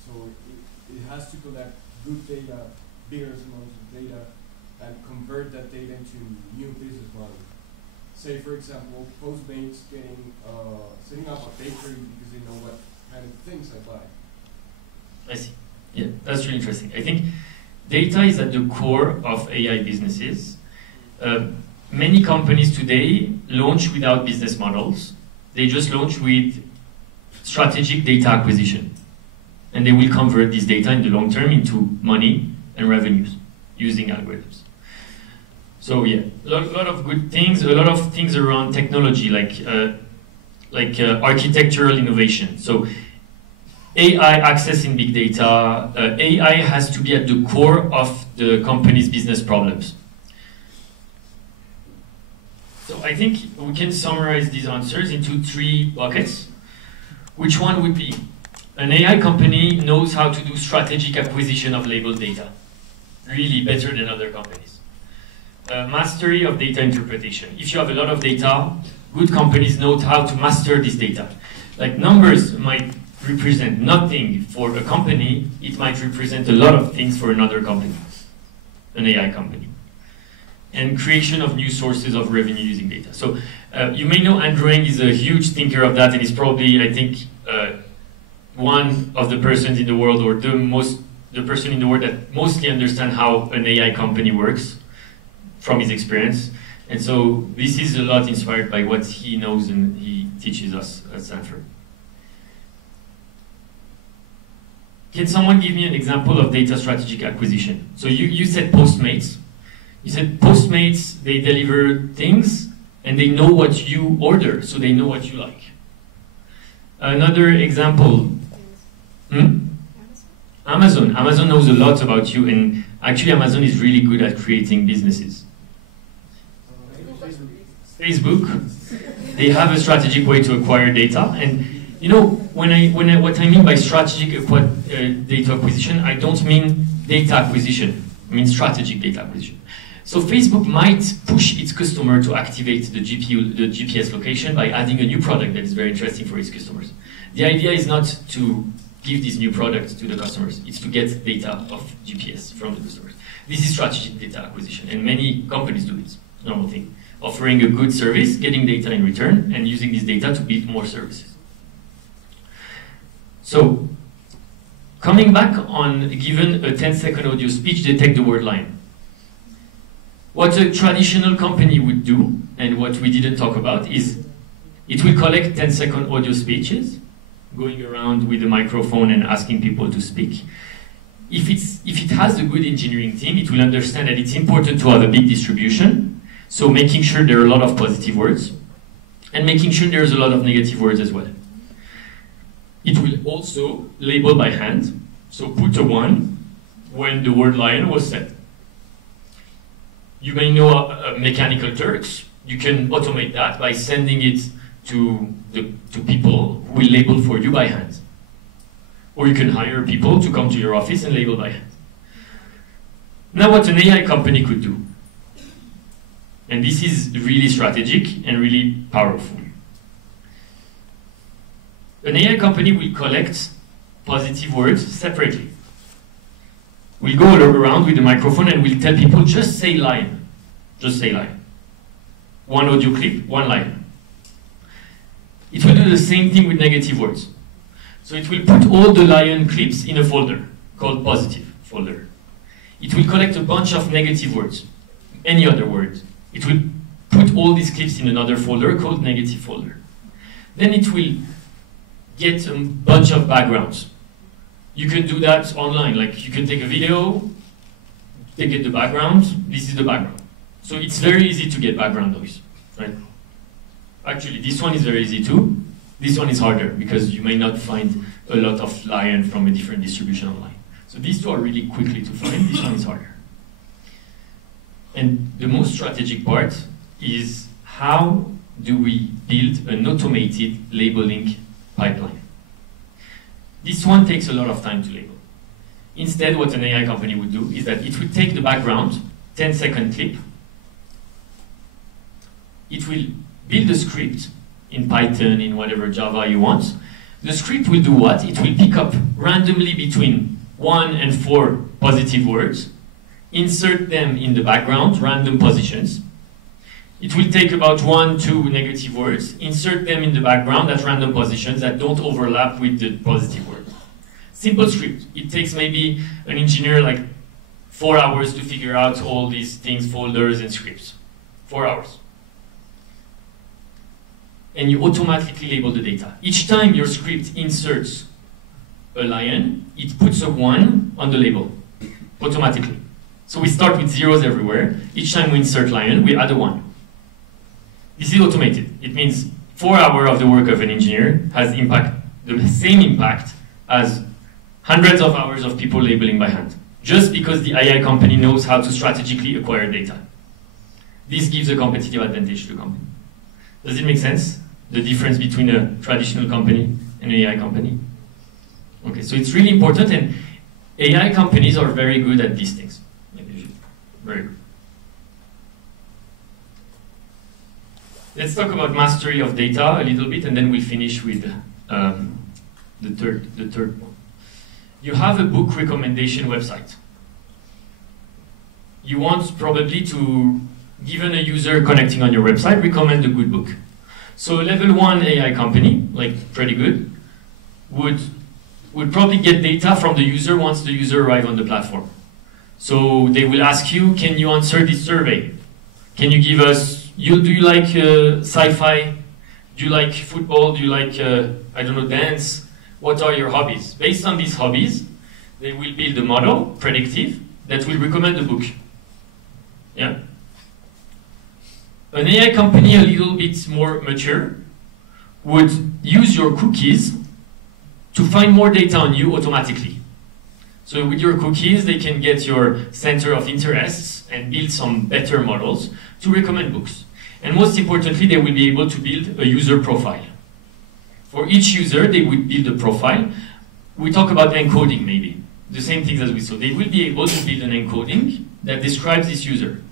so it has to collect good data, bigger amounts of data, and convert that data into new business models. Say, for example, Postmates setting up a bakery because they know what kind of things I buy. I see. Yeah, that's really interesting. I think data is at the core of AI businesses. Many companies today launch without business models. They just launch with strategic data acquisition. And they will convert this data in the long term into money and revenues using algorithms. So yeah, a lot of good things, a lot of things around technology, like architectural innovation. So AI accessing big data, AI has to be at the core of the company's business problems. So I think we can summarize these answers into 3 buckets. Which one would be? An AI company knows how to do strategic acquisition of labeled data, really better than other companies. Mastery of data interpretation. If you have a lot of data, good companies know how to master this data. Like numbers might represent nothing for a company, it might represent a lot of things for another company, an AI company. And creation of new sources of revenue using data. So you may know Andrew Ng is a huge thinker of that, and he's probably, I think, one of the persons in the world, or the person in the world that mostly understands how an AI company works from his experience. And so this is a lot inspired by what he knows and he teaches us at Stanford. Can someone give me an example of data strategic acquisition? So you said Postmates. You said Postmates, they deliver things and they know what you order, so they know what you like. Another example, Amazon. Amazon knows a lot about you, and actually Amazon is really good at creating businesses. Facebook, they have a strategic way to acquire data, and you know, what I mean by strategic data acquisition, I don't mean data acquisition, I mean strategic data acquisition. So Facebook might push its customer to activate the GPS location by adding a new product that is very interesting for its customers. The idea is not to give this new product to the customers, it's to get data of GPS from the customers. This is strategic data acquisition, and many companies do it, normal thing. Offering a good service, getting data in return, and using this data to build more services. So, coming back on, given a 10-second audio speech, detect the word line. What a traditional company would do, and what we didn't talk about, is it will collect 10-second audio speeches, going around with a microphone and asking people to speak. If it has a good engineering team, it will understand that it's important to have a big distribution, so making sure there are a lot of positive words, and making sure there's a lot of negative words as well. It will also label by hand, so put a 1 when the word lion was said. You may know Mechanical Turks. You can automate that by sending it to people who will label for you by hand. Or you can hire people to come to your office and label by hand. Now what an AI company could do, and this is really strategic and really powerful. An AI company will collect positive words separately. We'll go all around with the microphone and we'll tell people, just say lion. Just say lion. One audio clip, one lion. It will do the same thing with negative words. So it will put all the lion clips in a folder called positive folder. It will collect a bunch of negative words, any other word. It will put all these clips in another folder called negative folder. Then it will get a bunch of backgrounds. You can do that online, like you can take a video, get the background, this is the background. So it's very easy to get background noise, right? Actually, this one is very easy too. This one is harder because you may not find a lot of lion from a different distribution online. So these two are really quickly to find, this one is harder. And the most strategic part is how do we build an automated labeling pipeline. This one takes a lot of time to label. Instead, what an AI company would do is that it would take the background, 10-second clip, it will build a script in Python, in whatever Java you want. The script will do what? It will pick up randomly between 1 and 4 positive words, insert them in the background, random positions. It will take about 1, 2 negative words, insert them in the background at random positions that don't overlap with the positive word. Simple script. It takes maybe an engineer like 4 hours to figure out all these things, folders and scripts. 4 hours. And you automatically label the data. Each time your script inserts a lion, it puts a 1 on the label, automatically. So we start with zeros everywhere. Each time we insert lion, we add a 1. This is automated. It means 4 hours of the work of an engineer has the same impact as hundreds of hours of people labeling by hand, just because the AI company knows how to strategically acquire data. This gives a competitive advantage to the company. Does it make sense? The difference between a traditional company and an AI company? Okay, so it's really important, and AI companies are very good at these things. Very good. Let's talk about mastery of data a little bit, and then we'll finish with the third one. You have a book recommendation website. You want probably to, given a user connecting on your website, recommend a good book. So a level 1 AI company, like pretty good, would probably get data from the user once the user arrives on the platform. So they will ask you, can you answer this survey? Can you give us, do you like sci-fi? Do you like football? Do you like, I don't know, dance? What are your hobbies? Based on these hobbies, they will build a model, predictive, that will recommend a book. Yeah? An AI company a little bit more mature would use your cookies to find more data on you automatically. So with your cookies, they can get your center of interests and build some better models to recommend books. And most importantly, they will be able to build a user profile. For each user, they would build a profile. We talk about encoding maybe, the same things as we saw. They will be able to build an encoding that describes this user.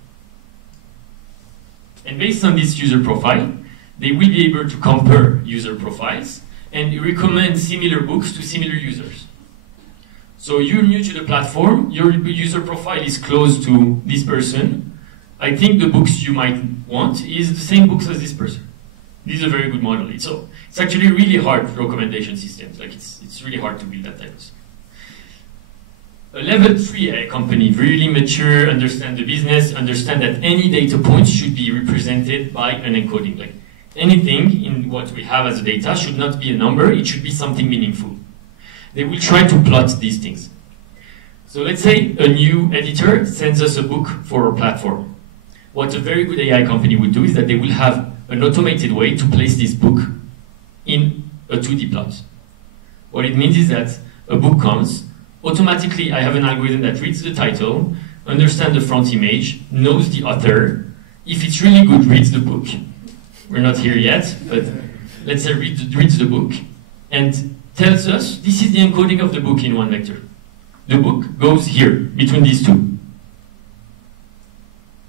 And based on this user profile, they will be able to compare user profiles and recommend similar books to similar users. So you're new to the platform, your user profile is close to this person. I think the books you might want is the same books as this person. This is a very good model. It's actually really hard for recommendation systems. Like it's really hard to build that type of stuff. A level 3 AI company, really mature, understand the business, understand that any data points should be represented by an encoding. Like anything in what we have as data should not be a number, it should be something meaningful. They will try to plot these things. So let's say a new editor sends us a book for our platform. What a very good AI company would do is that they will have an automated way to place this book in a 2D plot. What it means is that a book comes, automatically I have an algorithm that reads the title, understands the front image, knows the author. If it's really good, reads the book. We're not here yet, but let's say reads the book and tells us this is the encoding of the book in one vector. The book goes here, between these two.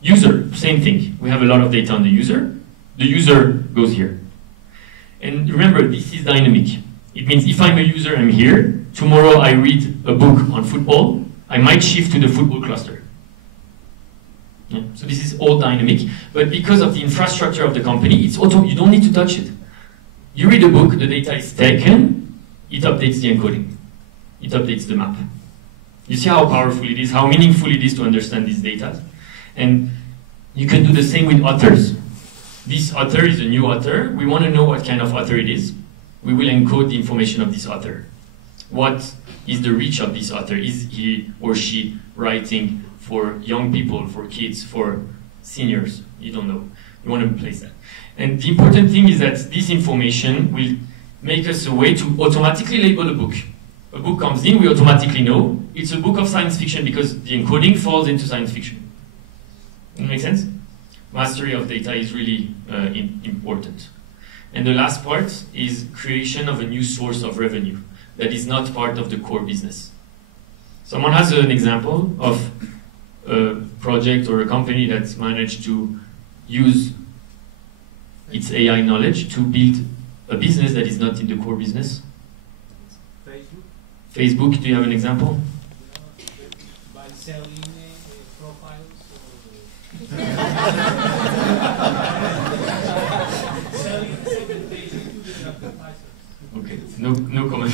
User, same thing. We have a lot of data on the user. The user goes here. And remember, this is dynamic. It means if I'm a user, I'm here. Tomorrow I read a book on football. I might shift to the football cluster. Yeah. So this is all dynamic. But because of the infrastructure of the company, it's auto. You don't need to touch it. You read a book, the data is taken, it updates the encoding. It updates the map. You see how powerful it is, how meaningful it is to understand these data. And you can do the same with authors. This author is a new author. We want to know what kind of author it is. We will encode the information of this author. What is the reach of this author? Is he or she writing for young people, for kids, for seniors? You don't know. You want to replace that. And the important thing is that this information will make us a way to automatically label a book. A book comes in, we automatically know it's a book of science fiction because the encoding falls into science fiction. Does that make sense? Mastery of data is really important. And the last part is creation of a new source of revenue that is not part of the core business. Someone has an example of a project or a company that's managed to use its AI knowledge to build a business that is not in the core business? Facebook, do you have an example? By selling profiles or selling segmentation to the advertisers. Okay, no comment.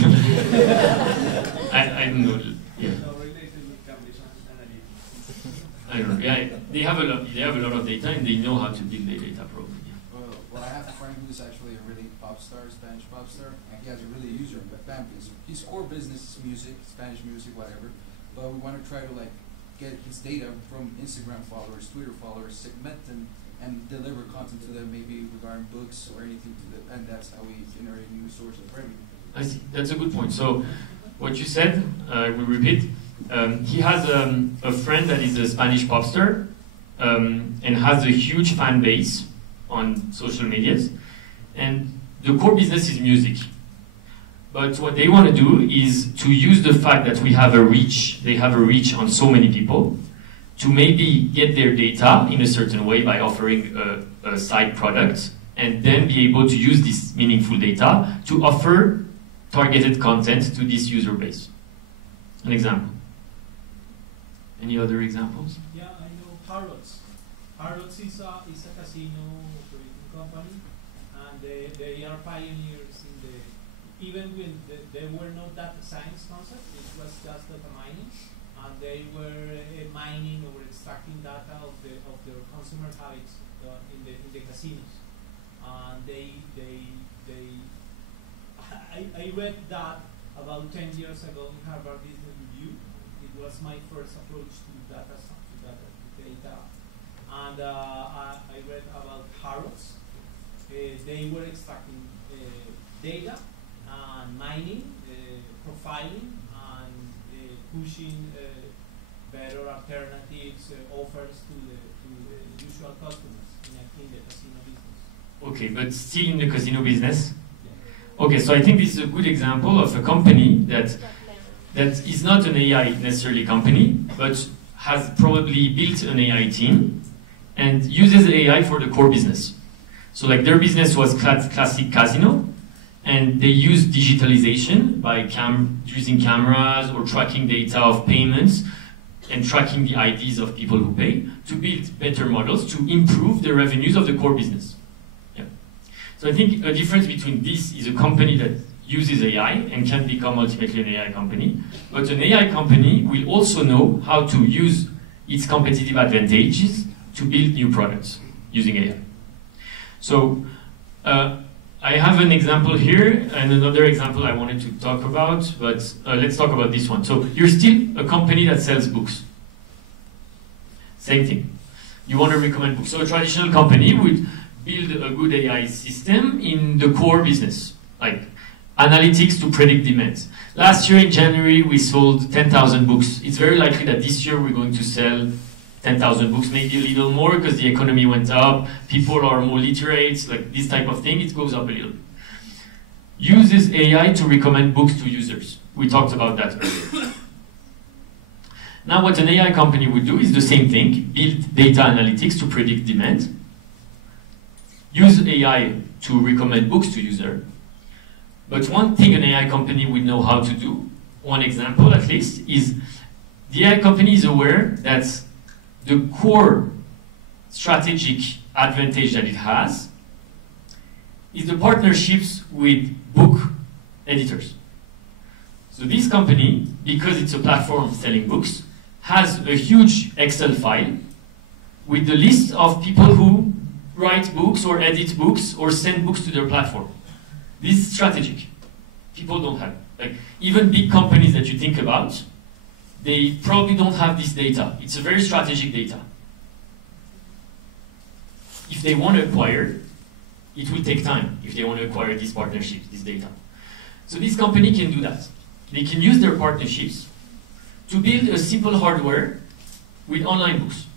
I don't know. Yeah. I don't know. Yeah, they have a lot of data and they know how to build their data properly. Well, I have a friend who's actually a really pop star, Spanish pop star, and he has a really user family. His core business is music, Spanish music, whatever. But we want to try to like get his data from Instagram followers, Twitter followers, segment them, and deliver content to them, maybe regarding books or anything to them, and that's how we generate a new source of revenue. I see. That's a good point. So, what you said, we repeat. He has a friend that is a Spanish pop star and has a huge fan base on social medias, and the core business is music. But what they want to do is to use the fact that we have a reach, they have a reach on so many people, to maybe get their data in a certain way by offering a side product, and then be able to use this meaningful data to offer targeted content to this user base. An example. Any other examples? Yeah, I know Harrods. Harrods is a casino operating company, and they are pioneers in the, even when there were no data science concept, it was just data mining, and they were mining or extracting data of their consumer habits in the casinos. And I read that about 10 years ago in Harvard Business Review. It was my first approach to data. And I read about Harrods. They were extracting data and mining, profiling, and pushing better alternatives, offers to the usual customers in the casino business. Okay, but still in the casino business? Okay, so I think this is a good example of a company that is not an AI necessarily company, but has probably built an AI team and uses AI for the core business. So like their business was classic casino, and they use digitalization by using cameras or tracking data of payments and tracking the IDs of people who pay to build better models to improve the revenues of the core business. Yeah. So I think a difference between this is a company that uses AI and can become ultimately an AI company, but an AI company will also know how to use its competitive advantages to build new products using AI. So I have an example here and another example I wanted to talk about, but let's talk about this one. So you're still a company that sells books. Same thing. You want to recommend books. So a traditional company would build a good AI system in the core business, like analytics to predict demands. Last year in January, we sold 10,000 books. It's very likely that this year we're going to sell 10,000 books, maybe a little more because the economy went up, people are more literate, like this type of thing, it goes up a little. uses AI to recommend books to users. We talked about that earlier. Now what an AI company would do is the same thing, build data analytics to predict demand, use AI to recommend books to users. But one thing an AI company would know how to do, one example at least, is the AI company is aware that the core strategic advantage that it has is the partnerships with book editors. So this company, because it's a platform selling books, has a huge Excel file with the list of people who write books or edit books or send books to their platform. This is strategic. People don't have it. Like, even big companies that you think about, they probably don't have this data. It's a very strategic data. If they want to acquire, it will take time if they want to acquire these partnerships, this data. So this company can do that. They can use their partnerships to build a simple hardware with online books.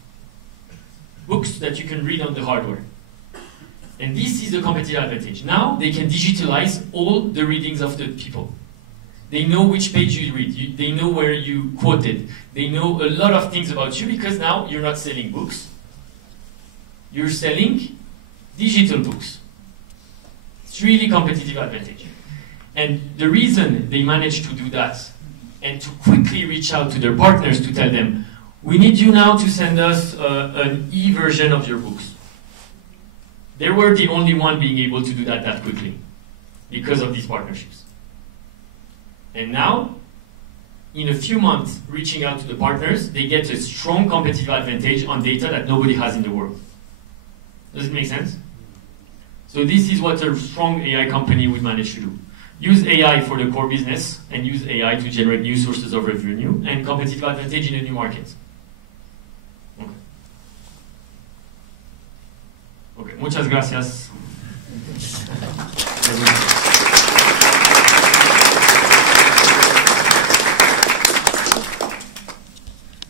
Books that you can read on the hardware. And this is the competitive advantage. Now they can digitalize all the readings of the people. They know which page you read. They know where you quoted. They know a lot of things about you because now you're not selling books. You're selling digital books. It's really competitive advantage. And the reason they managed to do that and to quickly reach out to their partners to tell them, we need you now to send us an e-version of your books. They were the only one being able to do that quickly because of these partnerships. And now, in a few months, reaching out to the partners, they get a strong competitive advantage on data that nobody has in the world. Does it make sense? So this is what a strong AI company would manage to do. Use AI for the core business and use AI to generate new sources of revenue and competitive advantage in a new market. Okay. Okay, muchas gracias.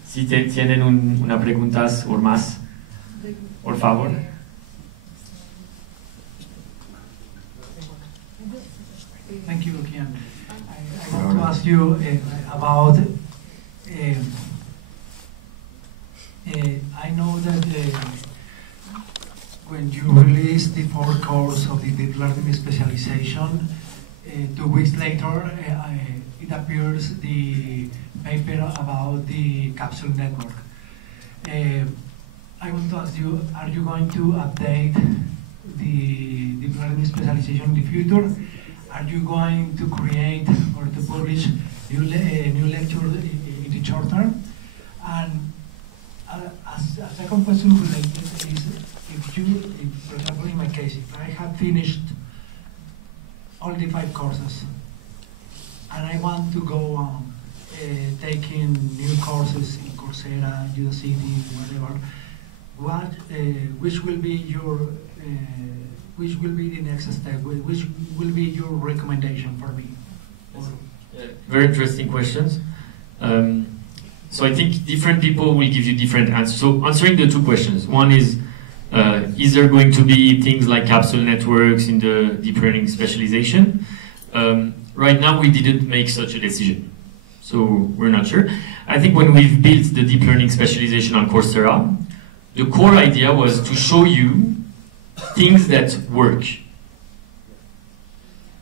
Si tienen una preguntas o más, por favor. Thank you, Kian. I want to ask you about. I know that when you released the 4 course of the deep learning specialization, 2 weeks later it appears the paper about the capsule network. I want to ask you, are you going to update the deep learning specialization in the future? Are you going to create or to publish new lectures in the short term? And a second question related is, for example, in my case, if I have finished all the 5 courses and I want to go on taking new courses in Coursera, Udacity, whatever, which will be your which will be the next step? Which will be your recommendation for me? Very interesting questions. So I think different people will give you different answers. So answering the 2 questions. One is there going to be things like capsule networks in the deep learning specialization? Right now we didn't make such a decision. So we're not sure. I think when we've built the deep learning specialization on Coursera, the core idea was to show you things that work.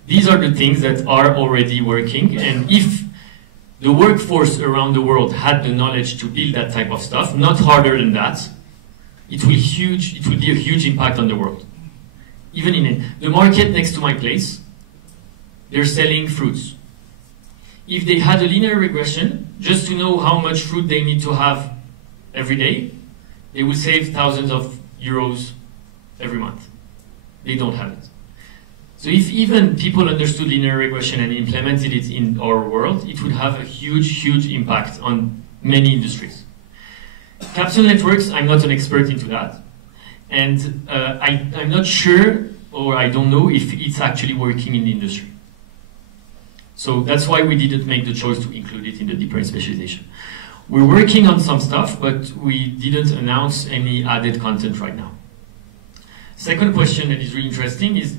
These are the things that are already working, and if the workforce around the world had the knowledge to build that type of stuff, not harder than that, it will be a huge impact on the world. Even in the market next to my place, they're selling fruits. If they had a linear regression, just to know how much fruit they need to have every day, they would save thousands of euros every month. They don't have it. So if even people understood linear regression and implemented it in our world, it would have a huge impact on many industries. Capsule networks, I'm not an expert into that. And I'm not sure, or I don't know if it's actually working in the industry. So that's why we didn't make the choice to include it in the deep learning specialization. We're working on some stuff, but we didn't announce any added content right now. Second question that is really interesting is,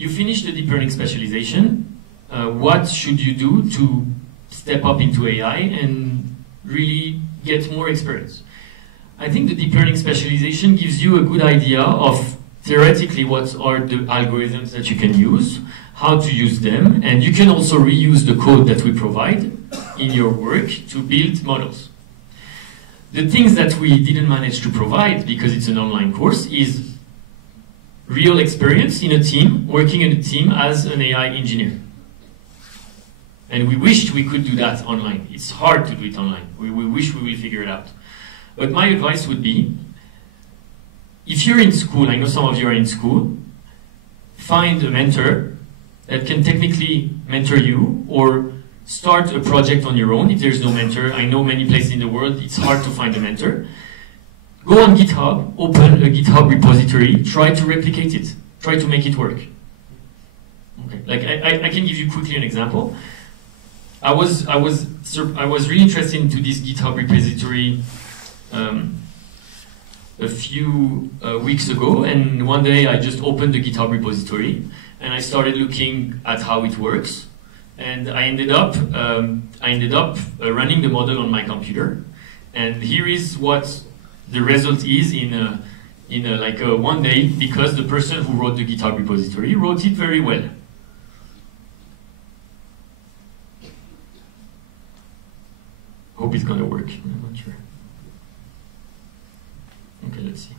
you finish the deep learning specialization. What should you do to step up into AI and really get more experience? I think the deep learning specialization gives you a good idea of theoretically what are the algorithms that you can use, how to use them, and you can also reuse the code that we provide in your work to build models. The things that we didn't manage to provide, because it's an online course, is real experience in a team, working in a team as an AI engineer. And we wished we could do that online. It's hard to do it online. We wish we will figure it out. But my advice would be, if you're in school, I know some of you are in school, find a mentor that can technically mentor you, or start a project on your own if there's no mentor. I know many places in the world it's hard to find a mentor. Go on GitHub, open a GitHub repository, try to replicate it, try to make it work. Okay. Like I can give you quickly an example. I was really interested into this GitHub repository a few weeks ago, and one day I just opened the GitHub repository and I started looking at how it works, and I ended up running the model on my computer, and here is what the result is in one day, because the person who wrote the GitHub repository wrote it very well. Hope it's gonna work. I'm not sure. Okay, let's see.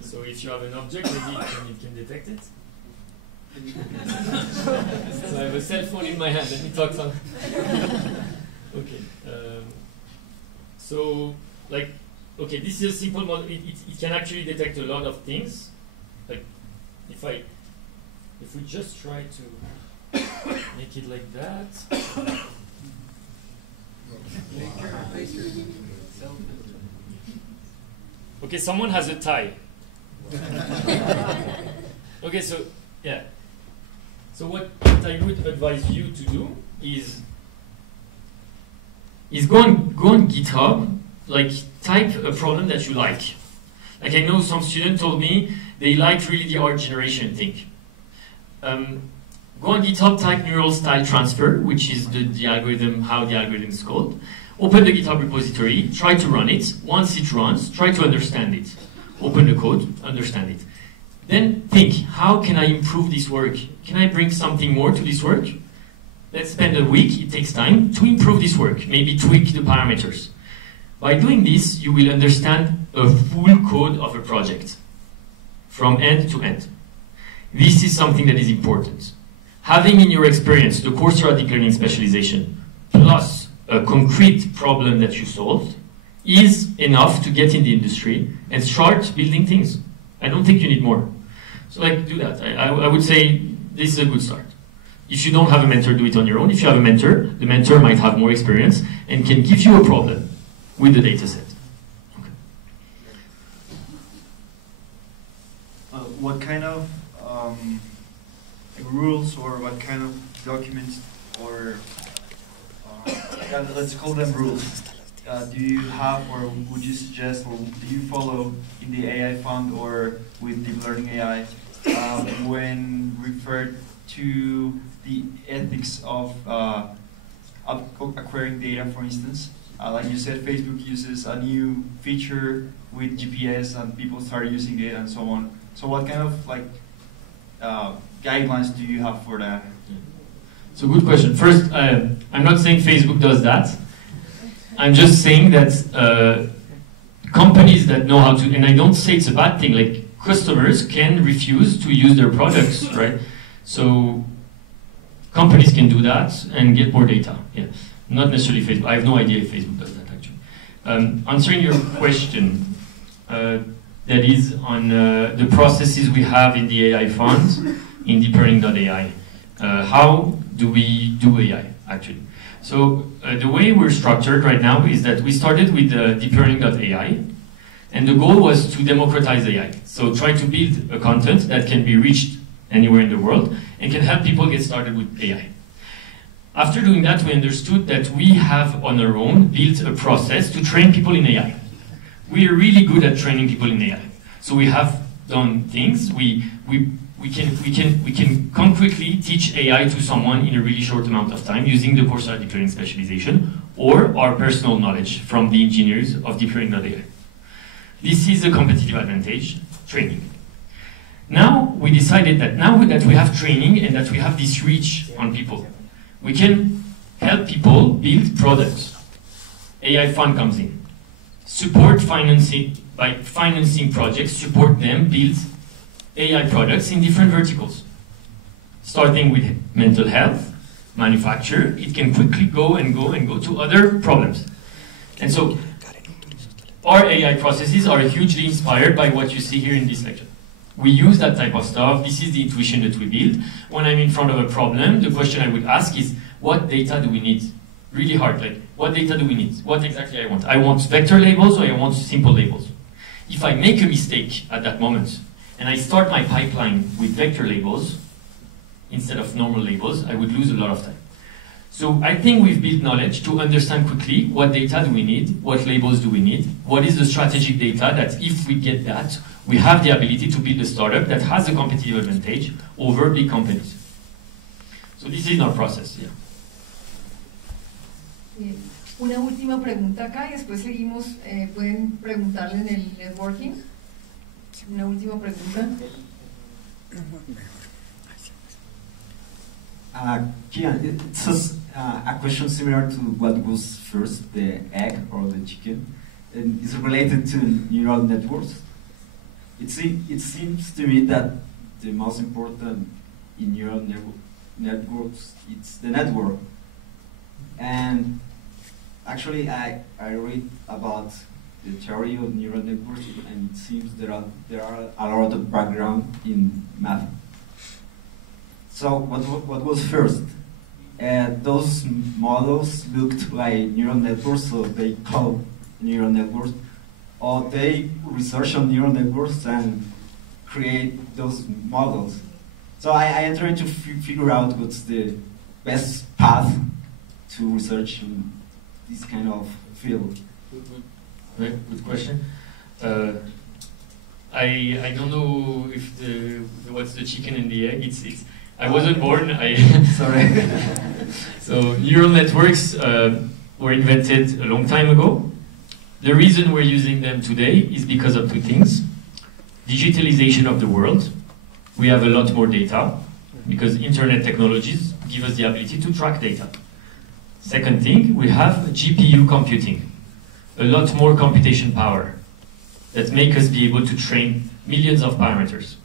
So if you have an object, maybe it can detect it. So I have a cell phone in my hand. Let me talk some. Okay. So okay, this is a simple model. It can actually detect a lot of things. Like if we just try to make it like that. Okay, someone has a tie. Okay, so yeah. So what I would advise you to do is go on GitHub, like type a problem that you like. Like I know some student told me they like really the art generation thing. Go on GitHub, type neural style transfer, which is the algorithm, how the algorithm is called. Open the GitHub repository, try to run it. Once it runs, try to understand it. Open the code, understand it. Then think, how can I improve this work? Can I bring something more to this work? Let's spend a week, it takes time, to improve this work. Maybe tweak the parameters. By doing this, you will understand a full code of a project, from end to end. This is something that is important. Having in your experience the Coursera deep learning specialization, plus a concrete problem that you solved, is enough to get in the industry and start building things. I don't think you need more. So do that. I would say this is a good start. If you don't have a mentor, do it on your own. If you have a mentor, the mentor might have more experience and can give you a problem with the data set. Okay. What kind of rules or what kind of documents or let's call them rules do you have, or would you suggest, or do you follow in the AI fund or with deep learning AI when referred to the ethics of acquiring data, for instance? Like you said, Facebook uses a new feature with GPS and people start using it and so on. So what kind of guidelines do you have for that? So good question. First, I'm not saying Facebook does that. I'm just saying that companies that know how to, and I don't say it's a bad thing, like customers can refuse to use their products, right? So companies can do that and get more data. Yeah, not necessarily Facebook. I have no idea if Facebook does that actually. Answering your question, that is on the processes we have in the AI fund in deeplearning.ai. How do we do AI actually? So the way we're structured right now is that we started with deeplearning.ai, and the goal was to democratize AI. So try to build a content that can be reached anywhere in the world and can help people get started with AI. After doing that, we understood that we have on our own built a process to train people in AI. We are really good at training people in AI. So we have done things. We can concretely teach AI to someone in a really short amount of time using the Coursera deep learning specialization or our personal knowledge from the engineers of deeplearning.ai. This is a competitive advantage, training. Now we decided that now that we have training and that we have this reach on people, we can help people build products. AI fund comes in. Support financing, by financing projects, support them build AI products in different verticals. Starting with mental health, manufacture, it can quickly go to other problems. And so our AI processes are hugely inspired by what you see here in this lecture. We use that type of stuff. This is the intuition that we build. When I'm in front of a problem, the question I would ask is, what data do we need? Really hard, like, what data do we need? What exactly I want? I want vector labels or I want simple labels? If I make a mistake at that moment, and I start my pipeline with vector labels instead of normal labels, I would lose a lot of time. So I think we've built knowledge to understand quickly what data do we need, what labels do we need, what is the strategic data that if we get that, we have the ability to build a startup that has a competitive advantage over big companies. So this is our process, yeah. Bien. Una última pregunta acá y después seguimos, pueden preguntarle en el networking. Una última pregunta. Kian, it's a question similar to what was first, the egg or the chicken, and it's related to neural networks. It seems to me that the most important in neural networks, it's the network. And actually, I read about the theory of neural networks, and it seems there are a lot of background in math. So what was first? Those models looked like neural networks, so they called neural networks, or they research on neural networks and create those models. So I am trying to figure out what's the best path to research in this kind of field. Good question. I don't know if what's the chicken and the egg. I wasn't born. Sorry. So neural networks were invented a long time ago. The reason we're using them today is because of two things: digitalization of the world. We have a lot more data because internet technologies give us the ability to track data. Second thing, we have GPU computing, a lot more computation power that make us be able to train millions of parameters.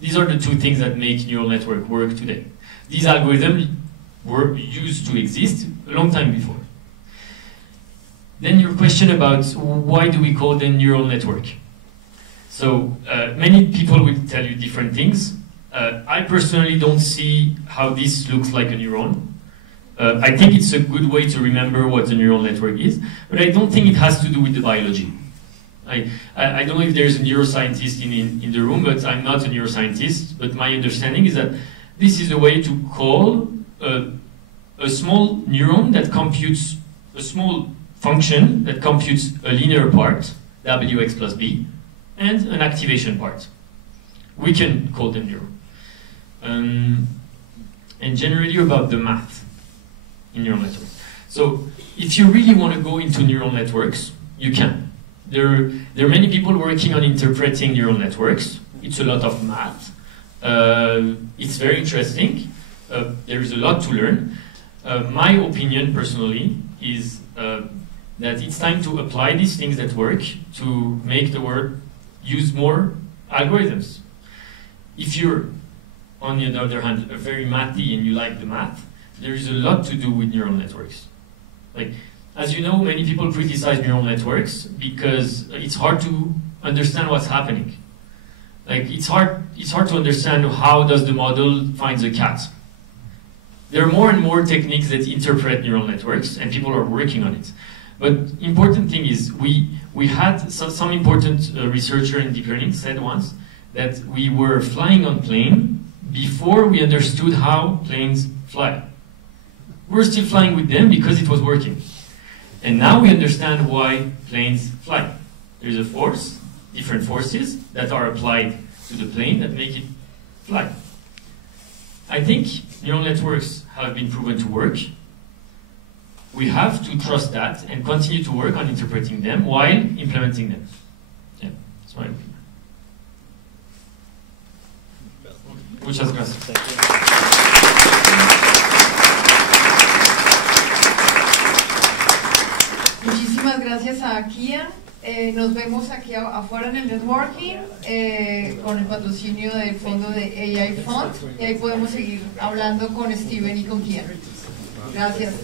These are the two things that make neural network work today. These algorithms were used to exist a long time before. Then your question about why do we call them neural network? So many people will tell you different things. I personally don't see how this looks like a neuron. I think it's a good way to remember what a neural network is, but I don't think it has to do with the biology. I don't know if there's a neuroscientist in the room, but I'm not a neuroscientist, but my understanding is that this is a way to call a small neuron that computes a small function that computes a linear part, wx plus b, and an activation part. We can call them neuron. And generally about the math in neural networks. So if you really want to go into neural networks, you can. There are many people working on interpreting neural networks. It's a lot of math. It's very interesting. There is a lot to learn. My opinion, personally, is that it's time to apply these things that work to make the world use more algorithms. If you're, on the other hand, very mathy and you like the math, there is a lot to do with neural networks. Like, as you know, many people criticize neural networks because it's hard to understand what's happening. Like, it's hard to understand how does the model find a cat. There are more and more techniques that interpret neural networks, and people are working on it. But important thing is, we had some important researcher in deep learning said once that we were flying on plane before we understood how planes fly. we're still flying with them because it was working. And now we understand why planes fly. There's a force, different forces that are applied to the plane that make it fly. I think neural networks have been proven to work. We have to trust that and continue to work on interpreting them while implementing them. Yeah, that's my opinion. Muchas gracias. Muchísimas gracias a Kian. Nos vemos aquí afuera en el networking con el patrocinio del fondo de AI Fund y ahí podemos seguir hablando con Steven y con Kian. Gracias.